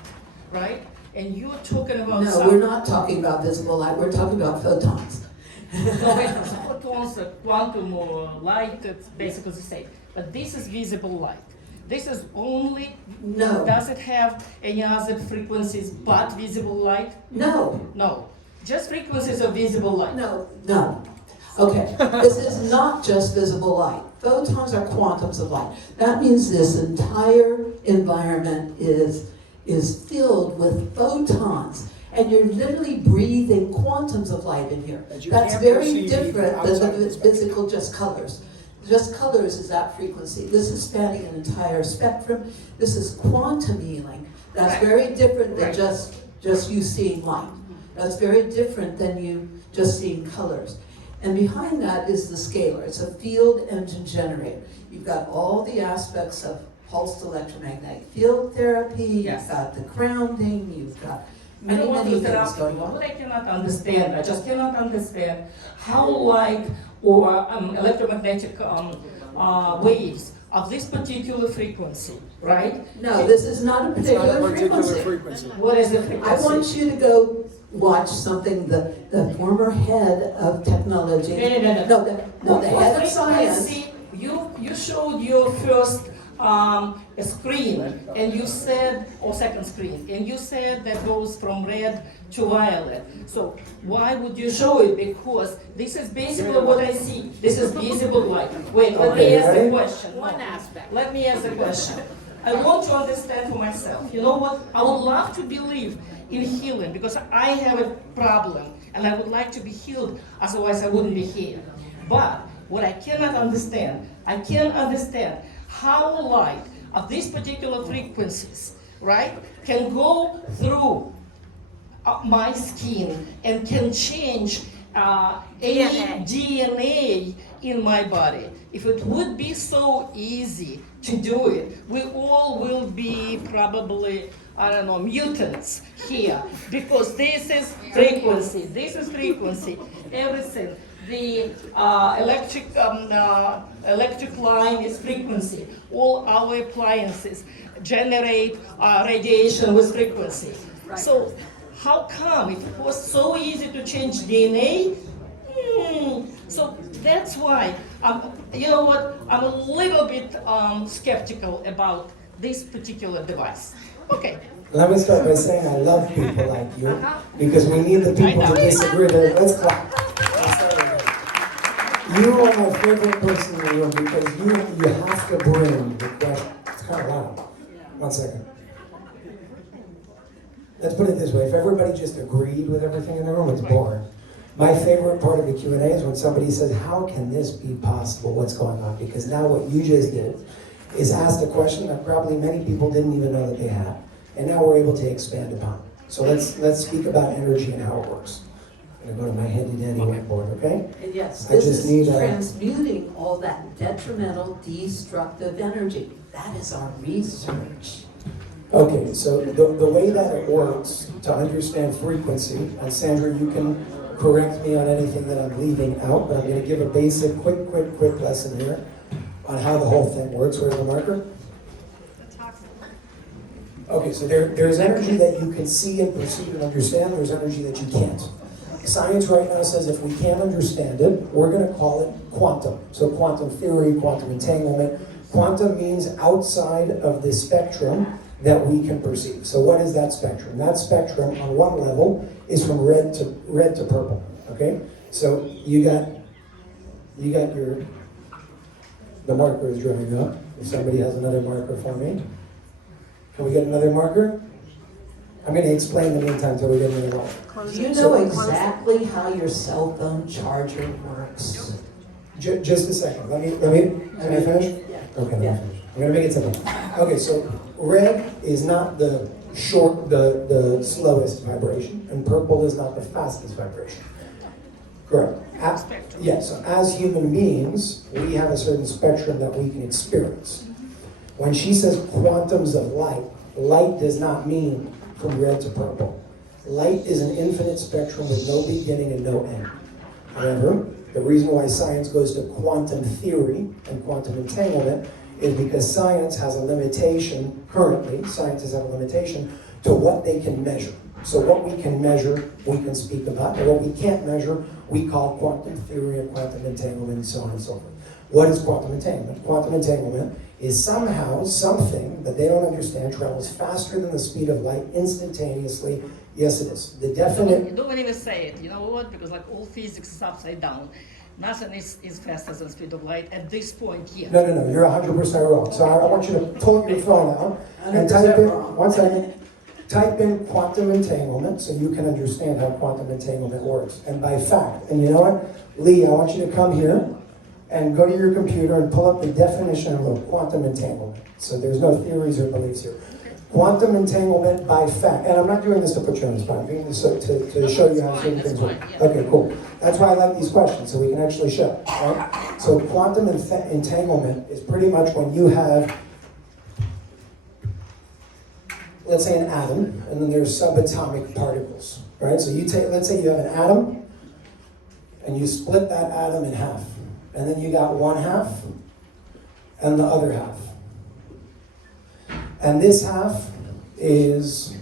right? And you're talking about No, we're not talking about visible light. We're talking about photons. No, wait, photons, quantum or light, it's basically the same. But this is visible light. This is only, No. Does it have any other frequencies but visible light? No. No. Just frequencies of visible light. No. Okay, this is not just visible light. Photons are quantums of light. That means this entire environment is filled with photons. And you're literally breathing quantums of light in here. That's very different than the physical just colors. Just colors is that frequency. This is spanning an entire spectrum. This is quantum healing. That's very different than just you seeing light. That's very different than you just seeing colors. And behind that is the scalar. It's a field engine generator. You've got all the aspects of pulsed electromagnetic field therapy. You've got the grounding. You've got many things going on. What I cannot understand, I just cannot understand how light or electromagnetic waves of this particular frequency, right? No, this is not a particular frequency. What is the frequency? I want you to go watch something, the former head of technology. No, the head of science. You showed your first screen, and you said, or second screen, and you said that goes from red to violet. So why would you show it? Because this is basically what I see. This is visible light. Wait, let me ask a question. One aspect. Let me ask a question. I want to understand for myself. You know what? I would love to believe in healing because I have a problem and I would like to be healed, otherwise I wouldn't be here. But what I cannot understand, I can't understand how light of these particular frequencies, right, can go through my skin and can change any DNA in my body. If it would be so easy to do it, we all will be probably, I don't know, mutants here, because this is frequency, everything. The electric line is frequency. All our appliances generate radiation with frequency. Right. So how come if it was so easy to change DNA? So that's why, you know what, I'm a little bit skeptical about this particular device. Okay. Let me start by saying I love people like you, because we need the people to disagree. Let's clap. You are my favorite person in the room because you have to bring the question. It's kind of loud. 1 second. Let's put it this way. If everybody just agreed with everything in the room, it's boring. My favorite part of the Q&A is when somebody says, how can this be possible? What's going on? Because now what you just did is asked a question that probably many people didn't even know that they had. And now we're able to expand upon it. So let's speak about energy and how it works. I'm going to go to my handy-dandy whiteboard, okay? And yes, I this just is need transmuting all that detrimental, destructive energy. That is our research. Okay, so the way that it works to understand frequency, and Sandra, you can correct me on anything that I'm leaving out, but I'm going to give a basic, quick lesson here on how the whole thing works. Where's the marker? Okay, so there's energy that you can see and perceive and understand. There's energy that you can't. Science right now says if we can't understand it, we're going to call it quantum. So quantum theory, quantum entanglement. Quantum means outside of the spectrum that we can perceive. So what is that spectrum? That spectrum on one level is from red to purple. Okay? So you got the marker is drying up. If somebody has another marker for me. Can we get another marker? I'm going to explain in the meantime until we get another marker. Do you know exactly how your cell phone charger works? Just a second. Let me. Can I finish? Yeah. Okay, let me finish. I'm going to make it simple. Okay, so red is not the slowest vibration, and purple is not the fastest vibration. Correct. Yes. So as human beings, we have a certain spectrum that we can experience. When she says quantums of light, light does not mean from red to purple. Light is an infinite spectrum with no beginning and no end. However, the reason why science goes to quantum theory and quantum entanglement is because science has a limitation, currently, scientists have a limitation to what they can measure. So what we can measure, we can speak about, and what we can't measure, we call quantum theory and quantum entanglement and so on and so forth. What is quantum entanglement? Quantum entanglement is somehow something that they don't understand travels faster than the speed of light instantaneously. Yes, it is. The definite... You don't even say it, you know what? Because like all physics is upside down. Nothing is faster than speed of light at this point yet. No, you're 100% wrong. So I want you to pull up your phone out and type in, one second, type in quantum entanglement so you can understand how quantum entanglement works. And by fact, and you know what? Lee, I want you to come here and go to your computer and pull up the definition of quantum entanglement. So there's no theories or beliefs here. Quantum entanglement by fact, and I'm not doing this to put you on the spot, I'm doing this to show you how certain things work. Okay, cool. That's why I like these questions, so we can actually show, right? So quantum entanglement is pretty much when you have, let's say an atom, and then there's subatomic particles, right? So you take, let's say you have an atom, and you split that atom in half. And then you got one half and the other half. And this half is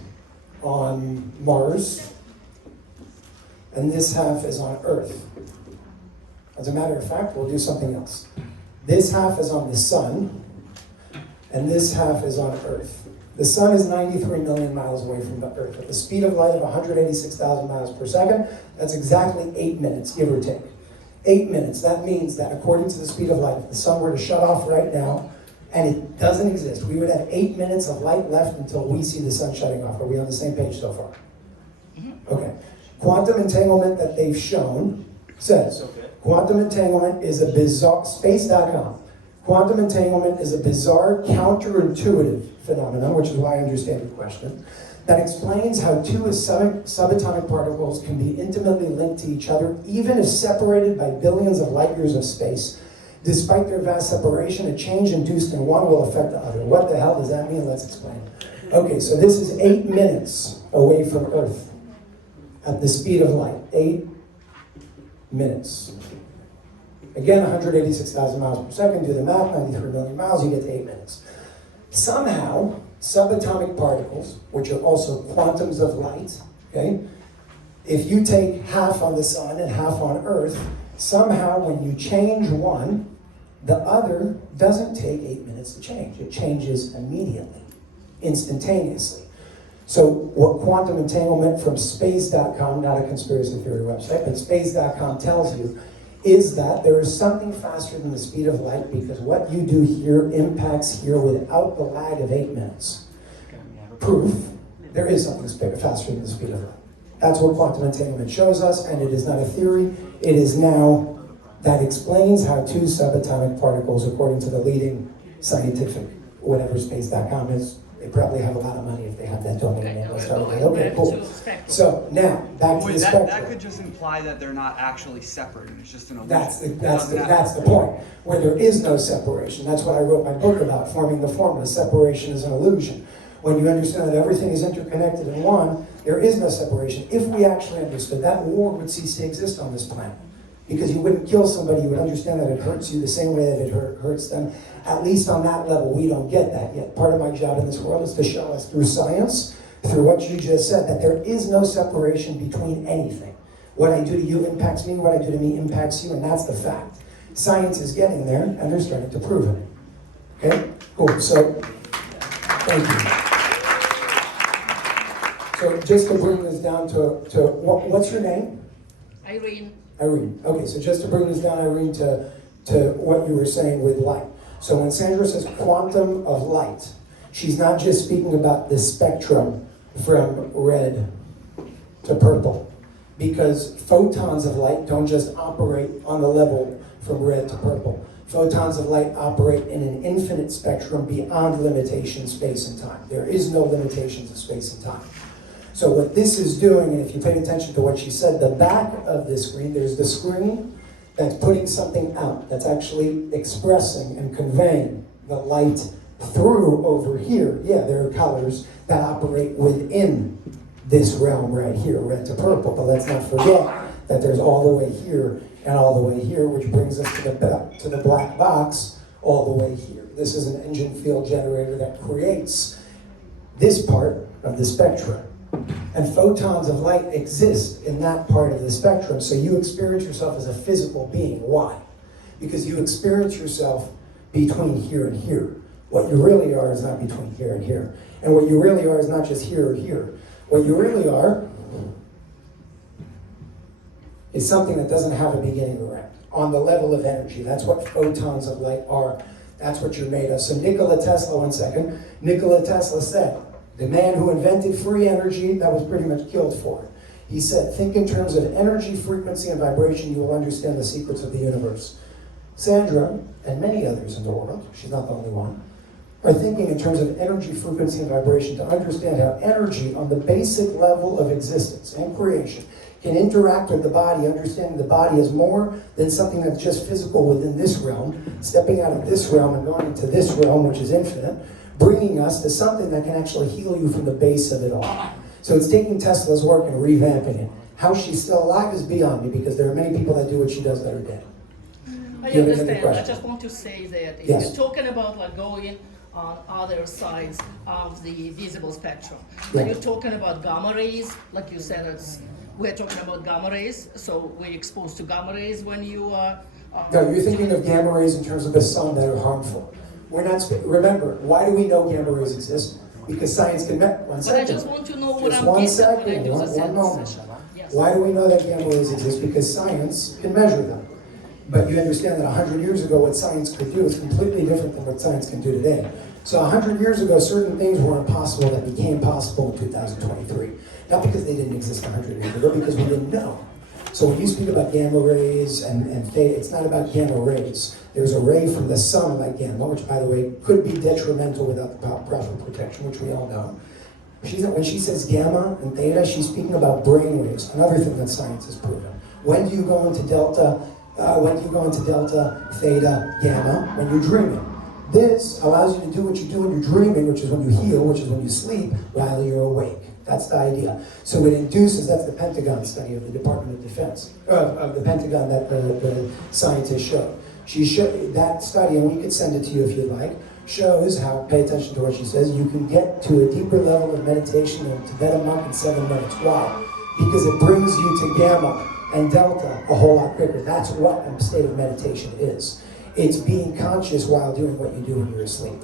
on Mars, and this half is on Earth. As a matter of fact, we'll do something else. This half is on the sun, and this half is on Earth. The sun is 93 million miles away from the Earth. At the speed of light of 186,000 miles per second, that's exactly 8 minutes, give or take. 8 minutes, that means that according to the speed of light, if the sun were to shut off right now, and it doesn't exist, we would have 8 minutes of light left until we see the sun shutting off. Are we on the same page so far? Okay. Quantum entanglement that they've shown says, quantum entanglement is a bizarre, space.com, quantum entanglement is a bizarre, counterintuitive phenomenon, which is why I understand your question, that explains how two subatomic particles can be intimately linked to each other, even if separated by billions of light years of space. Despite their vast separation, a change induced in one will affect the other. What the hell does that mean? Let's explain. Okay, so this is 8 minutes away from Earth at the speed of light. 8 minutes. Again, 186,000 miles per second. Do the math, 93 million miles, you get to 8 minutes. Somehow, subatomic particles, which are also quantums of light, okay? If you take half on the sun and half on Earth, somehow when you change one, the other doesn't take 8 minutes to change. It changes immediately, instantaneously. So what quantum entanglement from space.com, not a conspiracy theory website, but space.com tells you is that there is something faster than the speed of light because what you do here impacts here without the lag of 8 minutes. Proof, there is something faster than the speed of light. That's what quantum entanglement shows us, and it is not a theory. It is now, that explains how two subatomic particles, according to the leading scientific, whatever space.com is, they probably have a lot of money if they have that domain name. Okay, cool. So now, back to the spectrum. That could just imply that they're not actually separate, and it's just an illusion. That's the point, where there is no separation. That's what I wrote my book about, forming the formula. Separation is an illusion. When you understand that everything is interconnected in one, there is no separation. If we actually understood that, war would cease to exist on this planet. Because you wouldn't kill somebody, you would understand that it hurts you the same way that it hurts them. At least on that level, we don't get that yet. Part of my job in this world is to show us through science, through what you just said, that there is no separation between anything. What I do to you impacts me, what I do to me impacts you, and that's the fact. Science is getting there, and they're starting to prove it. Okay? Cool. So, thank you. So just to bring this down to what's your name? Irene. Irene. Okay, so just to bring this down, Irene, to what you were saying with light. So when Sandra says quantum of light, she's not just speaking about the spectrum from red to purple, because photons of light don't just operate on the level from red to purple. Photons of light operate in an infinite spectrum beyond limitation space and time. There is no limitations of space and time. So what this is doing, and if you pay attention to what she said, the back of the screen, there's the screen that's putting something out, that's actually expressing and conveying the light through over here. Yeah, there are colors that operate within this realm right here, red to purple, but let's not forget that there's all the way here and all the way here, which brings us to the black box all the way here. This is an engine field generator that creates this part of the spectrum. And photons of light exist in that part of the spectrum, so you experience yourself as a physical being. Why? Because you experience yourself between here and here. What you really are is not between here and here. And what you really are is not just here or here. What you really are is something that doesn't have a beginning or end. On the level of energy, that's what photons of light are. That's what you're made of. So Nikola Tesla, one second. Nikola Tesla said, the man who invented free energy, that was pretty much killed for it. He said, think in terms of energy, frequency, and vibration, you will understand the secrets of the universe. Sandra, and many others in the world, she's not the only one, are thinking in terms of energy, frequency, and vibration to understand how energy on the basic level of existence and creation can interact with the body, understanding the body is more than something that's just physical within this realm, stepping out of this realm and going into this realm, which is infinite, bringing us to something that can actually heal you from the base of it all. So it's taking Tesla's work and revamping it. How she's still alive is beyond me, because there are many people that do what she does that are dead. I understand. I just want to say that if Yes. you're talking about like going on other sides of the visible spectrum, Yeah. and you're talking about gamma rays, like you said, we're talking about gamma rays, so we're exposed to gamma rays when you are... No, you're thinking of gamma rays in terms of the sun that are harmful. We're not, remember, why do we know gamma rays exist? Because science can measure. One But second. I just want to know what Just I'm one getting when I second, do the one sentence. moment. Yes. Why do we know that gamma rays exist? Because science can measure them. But you understand that 100 years ago, what science could do is completely different than what science can do today. So 100 years ago, certain things were impossible that became possible in 2023. Not because they didn't exist 100 years ago, because we didn't know. So when you speak about gamma rays and theta, it's not about gamma rays. There's a ray from the sun like gamma, which, by the way, could be detrimental without the proper protection, which we all know. When she says gamma and theta, she's speaking about brain waves, another thing that science has proven. When do you go into delta, theta, gamma? When you're dreaming. This allows you to do what you do when you're dreaming, which is when you heal, which is when you sleep, while you're awake. That's the idea. So it induces, that's the Pentagon study of the Department of Defense, of the Pentagon that the scientists showed. She showed that study, and we could send it to you if you'd like, shows how, pay attention to what she says, you can get to a deeper level of meditation than a Tibetan monk in 7 minutes. Why? Because it brings you to gamma and delta a whole lot quicker. That's what a state of meditation is. It's being conscious while doing what you do when you're asleep.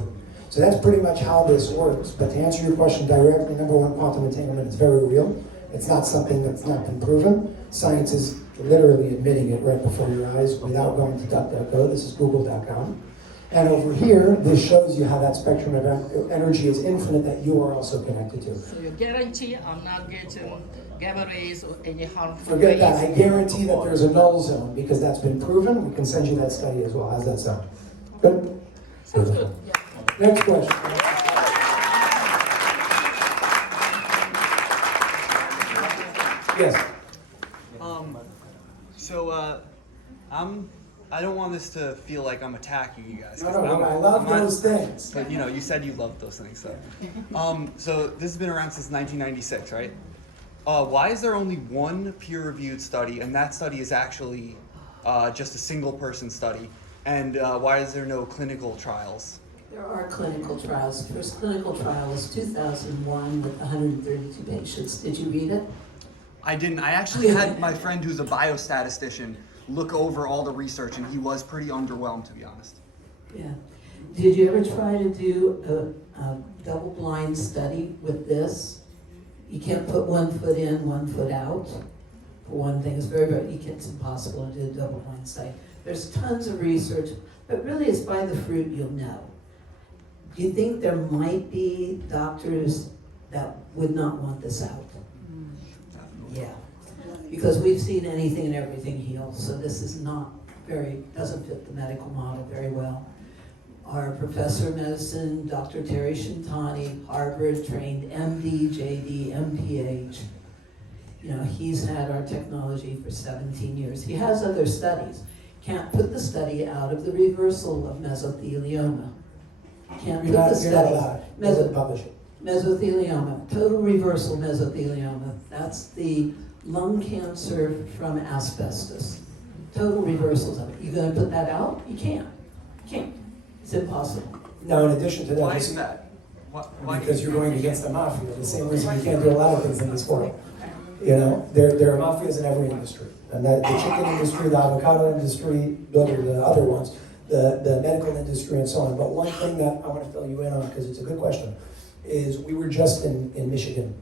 So that's pretty much how this works. But to answer your question directly, number one, quantum entanglement is very real. It's not something that's not been proven. Science is literally admitting it right before your eyes without going to DuckDuckGo. This is Google.com. And over here, this shows you how that spectrum of energy is infinite that you are also connected to. So you guarantee I'm not getting gamma rays or any harmful Forget rays? that. I guarantee that there's a null zone because that's been proven. We can send you that study as well. How's that sound? Good? Sounds good. Next question. Yes. I don't want this to feel like I'm attacking you guys. No, I love those things. But you said you loved those things, so. So this has been around since 1996, right? Why is there only one peer-reviewed study, and that study is actually just a single-person study? And why is there no clinical trials? There are clinical trials. The first clinical trial was 2001 with 132 patients. Did you read it? I didn't. I actually had my friend who's a biostatistician look over all the research, and he was pretty underwhelmed, to be honest. Yeah. Did you ever try to do a double-blind study with this? You can't put one foot in, one foot out. For one thing, it's impossible to do a double-blind study. There's tons of research, but really it's by the fruit you'll know. Do you think there might be doctors that would not want this out? Yeah. Because we've seen anything and everything heal, so this is doesn't fit the medical model very well. Our professor of medicine, Dr. Terry Shintani, Harvard trained MD, JD, MPH. He's had our technology for 17 years. He has other studies. Can't put the study out of the reversal of mesothelioma. Can't put the study. Mesothelioma, total reversal mesothelioma. That's the lung cancer from asbestos. Total reversals of it. You gonna put that out? You can't. It's impossible. Now, in addition to that, Why is that? Why because you're going against the mafia. The same reason you can't do a lot of things in this world. There are mafias in every industry, and that the chicken industry, the avocado industry, those are the other ones, the medical industry, and so on. But one thing that I want to fill you in on, because it's a good question, is we were just in Michigan.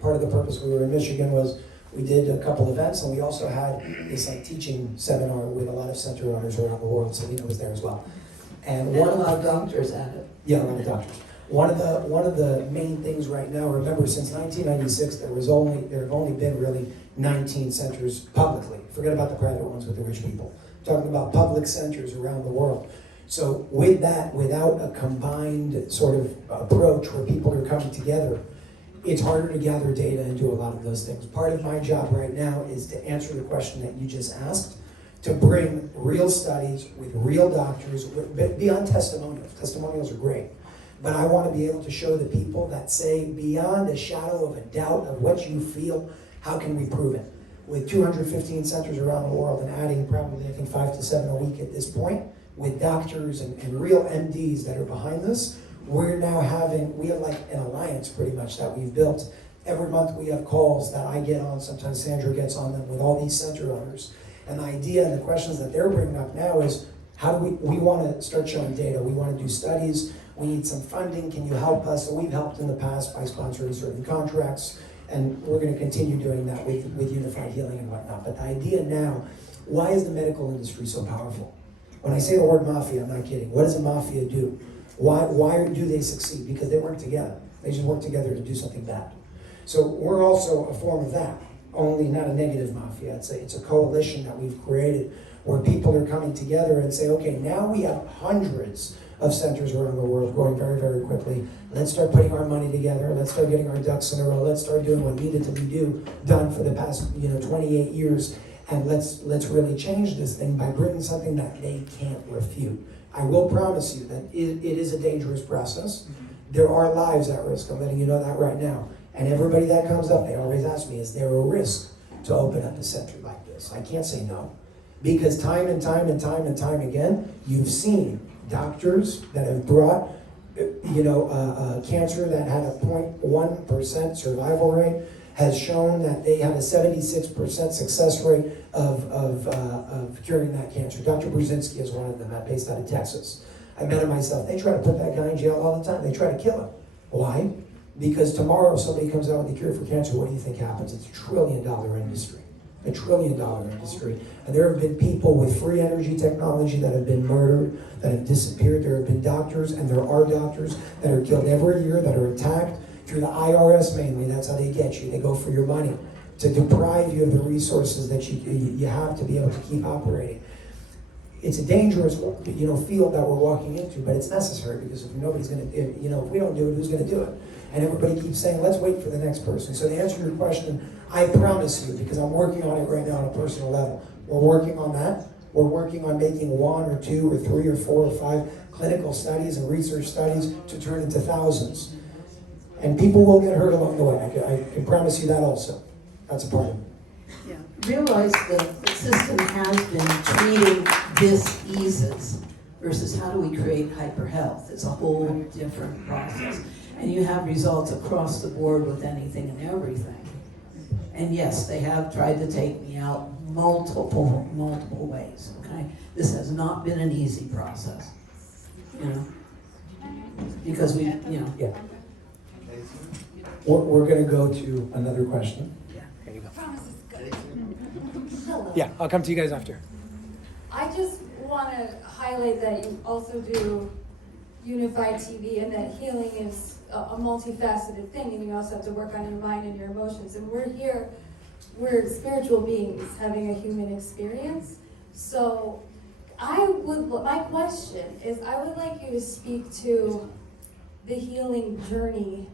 Part of the purpose we were in Michigan was we did a couple events, and we also had this teaching seminar with a lot of center owners around the world. Selena was there as well. And one of the doctors at it. Yeah, a lot of doctors. One of the main things right now, remember, since 1996, there have only been really 19 centers publicly. Forget about the private ones with the rich people. I'm talking about public centers around the world. So with that, without a combined sort of approach where people are coming together, it's harder to gather data and do a lot of those things. Part of my job right now is to answer the question that you just asked, to bring real studies with real doctors, beyond testimonials. Testimonials are great. But I want to be able to show the people that say, beyond a shadow of a doubt of what you feel, how can we prove it? With 215 centers around the world and adding probably, I think, 5 to 7 a week at this point, with doctors and real MDs that are behind this, we have like an alliance pretty much that we've built. Every month we have calls that I get on, sometimes Sandra gets on them with all these center owners. And the idea and the questions that they're bringing up now is, how do we want to start showing data, we want to do studies, we need some funding, can you help us? So we've helped in the past by sponsoring certain contracts, and we're going to continue doing that with Unified Healing and whatnot. But the idea now, why is the medical industry so powerful? When I say the word mafia, I'm not kidding. What does a mafia do? Why do they succeed? Because they work together. They just work together to do something bad. So we're also a form of that, only not a negative mafia. It's a coalition that we've created where people are coming together and say, okay, now we have hundreds of centers around the world growing very, very quickly. Let's start putting our money together. Let's start getting our ducks in a row. Let's start doing what needed to be done for the past 28 years. And let's really change this thing by bringing something that they can't refute. I will promise you that it is a dangerous process. There are lives at risk. I'm letting you know that right now. And everybody that comes up, they always ask me, is there a risk to open up a center like this? I can't say no. Because time and time again, you've seen doctors that have brought, cancer that had a 0.1% survival rate, has shown that they have a 76% success rate of curing that cancer. Dr. Brzezinski is one of them, based out of Texas. I met him myself. They try to put that guy in jail all the time. They try to kill him. Why? Because tomorrow if somebody comes out with a cure for cancer, what do you think happens? It's $1 trillion industry. $1 trillion industry. And there have been people with free energy technology that have been murdered, that have disappeared. There have been doctors, and there are doctors that are killed every year, that are attacked through the IRS mainly. That's how they get you. They go for your money to deprive you of the resources that you have to be able to keep operating. It's a dangerous, field that we're walking into, but it's necessary, because if nobody's going to, if we don't do it, who's going to do it? And everybody keeps saying, let's wait for the next person. So to answer your question, I promise you, because I'm working on it right now on a personal level, we're working on that. We're working on making 1 or 2 or 3 or 4 or 5 clinical studies and research studies to turn into thousands. And people will get hurt along the way. I can promise you that also. That's a part of it. Realize that the system has been treating diseases versus how do we create hyper health. It's a whole different process. And you have results across the board with anything and everything. And yes, they have tried to take me out multiple ways, okay? This has not been an easy process, because we. Yeah. We're going to go to another question. There you go. Hello. Yeah, I'll come to you guys after. I just want to highlight that you also do unified TV, and that healing is a multifaceted thing, and you also have to work on your mind and your emotions. And we're spiritual beings having a human experience. So my question is, I would like you to speak to the healing journey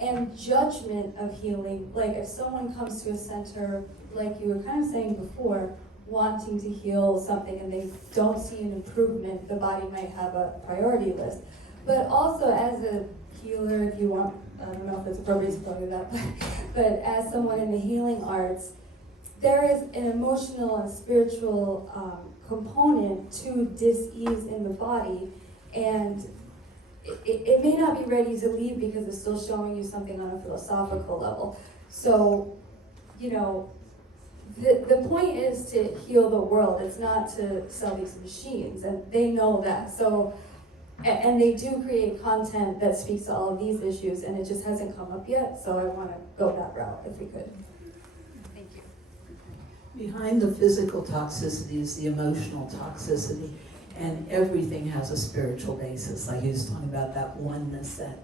and judgment of healing. Like if someone comes to a center, like you were kind of saying before, wanting to heal something and they don't see an improvement, the body might have a priority list. But also as a healer, if you want, I don't know if it's appropriate to call you that, but as someone in the healing arts, there is an emotional and spiritual component to dis-ease in the body, and it may not be ready to leave because it's still showing you something on a philosophical level. So, the point is to heal the world. It's not to sell these machines, and they know that. So, and they do create content that speaks to all of these issues, and it just hasn't come up yet. So I want to go that route if we could. Thank you. Behind the physical toxicity is the emotional toxicity, and everything has a spiritual basis. Like he was talking about that oneness, that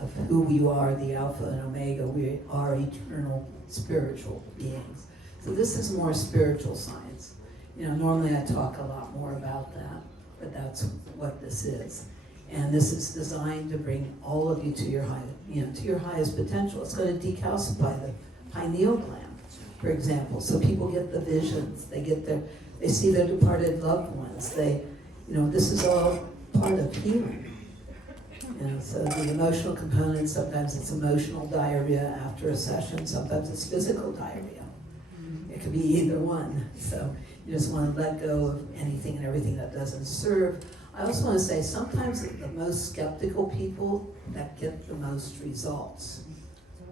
of who we are, the Alpha and Omega. We are eternal spiritual beings. So this is more spiritual science. Normally I talk a lot more about that, but that's what this is. And this is designed to bring all of you to your to your highest potential. It's going to decalcify the pineal gland, for example, so people get the visions. They see their departed loved ones. This is all part of healing. So the emotional component, sometimes it's emotional diarrhea after a session, sometimes it's physical diarrhea. It could be either one. So you just want to let go of anything and everything that doesn't serve. I also want to say sometimes the most skeptical people that get the most results,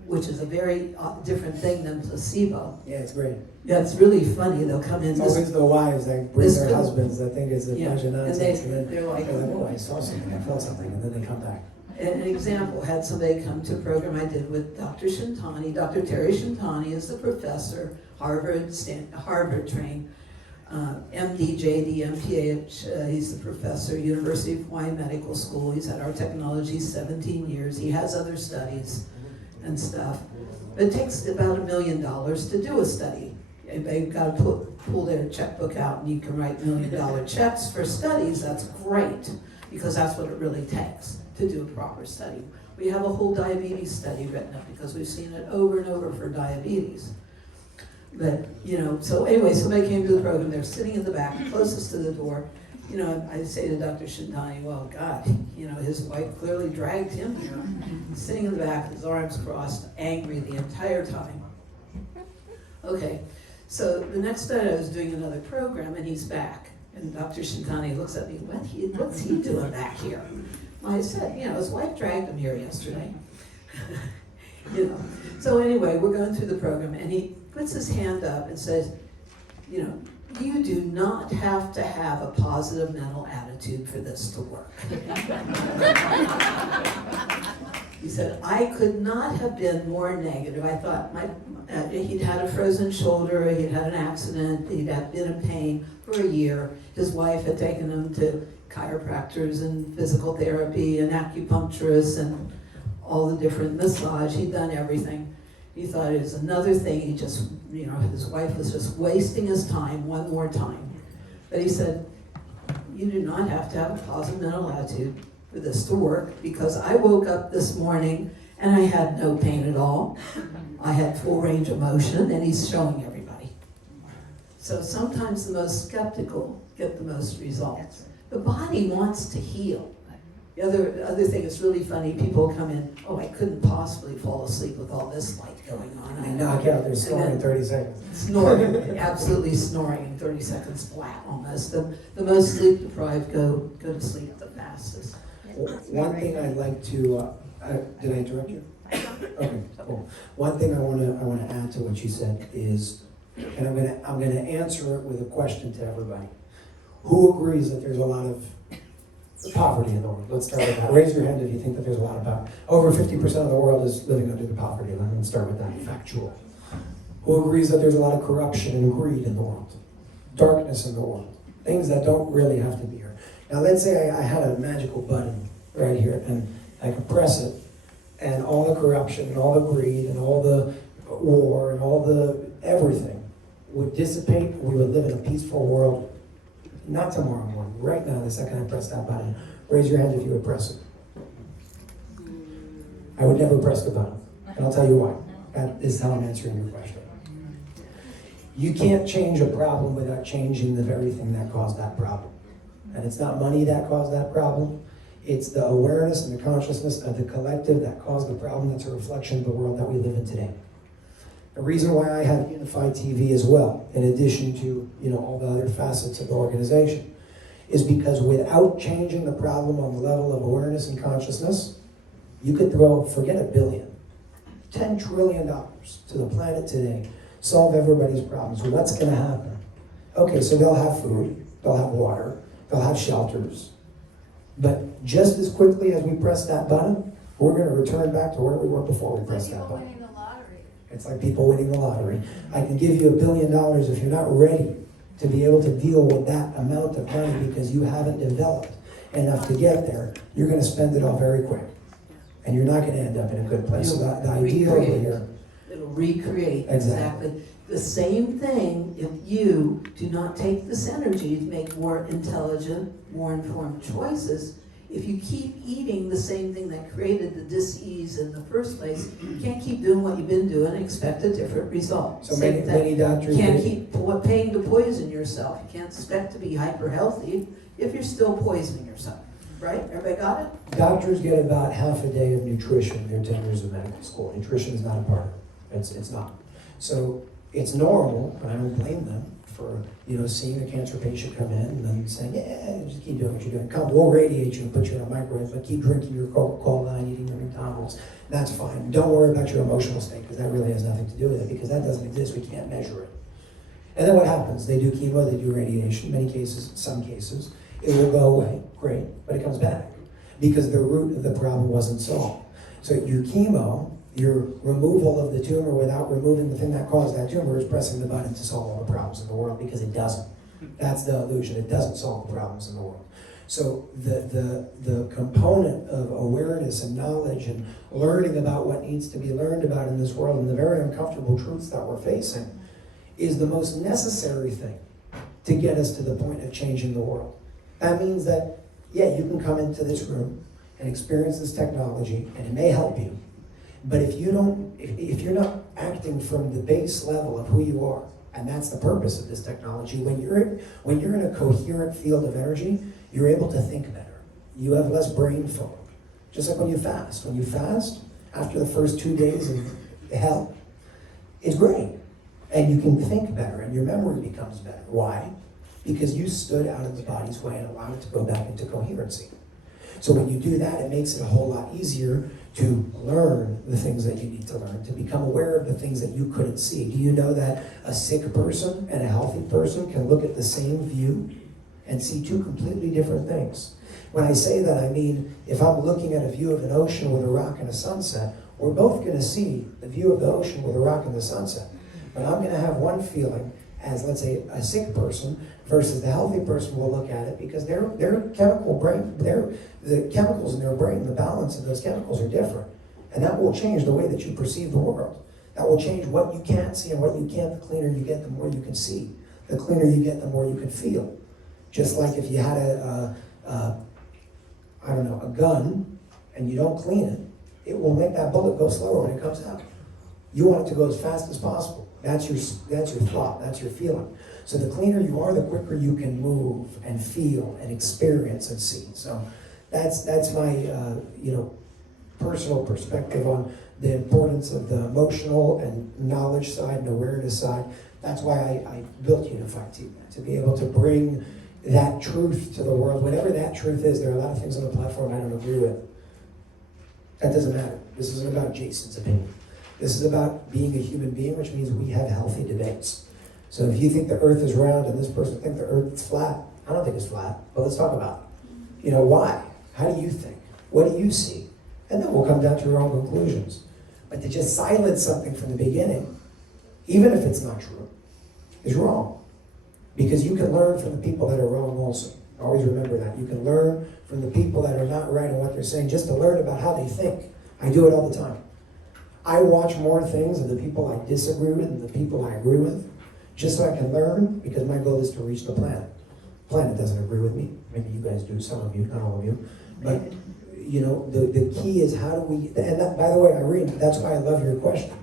which is a very different thing than placebo. Yeah, it's great. Yeah, it's really funny. They'll come in. It's always the wives that bring their husbands that think it's a bunch of nonsense. And they're like, oh, I saw something, I felt something, and then they come back. An example, had somebody come to a program I did with Dr. Shintani. Dr. Terry Shintani is the professor, Harvard trained, MD, JD, MPH. He's the professor, University of Hawaii Medical School. He's had our technology 17 years. He has other studies and stuff. But it takes about $1 million to do a study. They've got to pull their checkbook out, and you can write $1 million checks for studies. That's great, because that's what it really takes to do a proper study. We have a whole diabetes study written up because we've seen it over and over for diabetes. But, so anyway, somebody came to the program, they're sitting in the back, closest to the door. I say to Dr. Shintani, well, God, his wife clearly dragged him here. He's sitting in the back, his arms crossed, angry the entire time. Okay, so the next day I was doing another program, and he's back. And Dr. Shintani looks at me, what's he doing back here? I said, his wife dragged him here yesterday. So anyway, we're going through the program, and he puts his hand up and says, you do not have to have a positive mental attitude for this to work. He said, I could not have been more negative. I thought he'd had a frozen shoulder, he'd had an accident, he'd had been in pain for a year. His wife had taken him to chiropractors and physical therapy and acupuncturists and all the different massage. He'd done everything. He thought it was another thing. He just, his wife was just wasting his time one more time. But he said, you do not have to have a positive mental attitude for this to work, because I woke up this morning and I had no pain at all. I had full range of motion, and he's showing everybody. So sometimes the most skeptical get the most results. The body wants to heal. The other thing is really funny, people come in, oh, I couldn't possibly fall asleep with all this light going on. I knock out, they're snoring in 30 seconds. Snoring, absolutely snoring in 30 seconds flat almost. The most sleep deprived go to sleep the fastest. One thing I'd like to, did I interrupt you? Okay, cool. One thing I want to add to what you said is, and I'm gonna answer it with a question to everybody. Who agrees that there's a lot of poverty in the world? Let's start with that. Raise your hand if you think that there's a lot of poverty. Over 50% of the world is living under the poverty line. Let's start with that, factual. Who agrees that there's a lot of corruption and greed in the world? Darkness in the world. Things that don't really have to be here. Now let's say I had a magical button right here, and I could press it, and all the corruption and all the greed and all the war and all the everything would dissipate. We would live in a peaceful world. Not tomorrow morning, right now, the second I press that button. Raise your hand if you would press it. I would never press the button, and I'll tell you why. That is how I'm answering your question. You can't change a problem without changing the very thing that caused that problem. And it's not money that caused that problem. It's the awareness and the consciousness of the collective that caused the problem. That's a reflection of the world that we live in today. The reason why I have Unified TV as well, in addition to all the other facets of the organization, is because without changing the problem on the level of awareness and consciousness, you could forget $1 billion, $10 trillion to the planet today, solve everybody's problems. What's going to happen? Okay, so they'll have food, they'll have water, they'll have shelters, but just as quickly as we press that button, we're going to return back to where we were before we pressed that button. It's like people winning the lottery. I can give you $1 billion if you're not ready to be able to deal with that amount of money because you haven't developed enough to get there. You're going to spend it all very quick. And you're not going to end up in a good place. So the idea over here. It'll recreate Exactly. the same thing if you do not take this energy to make more intelligent, more informed choices. If you keep eating the same thing that created the dis-ease in the first place, you can't keep doing what you've been doing and expect a different result. So many doctors... You can't keep paying to poison yourself. You can't expect to be hyper healthy if you're still poisoning yourself. Right? Everybody got it? Doctors get about half a day of nutrition in their 10 years of medical school. Nutrition is not a part of it. It's not. So it's normal, and I don't blame them, for seeing a cancer patient come in and then saying, yeah, just keep doing what you're doing. Come, we'll radiate you and put you in a microwave, but keep drinking your Coca-Cola and eating your McDonald's. That's fine. Don't worry about your emotional state, because that really has nothing to do with it, because that doesn't exist. We can't measure it. And then what happens? They do chemo, they do radiation. In many cases, some cases, it will go away. Great, but it comes back because the root of the problem wasn't solved. So your chemo, your removal of the tumor without removing the thing that caused that tumor, is pressing the button to solve all the problems in the world, because it doesn't. That's the illusion. It doesn't solve the problems in the world. So the component of awareness and knowledge and learning about what needs to be learned about in this world and the very uncomfortable truths that we're facing is the most necessary thing to get us to the point of changing the world. That means that, yeah, you can come into this room and experience this technology, and it may help you. But if you're not acting from the base level of who you are, and that's the purpose of this technology, when you're in a coherent field of energy, you're able to think better. You have less brain fog. Just like when you fast. When you fast, after the first 2 days of hell, it's great. And you can think better, and your memory becomes better. Why? Because you stood out of the body's way and allowed it to go back into coherency. So when you do that, it makes it a whole lot easier to learn the things that you need to learn, to become aware of the things that you couldn't see. Do you know that a sick person and a healthy person can look at the same view and see two completely different things. When I say that, I mean, if I'm looking at a view of an ocean with a rock and a sunset, we're both going to see the view of the ocean with a rock and the sunset. But I'm going to have one feeling as, let's say, a sick person versus the healthy person will look at it because their chemical brain, the chemicals in their brain, the balance of those chemicals are different. And that will change the way that you perceive the world. That will change what you can't see and what you can't. The cleaner you get, the more you can see. The cleaner you get, the more you can feel. Just like if you had a gun and you don't clean it, it will make that bullet go slower when it comes out. You want it to go as fast as possible. That's your thought, that's your feeling. So the cleaner you are, the quicker you can move and feel and experience and see. So that's my personal perspective on the importance of the emotional and knowledge side and awareness side. That's why I built Unified TV, to be able to bring that truth to the world. Whatever that truth is, there are a lot of things on the platform I don't agree with. That doesn't matter. This isn't about Jason's opinion. This is about being a human being, which means we have healthy debates. So if you think the earth is round and this person thinks the earth is flat, I don't think it's flat, but let's talk about it. Why? How do you think? What do you see? And then we'll come down to our own conclusions. But to just silence something from the beginning, even if it's not true, is wrong. Because you can learn from the people that are wrong also. Always remember that. You can learn from the people that are not right in what they're saying, just to learn about how they think. I do it all the time. I watch more things of the people I disagree with than the people I agree with, just so I can learn, because my goal is to reach the planet. The planet doesn't agree with me. Maybe you guys do, some of you, not all of you. But, the key is how do we, and that, by the way, Irene, that's why I love your question.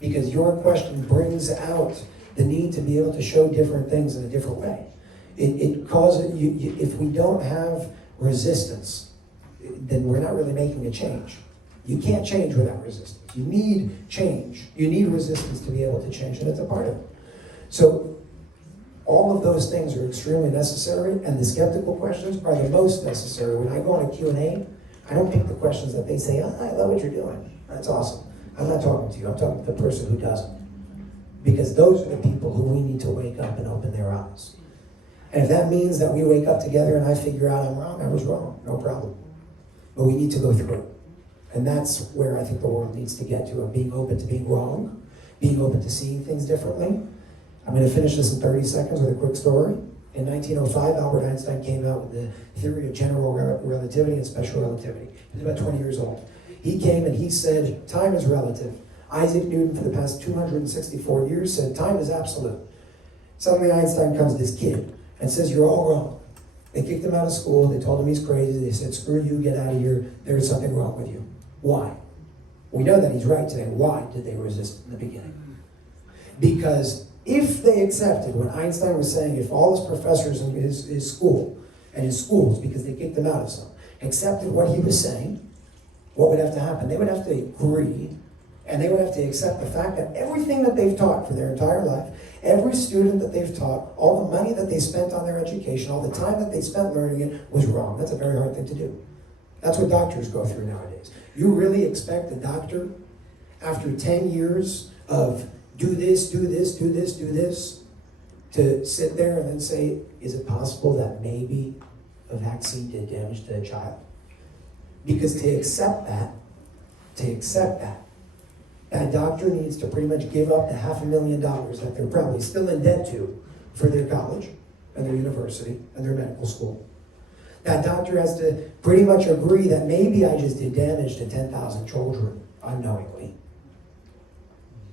Because your question brings out the need to be able to show different things in a different way. It causes, if we don't have resistance, then we're not really making a change. You can't change without resistance. You need change. You need resistance to be able to change, and it's a part of it. So all of those things are extremely necessary, and the skeptical questions are the most necessary. When I go on a Q&A, I don't pick the questions that they say, I love what you're doing. That's awesome. I'm not talking to you. I'm talking to the person who doesn't. Because those are the people who we need to wake up and open their eyes. And if that means that we wake up together and I figure out I'm wrong, I was wrong. No problem. But we need to go through it. And that's where I think the world needs to get to, of being open to being wrong, being open to seeing things differently. I'm going to finish this in 30 seconds with a quick story. In 1905, Albert Einstein came out with the theory of general relativity and special relativity. He was about 20 years old. He came and he said, time is relative. Isaac Newton, for the past 264 years, said time is absolute. Suddenly Einstein comes, this kid, and says, you're all wrong. They kicked him out of school. They told him he's crazy. They said, screw you, get out of here. There's something wrong with you. Why? We know that he's right today. Why did they resist in the beginning? Because if they accepted what Einstein was saying, if all his professors in his school and his schools, because they kicked him out of some, accepted what he was saying, what would have to happen? They would have to agree, and they would have to accept the fact that everything that they've taught for their entire life, every student that they've taught, all the money that they spent on their education, all the time that they spent learning it, was wrong. That's a very hard thing to do. That's what doctors go through nowadays. You really expect the doctor, after 10 years of do this, do this, do this, do this, to sit there and then say, is it possible that maybe a vaccine did damage to a child? Because to accept that, that doctor needs to pretty much give up the $500,000 that they're probably still in debt to for their college and their university and their medical school. That doctor has to pretty much agree that maybe I just did damage to 10,000 children unknowingly.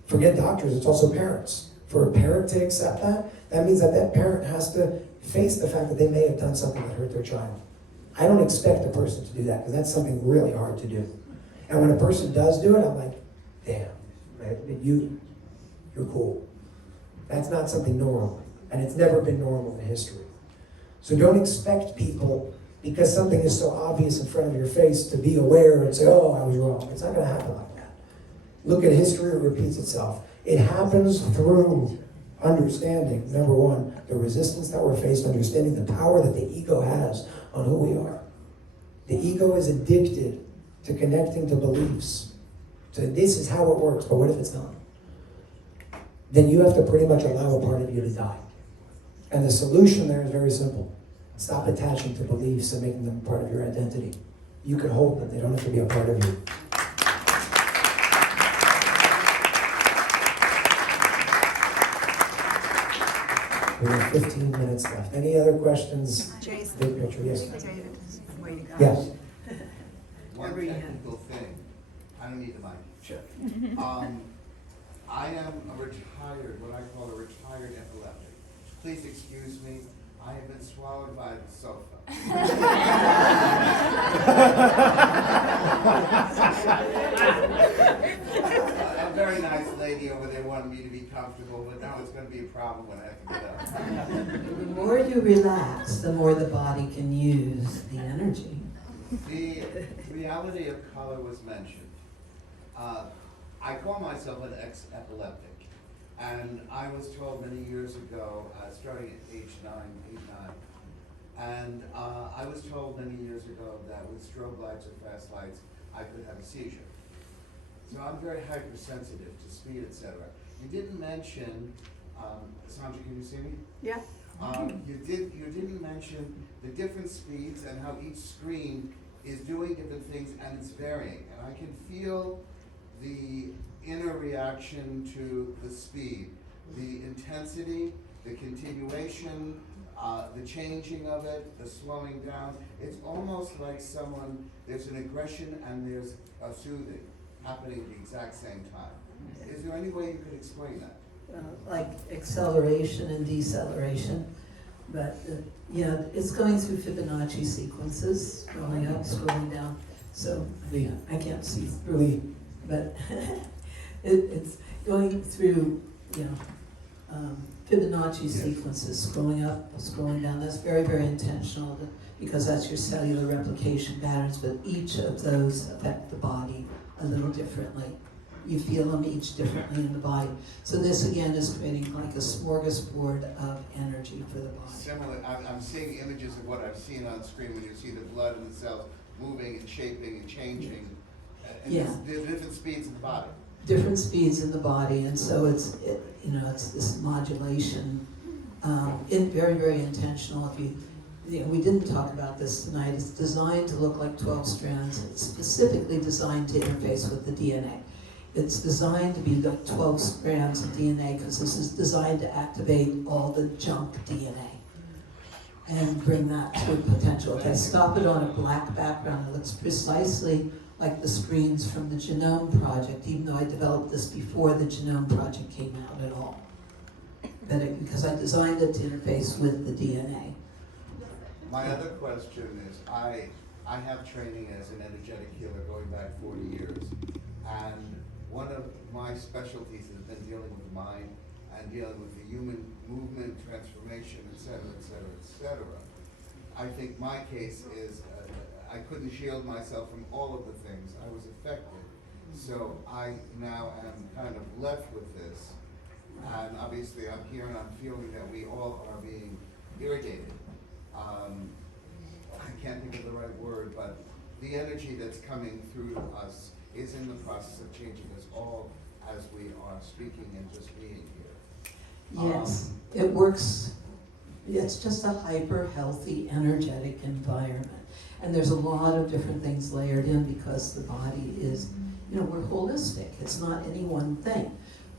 Forget doctors, it's also parents. For a parent to accept that, that means that that parent has to face the fact that they may have done something that hurt their child. I don't expect a person to do that, because that's something really hard to do. And when a person does do it, I'm like, damn, right? You're cool. That's not something normal, and it's never been normal in history. So don't expect people, because something is so obvious in front of your face, to be aware and say, oh, I was wrong. It's not going to happen like that. Look at history, it repeats itself. It happens through understanding, number one, the resistance that we're faced, understanding the power that the ego has on who we are. The ego is addicted to connecting to beliefs. So this is how it works, but what if it's not? Then you have to pretty much allow a part of you to die. And the solution there is very simple. Stop attaching to beliefs and making them part of your identity. You can hold them, they don't have to be a part of you. We have 15 minutes left. Any other questions? Jason. Big picture, yes. Waiting. Yes. One technical thing. I don't need the mic. Sure. I am a retired, what I call a retired epileptic. Please excuse me. I have been swallowed by the sofa. A very nice lady over there wanted me to be comfortable, but now it's going to be a problem when I have to get up. The more you relax, the more the body can use the energy. The reality of color was mentioned. I call myself an ex-epileptic, and I was told many years ago, starting at age 9, and I was told many years ago that with strobe lights or fast lights, I could have a seizure. So I'm very hypersensitive to speed, etc. You didn't mention, Sandra, can you see me? Yeah. You didn't mention the different speeds and how each screen is doing different things and it's varying. And I can feel the inner reaction to the speed, the intensity, the continuation, the changing of it, the slowing down. It's almost like there's an aggression and there's a soothing happening at the exact same time. Is there any way you could explain that? Like acceleration and deceleration, but it's going through Fibonacci sequences, scrolling up, scrolling down. So I can't see through, but it's going through Fibonacci sequences, scrolling up, scrolling down. That's very, very intentional because that's your cellular replication patterns, but each of those affect the body a little differently. You feel them each differently in the body. So this again is creating like a smorgasbord of energy for the body. Similar, I'm seeing images of what I've seen on screen when you see the blood in the cells moving and shaping and changing. And there's different speeds in the body. Different speeds in the body, and so it's this modulation, very, very intentional. We didn't talk about this tonight. It's designed to look like 12 strands. It's specifically designed to interface with the DNA. It's designed to be like 12 strands of DNA because this is designed to activate all the junk DNA and bring that to potential. If I stop it on a black background, it looks precisely like the screens from the Genome Project, even though I developed this before the Genome Project came out at all. Because I designed it to interface with the DNA. My other question is, I have training as an energetic healer going back 40 years, and one of my specialties has been dealing with the mind and dealing with the human movement, transformation, et cetera, et cetera, et cetera. I think my case is I couldn't shield myself from all of the things. I was affected. So I now am kind of left with this. And obviously I'm here and I'm feeling that we all are being irrigated. I can't think of the right word, but the energy that's coming through us is in the process of changing us all as we are speaking and just being here. Yes, it works. It's just a hyper healthy, energetic environment. And there's a lot of different things layered in because the body is, we're holistic. It's not any one thing.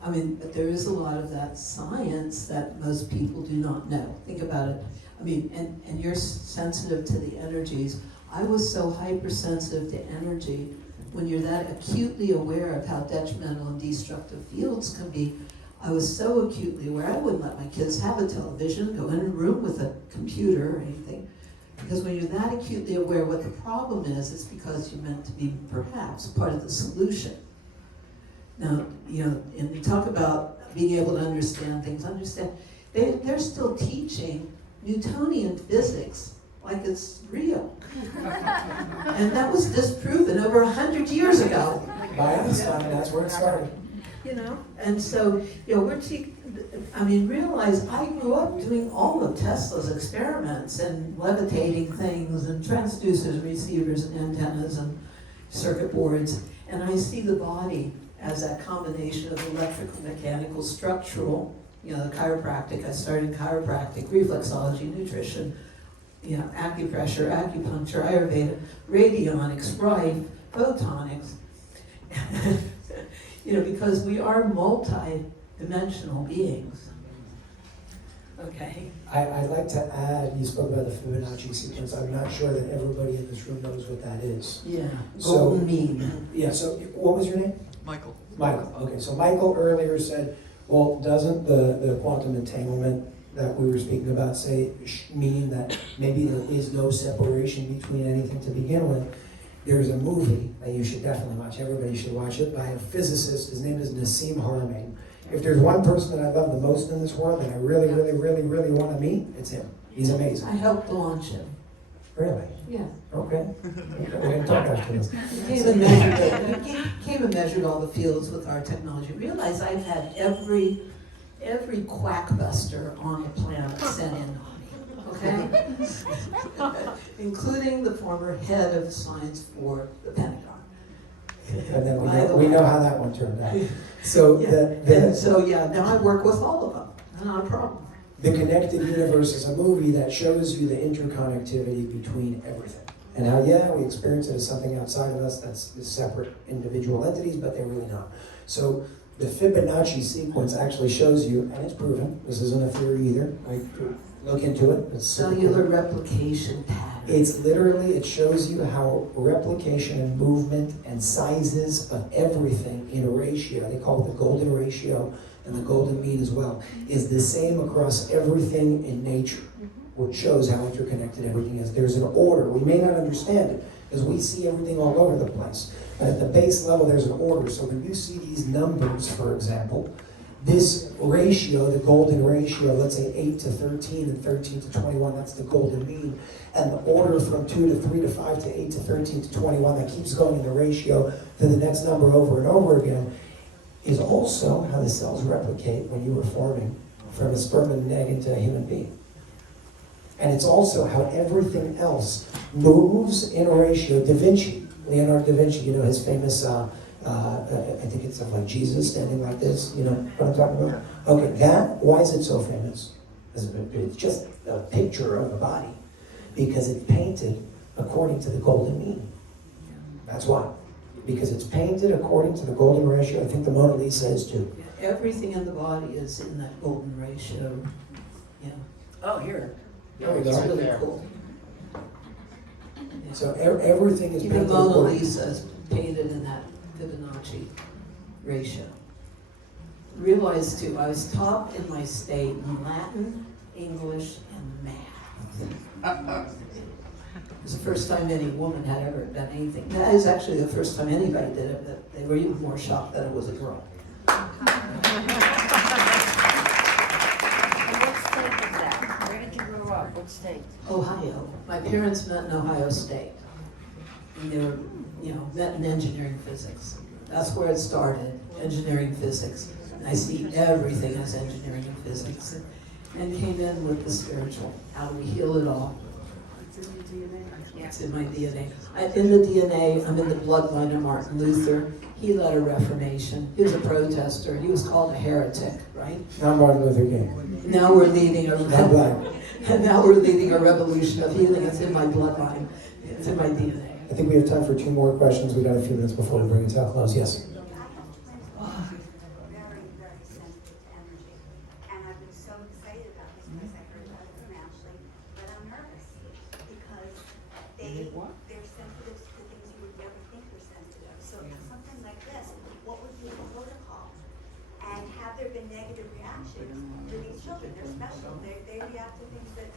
I mean, but there is a lot of that science that most people do not know. Think about it. I mean, and you're sensitive to the energies. I was so hypersensitive to energy. When you're that acutely aware of how detrimental and destructive fields can be, I was so acutely aware, I wouldn't let my kids have a television, go in a room with a computer or anything. Because when you're that acutely aware what the problem is, it's because you're meant to be perhaps part of the solution. Now, and you talk about being able to understand things, they're still teaching Newtonian physics like it's real. And that was disproven over 100 years ago. By Einstein, that's where it started. And so, realize I grew up doing all of Tesla's experiments and levitating things and transducers, receivers, and antennas and circuit boards. And I see the body as that combination of electrical, mechanical, structural, the chiropractic. I started in chiropractic, reflexology, nutrition, acupressure, acupuncture, Ayurveda, radionics, Rife, photonics. Because we are multi-dimensional beings. Okay. I'd like to add, you spoke about the Fibonacci sequence. I'm not sure that everybody in this room knows what that is. Yeah, golden mean. Yeah, so what was your name? Michael. Michael, okay. So Michael earlier said, well, doesn't the quantum entanglement that we were speaking about mean that maybe there is no separation between anything to begin with? There's a movie that you should definitely watch. Everybody should watch it, by a physicist. His name is Nassim Haramein. If there's one person that I love the most in this world that I really, really, really, really want to meet, it's him. He's amazing. I helped launch him. Really? Yeah. Okay. We're going to talk after this. He came and measured all the fields with our technology. Realize I've had every quackbuster on the planet sent in on me, okay? Including the former head of science for the Pentagon. And then we know how that one turned out. So now I work with all of them. Not a problem. The Connected Universe is a movie that shows you the interconnectivity between everything. And how, we experience it as something outside of us that's separate individual entities, but they're really not. So the Fibonacci sequence actually shows you, and it's proven, this isn't a theory either, look into it. It's cellular replication pattern. It's literally, it shows you how replication and movement and sizes of everything in a ratio, they call it the golden ratio, and the golden mean as well, is the same across everything in nature, which shows how interconnected everything is. There's an order. We may not understand it, because we see everything all over the place. But at the base level, there's an order. So when you see these numbers, for example, this ratio, the golden ratio, let's say 8 to 13 and 13 to 21, that's the golden mean. And the order from 2 to 3 to 5 to 8 to 13 to 21, that keeps going in the ratio to the next number over and over again, is also how the cells replicate when you were forming from a sperm and an egg into a human being. And it's also how everything else moves in a ratio. Leonardo da Vinci, his famous, I think it's of like Jesus standing like this, you know what I'm talking about? Okay, why is it so famous? It's just a picture of the body, because it's painted according to the golden mean. That's why. Because it's painted according to the golden ratio. I think the Mona Lisa is too. Yeah, everything in the body is in that golden ratio. Yeah. Oh, here. There we go. It's really cool. Yeah. So everything is even painted Mona according. Lisa is painted in that Fibonacci ratio. Realize too, I was taught in my state in Latin, English, and math. It was the first time any woman had ever done anything. That is actually the first time anybody did it, but they were even more shocked that it was a girl. What state was that? Where did you grow up? What state? Ohio. My parents met in Ohio State. And they were, met in engineering physics. That's where it started, engineering physics. And I see everything as engineering and physics. And came in with the spiritual. How do we heal it all? It's in my DNA. In the DNA, I'm in the bloodline of Martin Luther. He led a Reformation. He was a protester. He was called a heretic, right? Not Martin Luther King. Now we're leading Not black. and now we're leading a revolution of healing. It's in my bloodline. It's in my DNA. I think we have time for 2 more questions. We got a few minutes before we bring it to a close. Yes. They're sensitive to things you would never think they're sensitive. So something like this, what would be the protocol? And have there been negative reactions to these children? They're special. They react to things that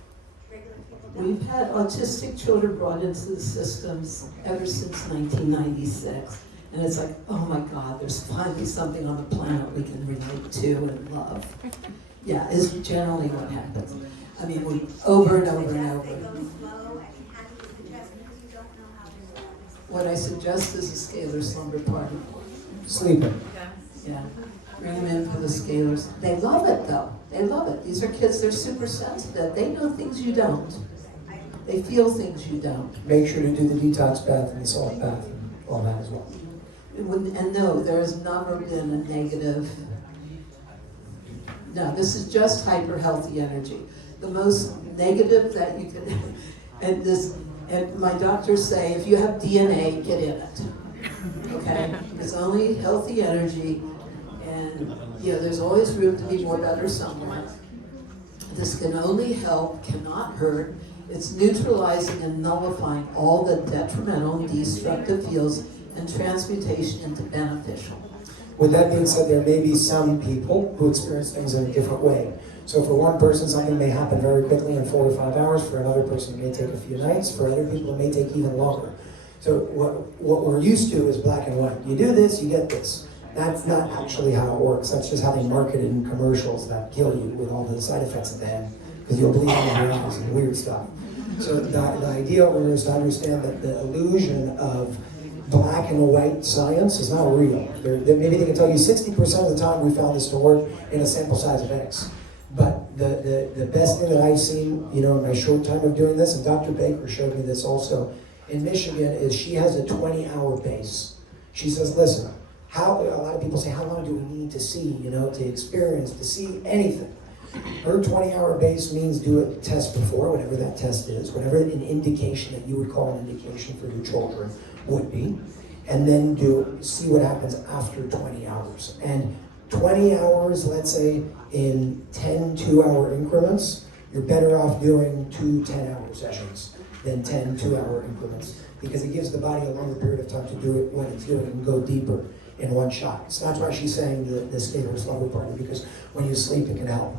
regular people don't. We've had autistic children brought into the systems ever since 1996. And it's like, oh my God, there's finally something on the planet we can relate to and love. Yeah, is generally what happens. I mean, we over and over and over. What I suggest is a scalar slumber party. Sleeping. Yeah. Bring them in for the scalars. They love it though. They love it. These are kids, they're super sensitive. They know things you don't. They feel things you don't. Make sure to do the detox bath and the salt bath and all that as well. And no, there has never been a negative. No, this is just hyper healthy energy. the most negative that you could, and my doctors say, if you have DNA, get in it. Okay? It's only healthy energy, and there's always room to be more better somewhere. This can only help, cannot hurt. It's neutralizing and nullifying all the detrimental and destructive fields and transmutation into beneficial. With that being said, there may be some people who experience things in a different way. So for one person, something may happen very quickly in 4 to 5 hours. For another person, it may take a few nights. For other people, it may take even longer. So what we're used to is black and white. You do this, you get this. That's not actually how it works. That's just how they market it in commercials that kill you with all the side effects at the end, because you'll bleed in your eyes and weird stuff. So the idea is to understand that the illusion of black and white science is not real. Maybe they can tell you 60% of the time we found this to work in a sample size of X. But the best thing that I've seen, in my short time of doing this, and Dr. Baker showed me this also, in Michigan, is she has a 20-hour base. She says, listen, a lot of people say, how long do we need to see, to experience, to see anything? Her 20-hour base means do a test before, whatever that test is, whatever an indication that you would call an indication for your children would be, and then see what happens after 20 hours. And 20 hours, let's say, in 10 2-hour increments, you're better off doing 2 10-hour sessions than 10 2-hour increments, because it gives the body a longer period of time to do it when it's doing and go deeper in one shot. So that's why she's saying the scalar slumber party, because when you sleep, it can help.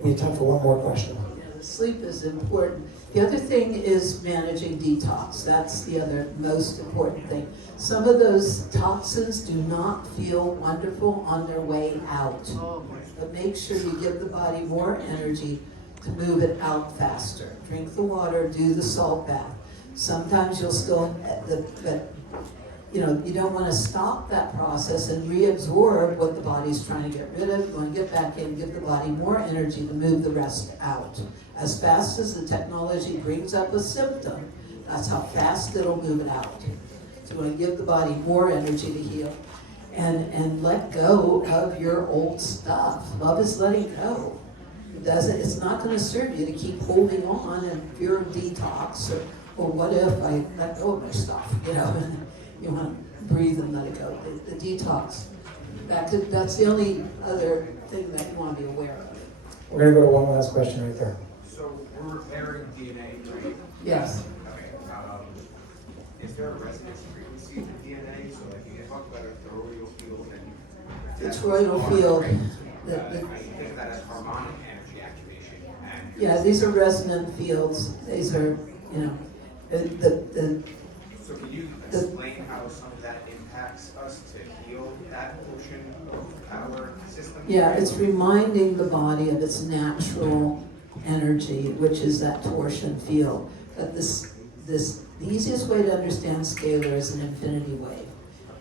We have time for one more question. Yeah, sleep is important. The other thing is managing detox. That's the other most important thing. Some of those toxins do not feel wonderful on their way out. But make sure you give the body more energy to move it out faster. Drink the water, do the salt bath. Sometimes you'll still, you don't want to stop that process and reabsorb what the body's trying to get rid of. You want to get back in, give the body more energy to move the rest out. As fast as the technology brings up a symptom, that's how fast it'll move it out. So you want to give the body more energy to heal. And let go of your old stuff. Love is letting go. It's not going to serve you to keep holding on and fear of detox, or what if I let go of my stuff, You want to breathe and let it go. The detox, that's the only other thing that you want to be aware of. We're going to go to one last question right there. So we're repairing DNA, right? Yes. Okay. Is there a resonance frequency in the DNA? So like you can talk about a toroidal field and The toroidal field. I think of that as harmonic energy activation. Yeah, these are resonant fields. These are, So can you explain how some of that impacts us to heal that portion of our system? Yeah, it's reminding the body of its natural energy, which is that torsion field. But the easiest way to understand scalar is an infinity wave.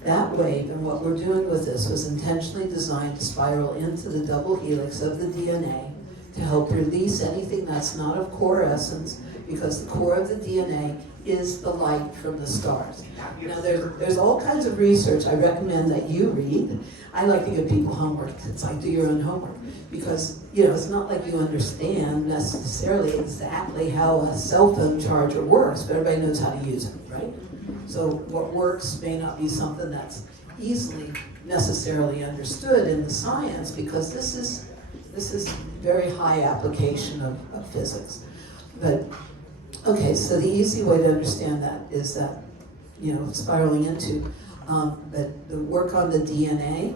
That wave, and what we're doing with this, was intentionally designed to spiral into the double helix of the DNA to help release anything that's not of core essence, because the core of the DNA is the light from the stars. Now there's all kinds of research I recommend that you read. I like to give people homework. It's like, do your own homework, because it's not like you understand necessarily exactly how a cell phone charger works, but everybody knows how to use it, right? So what works may not be something that's easily necessarily understood in the science, because this is very high application of physics. But okay, so the easy way to understand that is that, spiraling into, but the work on the DNA,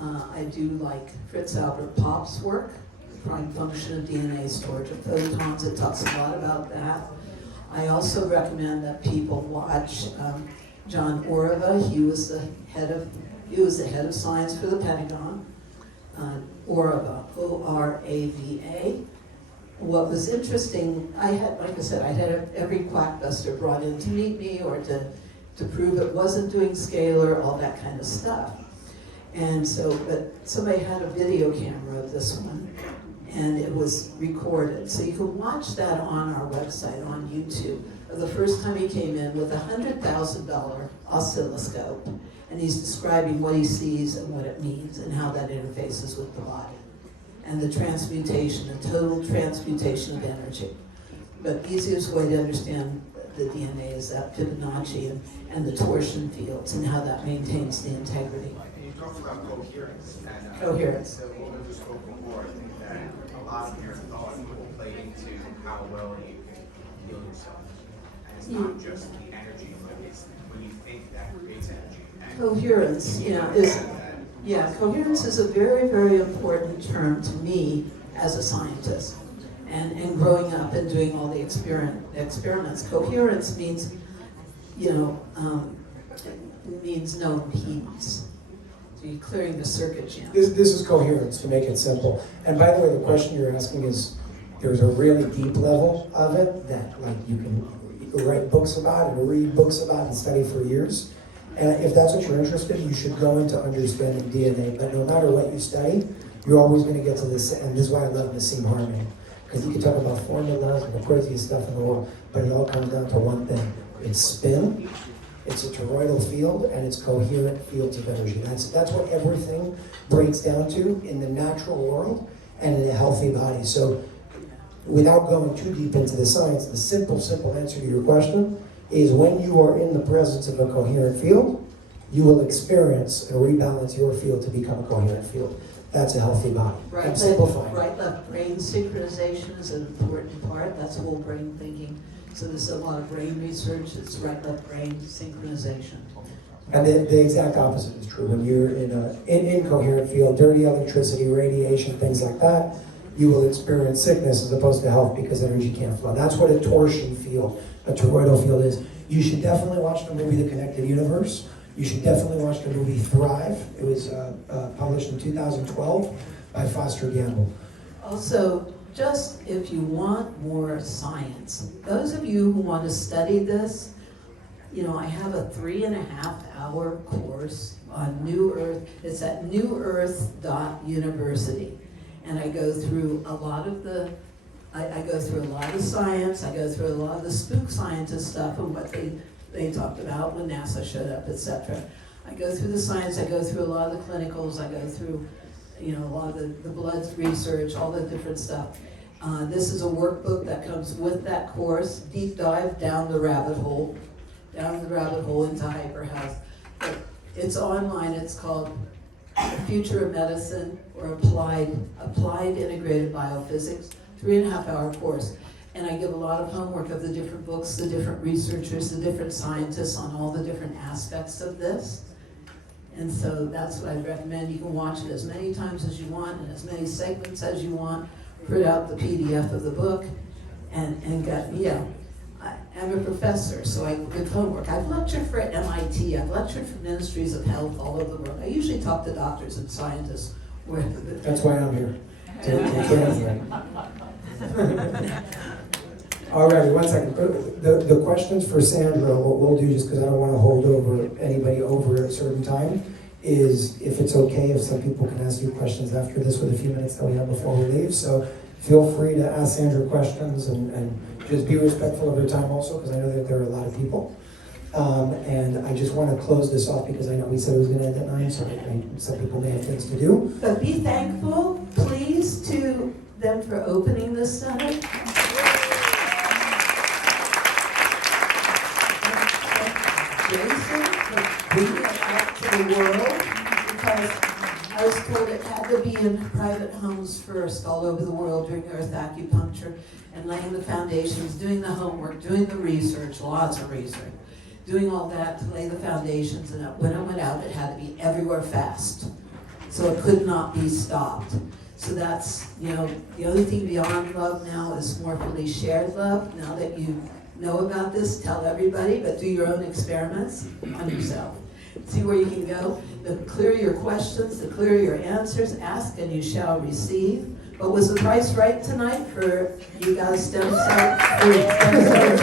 I do like Fritz Albert Pop's work, the prime function of DNA storage of photons. It talks a lot about that. I also recommend that people watch John Orava. He was the head of science for the Pentagon. Orava, O-R-A-V-A. What was interesting, I had every quackbuster brought in to meet me or to prove it wasn't doing scalar, all that kind of stuff. And so, but somebody had a video camera of this one, and it was recorded. So you can watch that on our website, on YouTube, of the first time he came in with a $100,000 oscilloscope, and he's describing what he sees and what it means and how that interfaces with the body. and the transmutation, the total transmutation of energy. But the easiest way to understand the DNA is that Fibonacci and the torsion fields and how that maintains the integrity. And you talked about coherence. And, Coherence. So what we just spoke before, I think that a lot of your thought will play into how well you can heal yourself. And it's not just the energy, but it's when you think that creates energy. And Coherence, coherence is a very, very important term to me as a scientist. And growing up and doing all the experiments, coherence means, means no impedance. So you're clearing the circuit channel. This is coherence, to make it simple. And by the way, the question you're asking is, there's a really deep level of it that like you can write books about and read books about and study for years. And if that's what you're interested in, you should go into understanding DNA. But no matter what you study, you're always going to get to this, and this is why I love Nassim Harmony. Because you can talk about formulas and the craziest stuff in the world, but it all comes down to one thing. It's spin, it's a toroidal field, and it's coherent fields of energy. That's what everything breaks down to in the natural world and in a healthy body. So without going too deep into the science, the simple answer to your question is when you are in the presence of a coherent field, you will experience and rebalance your field to become a coherent field. That's a healthy body. I'm simplifying. Right-left brain synchronization is an important part. That's whole brain thinking. So there's a lot of brain research. It's right-left brain synchronization. And the exact opposite is true. When you're in an incoherent field, dirty electricity, radiation, things like that, you will experience sickness as opposed to health because energy can't flow. That's what a torsion field, a toroidal field is. You should definitely watch the movie The Connected Universe. You should definitely watch the movie Thrive. It was published in 2012 by Foster Gamble. Also, just if you want more science, those of you who want to study this, I have a 3.5-hour course on New Earth. It's at newearth.university. And I go through a lot of I go through a lot of science, I go through a lot of the spook scientist stuff and what they talked about when NASA showed up, etc. I go through the science, I go through a lot of the clinicals, I go through, a lot of the blood research, all the different stuff. This is a workbook that comes with that course, deep dive down the rabbit hole into hyperhouse. But it's online, it's called The Future of Medicine or Applied Integrated Biophysics, 3.5-hour course. And I give a lot of homework of the different books, the different researchers, the different scientists on all the different aspects of this. And so that's what I recommend. You can watch it as many times as you want and as many segments as you want. Print out the PDF of the book and got, I'm a professor, so I give homework. I've lectured for MIT, I've lectured for ministries of health all over the world. I usually talk to doctors and scientists. That's why I'm here. All right, 1 second. The questions for Sandra, what we'll do, just because I don't want to hold over anybody over a certain time, is if it's okay if some people can ask you questions after this with a few minutes that we have before we leave. So feel free to ask Sandra questions and just be respectful of her time also, because I know that there are a lot of people. And I just want to close this off because I know we said it was going to end at 9, so some people may have things to do. But be thankful, please, to them for opening this center. Jason for bringing it out to the world, because I was told it had to be in private homes first all over the world doing earth acupuncture and laying the foundations, doing the homework, doing the research, lots of research, doing all that to lay the foundations, and when it went out, it had to be everywhere fast. So it could not be stopped. So that's, the only thing beyond love now is more fully shared love. Now that you know about this, tell everybody, but do your own experiments on yourself. See where you can go. The clearer your questions, the clearer your answers. Ask and you shall receive. But was the price right tonight for you guys stem cell treatment?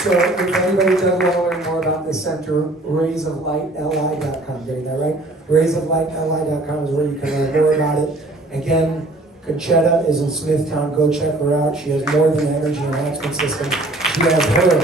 So if anybody does want to learn more about this center, raysoflightli.com, getting that right? Raysoflightli.com is where you can learn more about it. Again, Conchetta is in Smithtown. Go check her out. She has more than an energy enhancement system. She has her,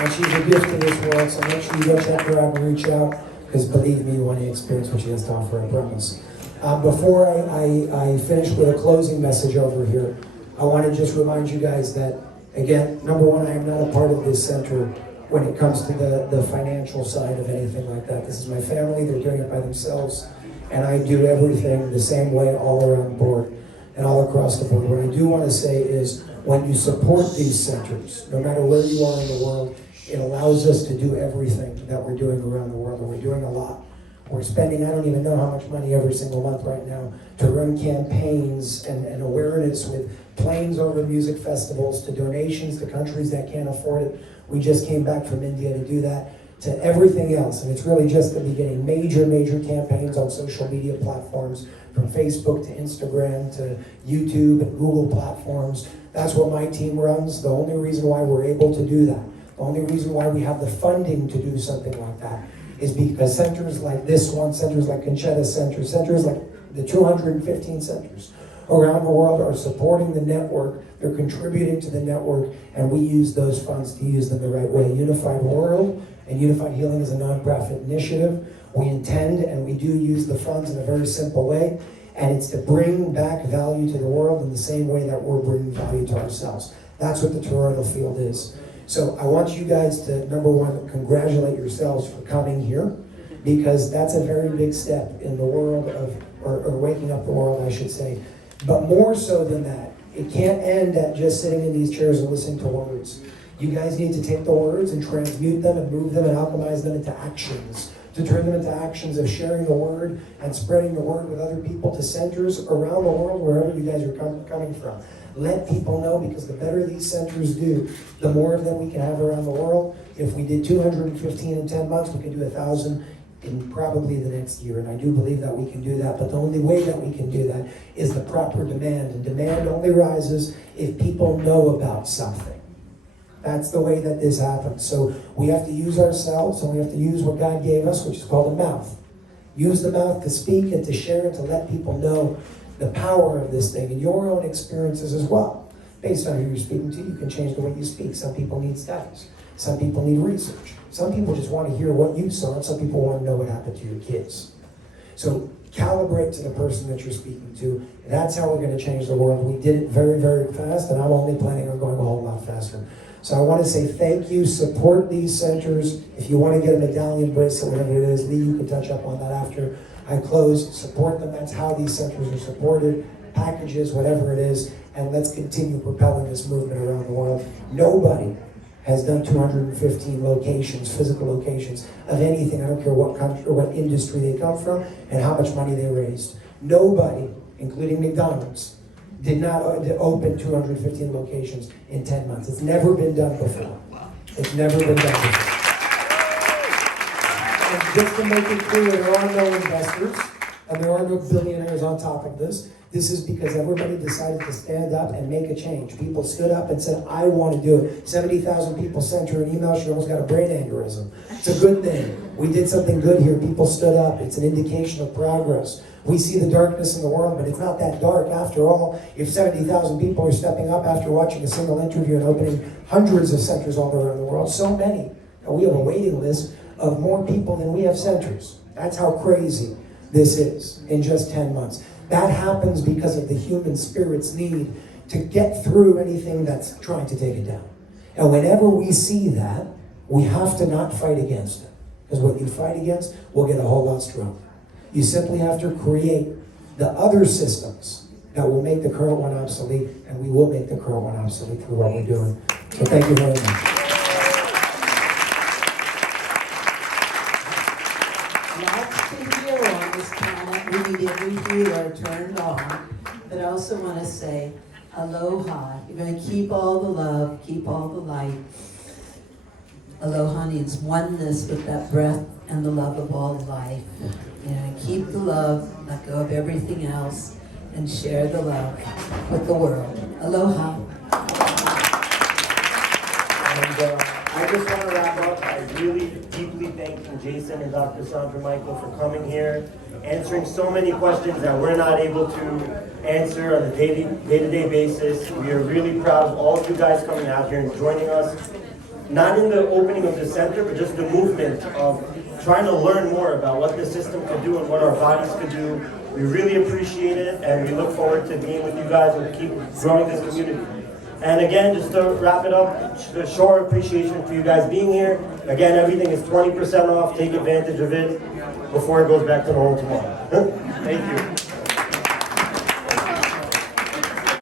and she's a gift to this world. So make sure you go check her out and reach out, because believe me, you want to experience what she has to offer, I promise. Before I finish with a closing message over here, I want to just remind you guys that, again, number one, I am not a part of this center when it comes to the financial side of anything like that. This is my family, they're doing it by themselves, and I do everything the same way all around the board and all across the board. What I do want to say is, when you support these centers, no matter where you are in the world, it allows us to do everything that we're doing around the world, and we're doing a lot. We're spending, I don't even know how much money every single month right now to run campaigns and awareness with planes over music festivals, to donations to countries that can't afford it. We just came back from India to do that, to everything else. And it's really just the beginning. Major campaigns on social media platforms, from Facebook to Instagram to YouTube and Google platforms. That's what my team runs. The only reason why we're able to do that, the only reason why we have the funding to do something like that, is because centers like this one, centers like Conchetta Center, centers like the 215 centers around the world are supporting the network, they're contributing to the network, and we use those funds to use them the right way. Unified World and Unified Healing is a nonprofit initiative. We intend and we do use the funds in a very simple way, and it's to bring back value to the world in the same way that we're bringing value to ourselves. That's what the toroidal field is. So I want you guys to, number one, congratulate yourselves for coming here, because that's a very big step in the world of, or waking up the world, I should say. But more so than that, it can't end at just sitting in these chairs and listening to words. You guys need to take the words and transmute them and move them and alchemize them into actions, to turn them into actions of sharing the word and spreading the word with other people to centers around the world, wherever you guys are coming from. Let people know, because the better these centers do, the more of them we can have around the world. If we did 215 in 10 months, we could do 1,000 in probably the next year, and I do believe that we can do that, but the only way that we can do that is the proper demand, and demand only rises if people know about something. That's the way that this happens. So we have to use ourselves, and we have to use what God gave us, which is called a mouth. Use the mouth to speak and to share and to let people know the power of this thing and your own experiences as well. Based on who you're speaking to, you can change the way you speak. Some people need studies. Some people need research. Some people just want to hear what you saw, and some people want to know what happened to your kids. So calibrate to the person that you're speaking to. That's how we're going to change the world. We did it very fast, and I'm only planning on going a whole lot faster. So I want to say thank you. Support these centers. If you want to get a medallion, bracelet, whatever it is, Lee, you can touch up on that after I close. Support them. That's how these centers are supported. Packages, whatever it is, and let's continue propelling this movement around the world. Nobody has done 215 locations, physical locations, of anything. I don't care what country or what industry they come from and how much money they raised. Nobody, including McDonald's, did not open 215 locations in 10 months. It's never been done before. It's never been done before. And just to make it clear, there are no investors, and there are no billionaires on top of this. This is because everybody decided to stand up and make a change. People stood up and said, I want to do it. 70,000 people sent her an email. She almost got a brain aneurysm. It's a good thing. We did something good here. People stood up. It's an indication of progress. We see the darkness in the world, but it's not that dark after all. If 70,000 people are stepping up after watching a single interview and opening hundreds of centers all around the world, so many. And we have a waiting list of more people than we have centers. That's how crazy this is in just 10 months. That happens because of the human spirit's need to get through anything that's trying to take it down. And whenever we see that, we have to not fight against it. Because what you fight against will get a whole lot stronger. You simply have to create the other systems that will make the current one obsolete, and we will make the current one obsolete through what we're doing. So thank you very much. We need every healer turned on, but I also want to say aloha. You're going to keep all the love, keep all the light. Aloha means oneness with that breath and the love of all life. You know, keep the love, let go of everything else, and share the love with the world. Aloha. And I just want to wrap up by really deeply thanking Jason and Dr. Sandra Michael for coming here, answering so many questions that we're not able to answer on a day-to-day basis. We are really proud of all of you guys coming out here and joining us, not in the opening of the center, but just the movement of trying to learn more about what the system could do and what our bodies could do. We really appreciate it, and we look forward to being with you guys and keep growing this community. And again, just to wrap it up, short appreciation for you guys being here. Again, everything is 20% off. Take advantage of it before it goes back to normal tomorrow. Thank you.